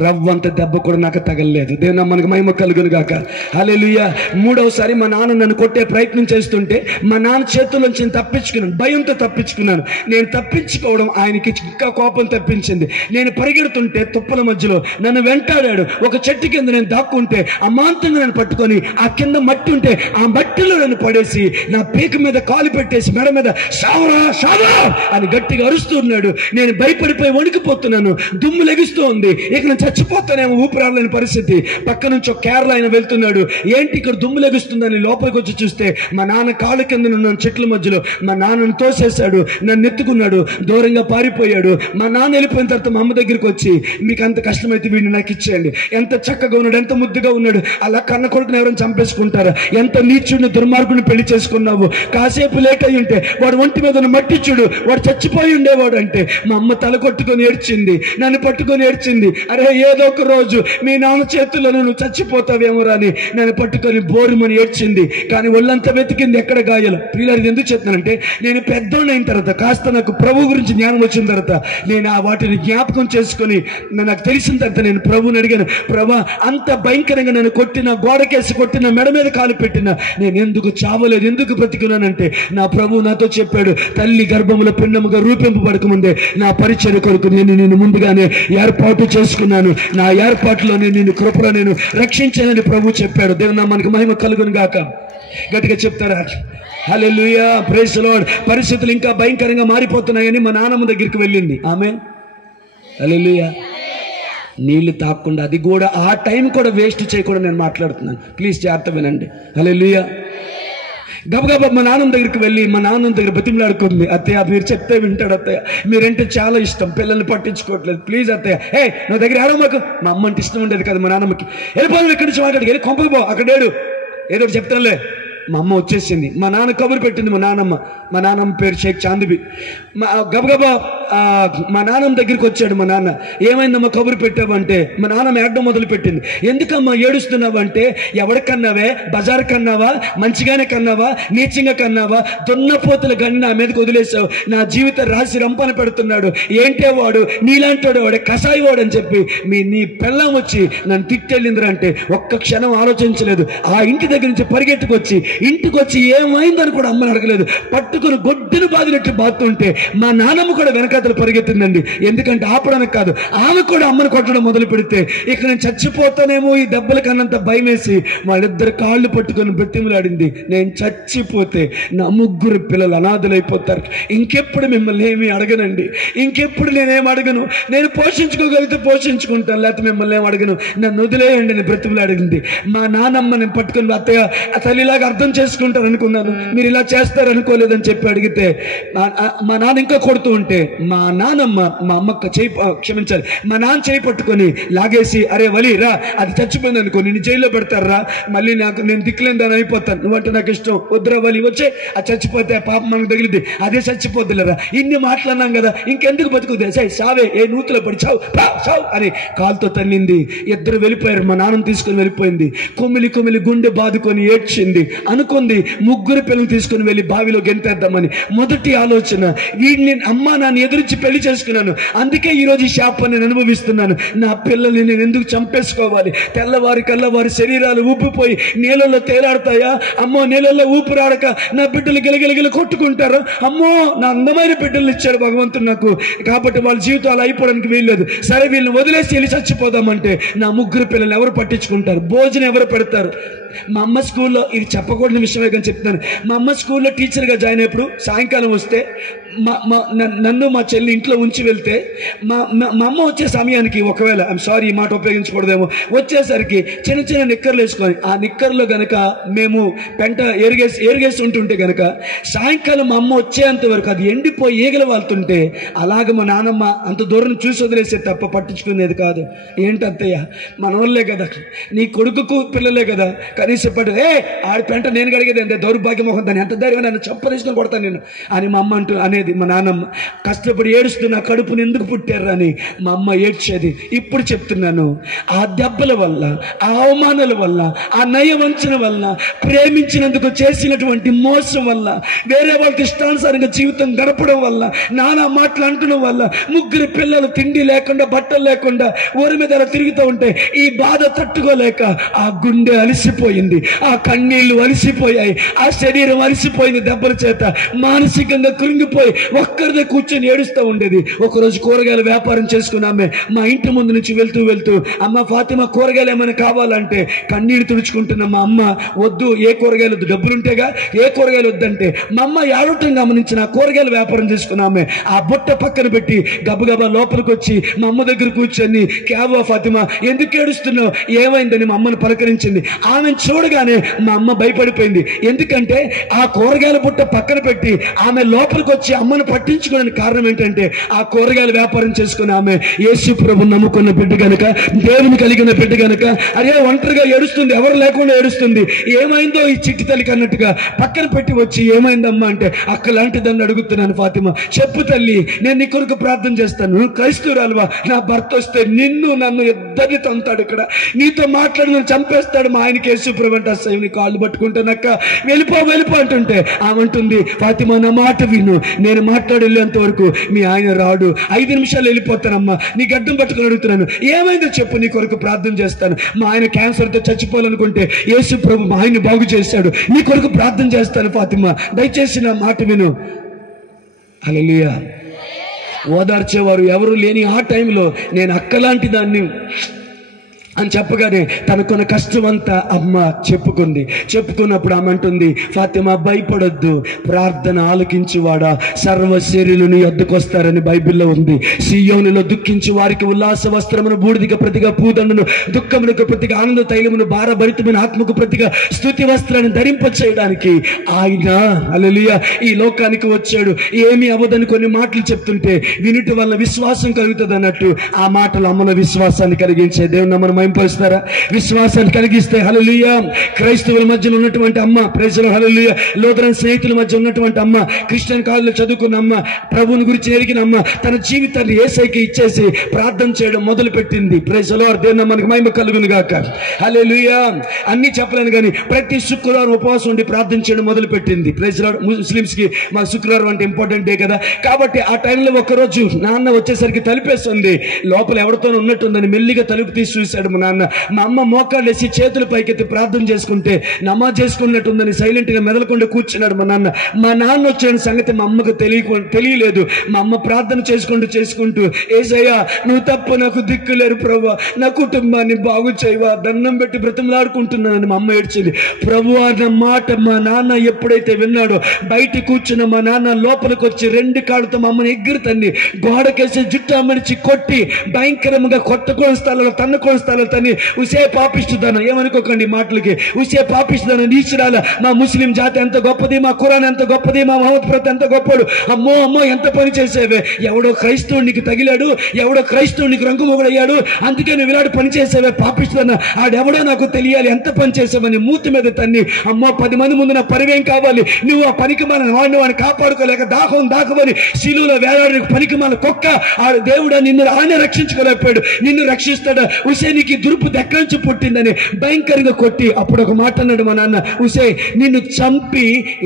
రవ్వంత దెబ్బ కూడా నాకు తగలలేదు. దేవుని మనకు మహిమ కలుగును గాక. హల్లెలూయా. 3వసారి మా నాన్న నన్ను కొట్టే ప్రయత్నం చేస్తుంటే మా నాన్న చేతుల్లోంచి నేను తప్పించుకున్నాను, భయంతో తప్పించుకున్నాను. నేను తప్పించుకోవడం ఆయనకి ఇంకా కోపం తెప్పించింది. నేను పరిగెడుతుంటే తుప్పల మధ్యలో నన్ను వెంటాడాడు. ఒక చెట్టు కింద నేను దాక్కుంటే అమాంతంగా నన్ను పట్టుకొని ఆ కింద మట్టి ఉంటే ఆ మట్టిలో నన్ను పడేసి నా పీక మీద కాలు పెట్టేసి మెడ మీద సావరా సావరా అని గట్టిగా అరుస్తున్నాడు. నేను భయపడిపోయి వణికిపోతున్నాను, దుమ్ము లెగిస్తూ ఉంది. ఇక నేను చచ్చిపోతానేమో, ఊపిరాడలేని పరిస్థితి. పక్క నుంచి ఒక కేరళ ఆయన వెళ్తున్నాడు. ఏంటి ఇక్కడ దుమ్ము లెగుస్తుందని లోపలికి వచ్చి చూస్తే మా నాన్న కాళ్ళ కింద ఉన్న చెట్ల మధ్యలో మా నాన్నను తోసేశాడు, నన్ను ఎత్తుకున్నాడు, దూరంగా పారిపోయాడు. మా నాన్న వెళ్ళిపోయిన తర్వాత మా అమ్మ దగ్గరికి వచ్చి, మీకు అంత కష్టమైతే వీడిని నాకు ఇచ్చేయండి, ఎంత చక్కగా ఉన్నాడు, ఎంత ముద్దుగా ఉన్నాడు, అలా కన్న కొడుకుని ఎవరైనా చంపేసుకుంటారా, ఎంత నీచుడిని దుర్మార్గుని పెళ్లి చేసుకున్నావు, కాసేపు లేట్ అయ్యి ఉంటే వాడు ఒంటి మీద మట్టి చూడు, వాడు చచ్చిపోయి ఉండేవాడు అంటే మా అమ్మ తల కొట్టుకొని ఏడ్చింది, నన్ను పట్టుకొని ఏడ్చింది. అరే ఏదో ఒక రోజు మీ నాన్న చేతుల్లో నువ్వు చచ్చిపోతావేమో రాని నన్ను పట్టుకొని బోరుమని ఏడ్చింది. కానీ ఒళ్ళంతా వెతికింది, ఎక్కడ గాయాలు. ప్రియులారు ఎందుకు చెప్తానంటే, నేను పెద్దోళ్ళు అయిన తర్వాత కాస్త నాకు ప్రభు గురించి జ్ఞానం వచ్చిన తర్వాత నేను ఆ వాటిని జ్ఞాపకం చేసుకొని నాకు తెలిసిన తర్వాత నేను ప్రభుని అడిగాను, ప్రభా అంత భయంకరంగా నన్ను కొట్టిన, గోడకేసి కొట్టిన, మెడ మీద కాలు పెట్టిన, నేను ఎందుకు చావలేదు, ఎందుకు బ్రతికున్నానంటే నా ప్రభు నాతో చెప్పాడు, తల్లి గర్భముల పిండముగా రూపింపబడకముందే నా పరిచర్య కొరకు నేను ముందుగానే ఏర్పాటు చేసుకున్నాను, నా ఏర్పాటులో నేను కృపలో నేను రక్షించానని ప్రభు చెప్పాడు. దేవుని మనకి మహిమ కలుగును గాక. గట్టిగా చెప్తారా హల్లెలూయా, ప్రైజ్ ది లార్డ్. పరిస్థితులు ఇంకా భయంకరంగా మారిపోతున్నాయని మా నాన్నమ్మ దగ్గరికి వెళ్ళింది. ఆమేన్, హల్లెలూయా. నీళ్లు తాకుండా, అది కూడా ఆ టైం కూడా వేస్ట్ చేయకుండా నేను మాట్లాడుతున్నాను. ప్లీజ్ జాగ్రత్త వినండి. హల్లెలూయా. గబగబా మా నాన్నమ్మ దగ్గరికి వెళ్ళి మా నాన్నమ్మ దగ్గర బతిమలాడుకుంది. అత్తయ్య మీరు చెప్తే వింటాడు అత్తయ్య, మీరంటే చాలా ఇష్టం, పిల్లల్ని పట్టించుకోవట్లేదు, ప్లీజ్ అత్తయ్య, నా దగ్గర ఆడ మాకు. మా అమ్మ అంటే ఇష్టం ఉండేది కదా మా నాన్నమ్మకి. వెళ్ళిపోదాం ఇక్కడి నుంచి మాట్లాడి, వెళ్ళి కొంపకి పో, అక్కడేడు ఏదో చెప్తానులే. మా అమ్మ వచ్చేసింది. మా నాన్న కబురు పెట్టింది మా నాన్నమ్మ పేరు షేక్ చాందిబి. గబగబా మా నాన్నమ్మ దగ్గరికి వచ్చాడు మా నాన్న. ఏమైందమ్మా కబురు పెట్టావంటే మా నాన్నమ్మ ఏడడం మొదలు పెట్టింది. ఎందుకమ్మా ఏడుస్తున్నావంటే, ఎవడికన్నావే, బజార్ కన్నావా, మంచిగానే కన్నావా, నీచంగా కన్నావా, దున్నపోతుల గని నా మీదకి వదిలేసావు, నా జీవితం రాసి రంపన పెడుతున్నాడు, ఏంటే వాడు, నీలాంటి వాడు కషాయి వాడు అని చెప్పి నీ పెళ్ళం వచ్చి నన్ను తిట్టెళ్ళిందిరంటే ఒక్క క్షణం ఆలోచించలేదు. ఆ ఇంటి దగ్గర నుంచి పరిగెట్టుకొచ్చి ఇంటికి వచ్చి ఏమైందని కూడా అమ్మని అడగలేదు. పట్టుకుని గొడ్డును బాదినట్టు బాతుంటే మా నాన్నమ్మ కూడా వెనకాతలు పరిగెత్తిందండి. ఎందుకంటే ఆపడానికి కాదు, ఆమె కూడా అమ్మని కొట్టడం మొదలు పెడితే ఇక నేను చచ్చిపోతానేమో ఈ దెబ్బల కన్నంత భయం వేసి వాళ్ళిద్దరు కాళ్ళు పట్టుకొని బ్రతిమలాడింది. నేను చచ్చిపోతే నా 3 పిల్లలు అనాథలైపోతారు, ఇంకెప్పుడు మిమ్మల్ని ఏమీ అడగనండి, ఇంకెప్పుడు నేనేం అడగను, నేను పోషించుకోగలిగితే పోషించుకుంటాను, లేకపోతే మిమ్మల్ని ఏం అడగను, నన్ను వదిలేయండి అని బ్రతిమలాడింది. మా నాన్నమ్మ నేను పట్టుకుని అత్తయ్య తల్లిలాగా అర్థం చేసుకుంటారు అనుకున్నాను, మీరు ఇలా చేస్తారు అనుకోలేదని చెప్పి అడిగితే మా నాన్న ఇంకా కొడుతూ ఉంటే మా నాన్నమ్మ మా అమ్మక్క క్షమించాలి మా నాన్న చేయి పట్టుకొని లాగేసి, అరే వలి రా, అది చచ్చిపోయింది అనుకో, నిన్ను జైల్లో పెడతారా, మళ్ళీ నేను దిక్కులేని దాన్ని అయిపోతాను, నువ్వంటే నాకు ఇష్టం, వద్దురా వలి, వచ్చే అది చచ్చిపోతే పాప మనకు తగిలిద్ది, అదే చచ్చిపోద్దులేరా, ఇన్ని మాట్లాడినాం కదా ఇంకెందుకు బతుకుదే, సావే, ఏ నూతులో పడి చావు చావు అని కాలుతో తన్నింది. ఇద్దరు వెళ్ళిపోయారు. మా నాన్న తీసుకుని వెళ్ళిపోయింది. కొమ్మిలి గుండె బాదుకొని ఏడ్చింది. అనుకుంది 3 పిల్లలు తీసుకుని వెళ్ళి బావిలో గెంతేద్దామని. మొదటి ఆలోచన, వీడిని అమ్మ నాన్న ఎదురించి పెళ్లి చేసుకున్నాను, అందుకే ఈరోజు ఈ శాపాన్ని నేను అనుభవిస్తున్నాను, నా పిల్లల్ని నేను ఎందుకు చంపేసుకోవాలి, తెల్లవారి శరీరాలు ఊపిపోయి నీళ్ళల్లో తేలాడతాయా, అమ్మో నీళ్ళల్లో ఊపిరాడక నా బిడ్డలు గిలగిలగిల కొట్టుకుంటారు, అమ్మో నా అందమైన బిడ్డలు ఇచ్చాడు భగవంతుడు నాకు, కాబట్టి వాళ్ళ జీవితాలు అయిపోవడానికి వీల్లేదు, సరే వీళ్ళని వదిలేసి వెళ్ళి చచ్చిపోదామంటే నా 3 పిల్లలు ఎవరు పట్టించుకుంటారు, భోజనం ఎవరు పెడతారు. మా అమ్మ స్కూల్లో, ఇది చెప్పకూడని విషయమే కానీ చెప్తాను, మా అమ్మ స్కూల్లో టీచర్గా జాయిన్ అయినప్పుడు సాయంకాలం వస్తే నన్ను మా చెల్లి ఇంట్లో ఉంచి వెళ్తే మా అమ్మ వచ్చే సమయానికి, ఒకవేళ ఐఎమ్ సారీ ఈ మాట ఉపయోగించకూడదేమో, వచ్చేసరికి చిన్న నిక్కర్లు వేసుకొని ఆ నిక్కర్లో గనక మేము పెంట ఏరుగేసి ఉంటుంటే గనక సాయంకాలం మా అమ్మ వచ్చేంత వరకు అది ఎండిపోయి ఈగలు వాళ్తుంటే అలాగ మా నాన్నమ్మ అంత దూరం చూసి వదిలేసే తప్ప పట్టించుకునేది కాదు. ఏంటత్తయ్య మనోళ్ళే కదా, నీ కొడుకుకు పిల్లలే కదా, కనీసం ఆడి పెంట నేను కడిగేది అంటే దౌర్భాగ్యం మొహం, దాన్ని ఎంత ధైర్యం నన్ను చంపదీసుకొని కొడతాను నేను అని మా అమ్మ అనేది మా నాన్నమ్మ. కష్టపడి ఏడుస్తున్న కడుపుని ఎందుకు పుట్టారు అని మా అమ్మ ఏడ్చేది. ఇప్పుడు చెప్తున్నాను, ఆ దెబ్బల వల్ల, ఆ అవమానాల వల్ల, ఆ నయవంచన వల్ల, ప్రేమించినందుకు చేసినటువంటి మోసం వల్ల, వేరే వాళ్ళకి ఇష్టానుసారంగా జీవితం గడపడం వల్ల, నానా మాటలు అంటడం వల్ల 3 పిల్లలు తిండి లేకుండా బట్టలు లేకుండా ఊరి మీద అలా తిరుగుతూ ఉంటే ఈ బాధ తట్టుకోలేక ఆ గుండె అలసిపోయింది, ఆ కన్నీళ్లు అలసిపోయాయి, ఆ శరీరం అలసిపోయింది దెబ్బల చేత, మానసికంగా కృంగిపోయి ఒక్కరిదే కూర్చొని ఏడుస్తూ ఉండేది. ఒకరోజు కూరగాయల వ్యాపారం చేసుకున్నామే మా ఇంటి ముందు నుంచి వెళ్తూ అమ్మ ఫాతిమా కూరగాయలు ఏమైనా కావాలంటే కన్నీళ్లు తుడుచుకుంటున్న మా అమ్మ, వద్దు ఏ కూరగాయలు వద్దు, డబ్బులుంటేగా ఏ కూరగాయలు వద్దంటే మా అమ్మ ఏడవటం గమనించిన కూరగాయల వ్యాపారం చేసుకున్నామే ఆ బుట్ట పక్కన పెట్టి గబగబా లోపలికి వచ్చి మా అమ్మ దగ్గర కూర్చొని, క్యావా ఫాతిమా ఎందుకు ఏడుస్తున్నావు, ఏమైందని మా అమ్మను పలకరించింది. ఆమెను చూడగానే మా అమ్మ భయపడిపోయింది. ఎందుకంటే ఆ కూరగాయల బుట్ట పక్కన పెట్టి ఆమె లోపలికి వచ్చి అమ్మను పట్టించుకోవడానికి కారణం ఏంటంటే ఆ కూరగాయల వ్యాపారం చేసుకుని ఆమె యేసు ప్రభు నమ్ముకున్న బిడ్డ గనక, దేవుని కలిగిన బిడ్డ గనక, అరే ఒంటరిగా ఏడుస్తుంది, ఎవరు లేకుండా ఏడుస్తుంది, ఏమైందో ఈ చిట్టి తల్లికి అన్నట్టుగా పక్కన పెట్టి వచ్చి ఏమైందమ్మా అంటే అక్కలాంటిదాన్ని అడుగుతున్నాను, ఫాతిమా చెప్పు తల్లి, నేను నీ కొరకు ప్రార్థన చేస్తాను, నువ్వు క్రైస్తవురాలువా, నా భర్త వస్తే నన్ను ఇద్దరిని తంతాడు, ఇక్కడ నీతో మాట్లాడి నన్ను చంపేస్తాడు, మా ఆయనకి యేసు ప్రభు అంటే అసలు నీ కాళ్ళు పట్టుకుంటానక్క వెళ్ళిపో అంటుంటే ఆమంటుంది, ఫాతిమా నా మాట విను, నేను మాట్లాడి వెళ్ళేంత వరకు మీ ఆయన రాడు, 5 నిమిషాలు వెళ్ళిపోతానమ్మా, నీ గడ్డం పట్టుకుని అడుగుతున్నాను, ఏమైందో చెప్పు, నీ కొరకు ప్రార్థన చేస్తాను, మా ఆయన క్యాన్సర్తో చచ్చిపోవాలనుకుంటే యేసు ప్రభు మా ఆయన్ని బాగు చేశాడు, నీ కొరకు ప్రార్థన చేస్తాను ఫాతిమా, దయచేసి నా మాట విను. హల్లెలూయా. ఓదార్చేవారు ఎవరు లేని ఆ టైంలో నేను అక్కలాంటి దాన్ని అని చెప్పగానే తనకున్న కష్టం అంతా అమ్మ చెప్పుకున్నప్పుడు ఆమె అంటుంది, ఫాతిమా భయపడొద్దు, ప్రార్థన ఆలకించువాడా సర్వశరీరులు నీ వద్దకు వస్తారని బైబిల్లో ఉంది. సియోనులో దుఃఖించి వారికి ఉల్లాస వస్త్రమును, బూడిదిగా ప్రతిగా పూదండను, దుఃఖమునకు ప్రతిగా ఆనంద తైలమును, భారభరితమైన ఆత్మకు ప్రతిగా స్తుతి వస్త్రాన్ని ధరింప చేయడానికి ఆయన హల్లెలూయా ఈ లోకానికి వచ్చాడు. ఏమీ అవ్వదని కొన్ని మాటలు చెప్తుంటే వినుట వల్ల విశ్వాసం కలుగుతుంది అన్నట్టు ఆ మాటలు అమ్మల విశ్వాసాన్ని కలిగించే దేవుని మనం మైంపరుస్తారా? విశ్వాసాన్ని కలిగిస్తే హల్లెలూయా. క్రైస్తవుల మధ్యలో ఉన్నటువంటి అమ్మ, praise the lord hallelujah, Lutheran స్నేహితుల మధ్య ఉన్నటువంటి అమ్మ, క్రిస్టియన్ కాలేజీలో చదువుకున్న అమ్మ, ప్రభువుని గురించి ఎరిగిన అమ్మ, తన జీవితాన్ని యేసయ్యకి ఇచ్చేసి ప్రార్థన చేయడం మొదలు పెట్టింది. ప్రైజ్ ది లార్డ్, దేవుని మనకు మహిమ కలుగును గాక. హల్లెలూయా. అన్ని చెప్పలేను కానీ ప్రతి శుక్రవారం ఉపవాసం ఉండి ప్రార్థన చేయడం మొదలు పెట్టింది. Praise the lord. ముస్లిమ్స్ కి మా శుక్రవారం అంటే ఇంపార్టెంట్ డే కదా, కాబట్టి ఆ టైంలో ఒకరోజు నాన్న వచ్చేసరికి తలుపేస్తుంది. లోపల ఎవరితోనూ ఉన్నట్టుందని మెల్లిగా తలుపు తీసి చూశాడు మా నాన్న. మా అమ్మ మోకాళ్ళు వేసి చేతులు పైకెత్తి ప్రార్థన చేసుకుంటే నమాజ్ చేసుకున్నట్టుందని సైలెంట్ గా మెదలకుండా కూర్చున్నాడు మా నాన్న. మా నాన్న వచ్చిన సంగతి మా అమ్మకు తెలియలేదు. మా అమ్మ ప్రార్థన చేసుకుంటూ ఏసయ్యా నువ్వు తప్ప నాకు దిక్కు లేరు ప్రభువా, నా కుటుంబాన్ని బాగు చేయవా, దండం పెట్టి బ్రతిమలాడుకుంటున్నానని మా అమ్మ ఏడ్చింది. ప్రభువా అన్న మాట మా నాన్న ఎప్పుడైతే విన్నాడో బయట కూర్చున్న మా నాన్న లోపలికి వచ్చి 2 కాళ్ళతో మా అమ్మని ఎగ్గురు తన్ని గోడకేసి జుట్టు అమ్మడిచి కొట్టి భయంకరంగా కొట్టకోని స్థలాలు తన్నుకోని స్థలాలు తన్ని ఉసే పాపిస్తుదాను. ఏమనుకోకండి మాటలకి, ఉసే పాపిస్తుదాను నీచురాల. మా ముస్లిం జాతి ఎంత గొప్పది, మా ఖురాన్ ఎంత గొప్పది, మా మహమ్మద్ ప్రవక్త ఎంత గొప్పడు. అమ్మో ఎంత పని చేసేవే, ఎవడో క్రైస్తవునికి తగిలాడు, ఎవడో క్రైస్తవునికి రంగు మొగుడయ్యాడు, అందుకే నువ్వు ఇలాంటి పని చేసేవే పాపిస్తున్నా, ఆడెవడో నాకు తెలియాలి, ఎంత పని చేసావని మూతి మీద తన్ని. అమ్మో 10 మంది ముందు నా పరివేం కావాలి, నువ్వు ఆ పనికి మన వాడిని కాపాడుకోలేక దాకమని శిలువలో వేలాడి పనికి మన కుక్క ఆ దేవుడా నిన్ను ఆయన రక్షించుకోలేకపోయాడు, నిన్ను రక్షిస్తాడా, ఉసే నీకు దురుపు ఎక్కడి నుంచి పుట్టిందని భయంకరంగా కొట్టి అప్పుడు ఒక మాట అన్నాడు మా నాన్న, ఉసే నిన్ను చంపి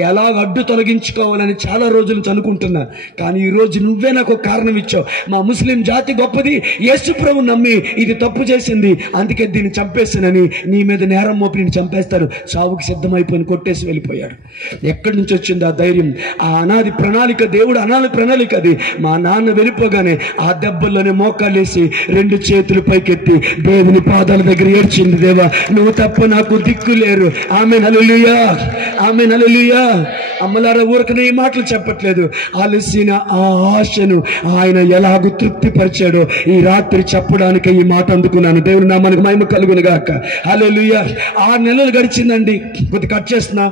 ఎలా అడ్డు తొలగించుకోవాలని చాలా రోజులు అనుకుంటున్నా, కానీ ఈ రోజు నువ్వే నాకు ఒక కారణం ఇచ్చావు. మా ముస్లిం జాతి గొప్పది, యేసు ప్రభువుని నమ్మి ఇది తప్పు చేసింది, అందుకే దీన్ని చంపేస్తానని నీ మీద నేరం మోపి నేను చంపేస్తారు, చావుకి సిద్ధమైపోయి కొట్టేసి వెళ్ళిపోయాడు. ఎక్కడి నుంచి వచ్చింది ఆ ధైర్యం? ఆ అనాది ప్రణాళిక, దేవుడు అనాది ప్రణాళిక అది. మా నాన్న వెళ్ళిపోగానే ఆ దెబ్బల్లోనే మోకాలేసి 2 చేతులు పైకెత్తి దేవుని పాదాల దగ్గర ఏడ్చింది, దేవా నువ్వు తప్ప నాకు దిక్కు లేరు. ఆమేన్ హల్లెలూయా, ఆమేన్ హల్లెలూయా. అమ్మలారా ఊరకనే ఈ మాటలు చెప్పట్లేదు, అలసిన ఆ ఆశను ఆయన ఎలాగూ తృప్తిపరిచాడో ఈ రాత్రి చెప్పడానికి ఈ మాట అందుకున్నాను. దేవుని నామానికి మహిమ కలుగును గాక. హల్లెలూయా. 6 నెలలు గడిచిందండి. కొద్ది కట్ చేస్తున్నా.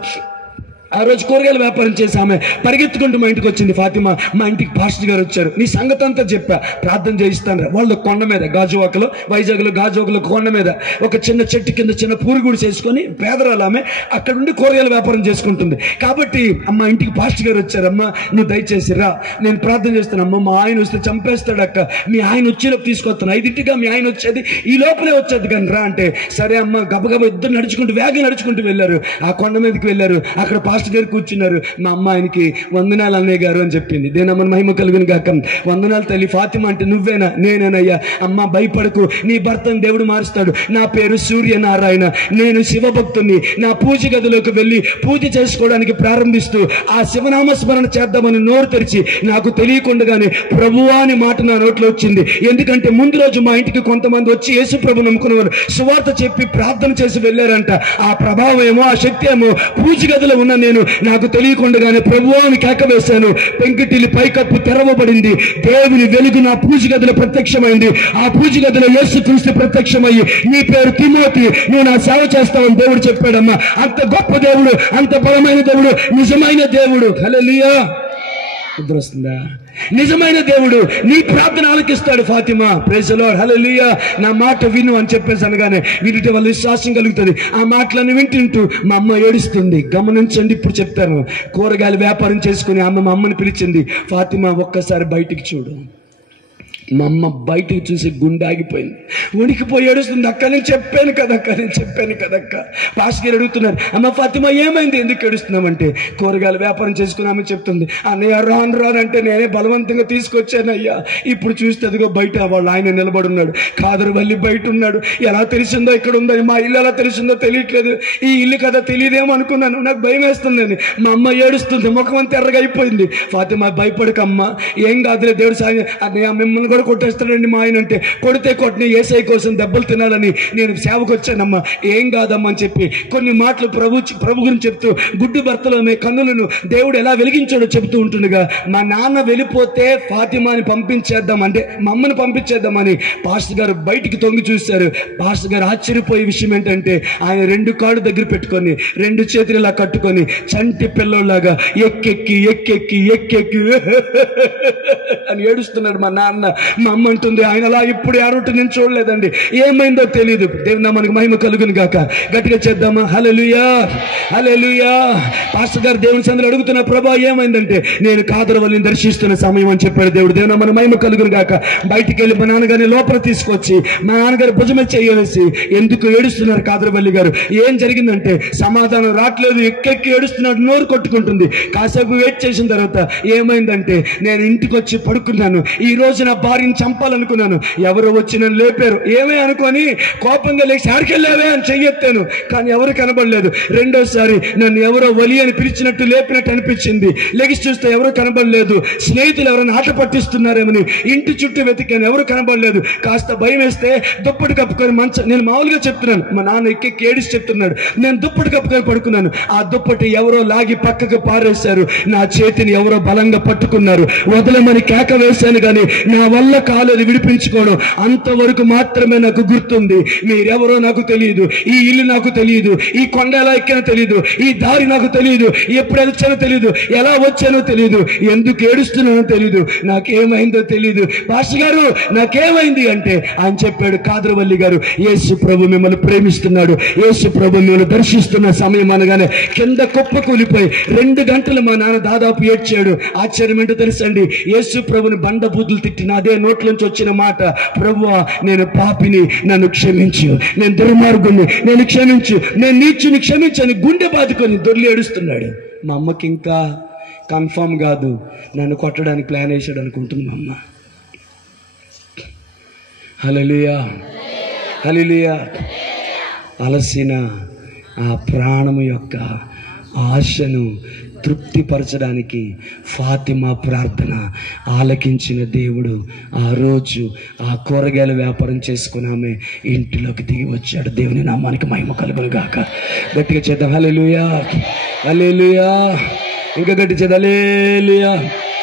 ఆ రోజు కూరగాయల వ్యాపారం చేసి ఆమె పరిగెత్తుకుంటూ మా ఇంటికి వచ్చింది. ఫాతిమా మా ఇంటికి పాస్టర్ గారు వచ్చారు, నీ సంగతి అంతా చెప్పా, ప్రార్థన చేయిస్తాను. వాళ్ళు కొండ మీద గాజువాకలో, వైజాగ్లో గాజువాకలో కొండ మీద ఒక చిన్న చెట్టు కింద చిన్న పూరుగుడు చేసుకొని పేదరాలు ఆమె అక్కడ ఉండి కూరగాయల వ్యాపారం చేసుకుంటుంది. కాబట్టి అమ్మ ఇంటికి పాస్టర్ గారు వచ్చారు, అమ్మ నువ్వు దయచేసి రా, నేను ప్రార్థన చేస్తాను. అమ్మ మా ఆయన వస్తే చంపేస్తాడు అక్క, మీ ఆయన వచ్చేలోపు తీసుకొస్తాను, 5ంటిగా మీ ఆయన వచ్చేది, ఈ లోపలే వచ్చేది కానీ రా అంటే, సరే అమ్మ గబగబా ఇద్దరు నడుచుకుంటూ వేగంగా నడుచుకుంటూ వెళ్ళారు. ఆ కొండ మీదకి వెళ్ళారు. అక్కడ పాస్టర్ గారు కూర్చున్నారు. మా అమ్మాయికి వందనాలు అన్నయ్య గారు అని చెప్పింది. దేనమ్మని మహిమ కలుగును గాక. వందనాలు తల్లి. ఫాతిమా అంటే నువ్వేనా? నేనేనయ్యా. అమ్మ భయపడకు, నీ భర్తను దేవుడు మారుస్తాడు. నా పేరు సూర్యనారాయణ, నేను శివభక్తుని. నా పూజ గదిలోకి వెళ్ళి పూజ చేసుకోవడానికి ప్రారంభిస్తూ ఆ శివనామస్మరణ చేద్దామని నోరు తెరిచి నాకు తెలియకుండానే ప్రభువా అని మాట నా నోట్లో వచ్చింది. ఎందుకంటే ముందు రోజు మా ఇంటికి కొంతమంది వచ్చి యేసు ప్రభు నమ్ముకునేవారు సువార్త చెప్పి ప్రార్థన చేసి వెళ్ళారంట. ఆ ప్రభావం ఏమో, ఆ శక్తి ఏమో పూజ గదిలో ఉన్న నేను నాకు తెలియకుండానే ప్రభువా అని కేక వేశాను. పెంకిటిల్లి పైకప్పు తెరవబడింది. దేవుని వెలుగు నా పూజ గదిలో ప్రత్యక్షమైంది. ఆ పూజ గదిలో యేసుక్రీస్తు ప్రత్యక్షమయ్యి, నీ పేరు తిమోతి, నువ్వు నా సేవ చేస్తావని దేవుడు చెప్పాడమ్మా. అంత గొప్ప దేవుడు, అంత బలమైన దేవుడు, నిజమైన దేవుడు. హల్లెలూయా. వస్తుందా? నిజమైన దేవుడు నీ ప్రార్థన ఆలకిస్తాడు. ఫాతిమా ప్రైజ్ ది లార్డ్ హల్లెలూయా. నా మాట విను అని చెప్పేసి అనగానే వినుట వల్ల విశ్వాసం కలుగుతుంది. ఆ మాటలను వింటుంటూ మా అమ్మ ఏడుస్తుంది. గమనించండి, ఇప్పుడు చెప్తాను. కూరగాయల వ్యాపారం చేసుకుని ఆమె మా అమ్మని పిలిచింది. ఫాతిమా ఒక్కసారి బయటికి చూడు. మా అమ్మ బయటికి చూసి గుండె ఆగిపోయింది, ఉనికిపోయి ఏడుస్తుంది. అక్క నేను చెప్పాను కదక్క. పాస్టర్ గారు అడుగుతున్నారు, అమ్మ ఫాతిమా ఏమైంది, ఎందుకు ఏడుస్తున్నామంటే కూరగాయల వ్యాపారం చేసుకుని ఆమె చెప్తుంది, అన్నయ్య రానంటే నేనే బలవంతంగా తీసుకొచ్చానయ్యా. ఇప్పుడు చూస్తే అదిగో బయట వాళ్ళు ఆయన నిలబడి ఉన్నాడు, కాదరు వల్లి బయట ఉన్నాడు. ఎలా తెలిసిందో ఇక్కడ ఉందని, మా ఇల్లు ఎలా తెలిసిందో తెలియట్లేదు, ఈ ఇల్లు కదా తెలియదేమో అనుకున్నాను, నాకు భయం వేస్తుందని. మా అమ్మ ఏడుస్తుంది, ముఖం అంతా ఎర్రగా అయిపోయింది. ఫాతిమా భయపడకమ్మా, ఏం కాదులే, దేవుడు సాయం. అన్నయ్య మిమ్మల్ని కూడా కొబ్బరి కొట్టేస్తాడండి మా ఆయన అంటే, కొడితే కొట్టిన ఏసై కోసం దెబ్బలు తినాలని నేను సేవకు వచ్చానమ్మా, ఏం కాదమ్మా అని చెప్పి కొన్ని మాటలు ప్రభు గురించి చెప్తూ గుడ్డు భర్తలోనే కన్నులను దేవుడు ఎలా వెలిగించాడో చెబుతూ ఉంటుండగా మా నాన్న వెళ్ళిపోతే ఫాతిమాని పంపించేద్దాం అంటే మా అమ్మని పంపించేద్దామని పాస్టర్ గారు బయటికి తొంగి చూశారు. పాస్టర్ గారు ఆశ్చర్యపోయే విషయం ఏంటంటే ఆయన 2 కాళ్ళు దగ్గర పెట్టుకొని 2 చేతులు ఇలా కట్టుకొని చంటి పిల్లోలాగా ఎక్కెక్కి ఎక్కెక్కి ఎక్కెక్కి అని ఏడుస్తున్నాడు మా నాన్న. మా అమ్మ అంటుంది ఆయన అలా ఇప్పుడు ఏడవటం నేను చూడలేదండి, ఏమైందో తెలియదు. దేవుని నామానికి మహిమ కలుగును గాక. గట్టిగా చేద్దామా? హల్లెలూయా, హల్లెలూయా. పాస్టర్ గారు దేవుని సందులో అడుగుతున్న, ప్రభా ఏమైందంటే నేను కాదరవల్లిని దర్శిస్తున్న సమయం అని చెప్పాడు దేవుడు. దేవుని నామానికి మహిమ కలుగును గాక. బయటికి వెళ్ళి మా నాన్నగారిని లోపల తీసుకొచ్చి మా నాన్నగారి భుజమే చేయవేసి, ఎందుకు ఏడుస్తున్నారు కాదరవల్లి గారు, ఏం జరిగిందంటే సమాధానం రావట్లేదు, ఎక్కెక్కి ఏడుస్తున్నాడు, నోరు కొట్టుకుంటుంది. కాసేపు వెయిట్ చేసిన తర్వాత ఏమైందంటే నేను ఇంటికి వచ్చి పడుకున్నాను, ఈ రోజు నా భార్యని చంపాలనుకున్నాను, ఎవరో వచ్చి నన్ను లేపారు, ఏమే అనుకొని కోపంగా లేచి ఆడికెళ్ళావే అని చెయ్యెత్తాను, కానీ ఎవరు కనబడలేదు. రెండోసారి నన్ను ఎవరో వలి అని పిలిచినట్టు లేపినట్టు అనిపించింది, లెగిసి చూస్తే ఎవరు కనబడలేదు. స్నేహితులు ఎవరైనా ఆట పట్టిస్తున్నారేమని ఇంటి చుట్టూ వెతికాను, ఎవరు కనబడలేదు. కాస్త భయం వేస్తే దుప్పటి కప్పుకొని నేను మామూలుగా చెప్తున్నాను, మా నాన్న ఎక్కి ఏడిసి చెప్తున్నాడు, నేను దుప్పటి కప్పుకొని పడుకున్నాను. ఆ దుప్పటి ఎవరో లాగి పక్కకు పారేశారు, నా చేతిని ఎవరో బలంగా పట్టుకున్నారు, వదలమని కేక వేశాను కానీ నా వల్ల కాలేదు విడిపించుకోవడం. అంతవరకు మాత్రమే నాకు గుర్తుంది. మీరెవరో నాకు తెలియదు, ఈ ఇల్లు నాకు తెలియదు, ఈ కొండ ఎలా ఎక్కానో తెలియదు, ఈ దారి నాకు తెలియదు, ఎప్పుడు వచ్చానో తెలియదు, ఎలా వచ్చానో తెలియదు, ఎందుకు ఏడుస్తున్నానో తెలియదు, నాకేమైందో తెలియదు. పాస్టర్ గారు నాకేమైంది అంటే ఆయన చెప్పాడు, కాదరవల్లి గారు యేసు ప్రభు మిమ్మల్ని ప్రేమిస్తున్నాడు, యేసు ప్రభు మిమ్మల్ని దర్శిస్తున్న సమయం అనగానే కింద కుప్ప కూలిపోయి 2 గంటలు మా నాన్న దాదాపు ఏడ్చాడు. ఆశ్చర్యం ఏంటో తెలుసండి, యేసు ప్రభుని బండ బూతులు తిట్టిన అదే నోట్లోంచి వచ్చిన మాట, ప్రభువా నేను పాపిని, నన్ను క్షమించు, నేను దుర్మార్గుని, నేను క్షమించు, నేను నీచుని క్షమించని గుండె బాదుకొని దొర్లి ఏడుస్తున్నాడు. మా అమ్మకి ఇంకా కన్ఫర్మ్ కాదు, నన్ను కొట్టడానికి ప్లాన్ వేసాడు అనుకుంటుంది మా అమ్మ. హల్లెలూయా, హల్లెలూయా. అలసిన ఆ ప్రాణము యొక్క ఆశను తృప్తిపరచడానికి ఫాతిమా ప్రార్థన ఆలకించిన దేవుడు ఆ రోజు ఆ కూరగాయల వ్యాపారం చేసుకుని ఆమె ఇంటిలోకి దిగి వచ్చాడు. దేవుని నామానికి మహిమ కలుగును గాక. గట్టిగా చేద్దాం హల్లెలూయా, హల్లెలూయా. ఇంకా గట్టి చేద్దాం హల్లెలూయా.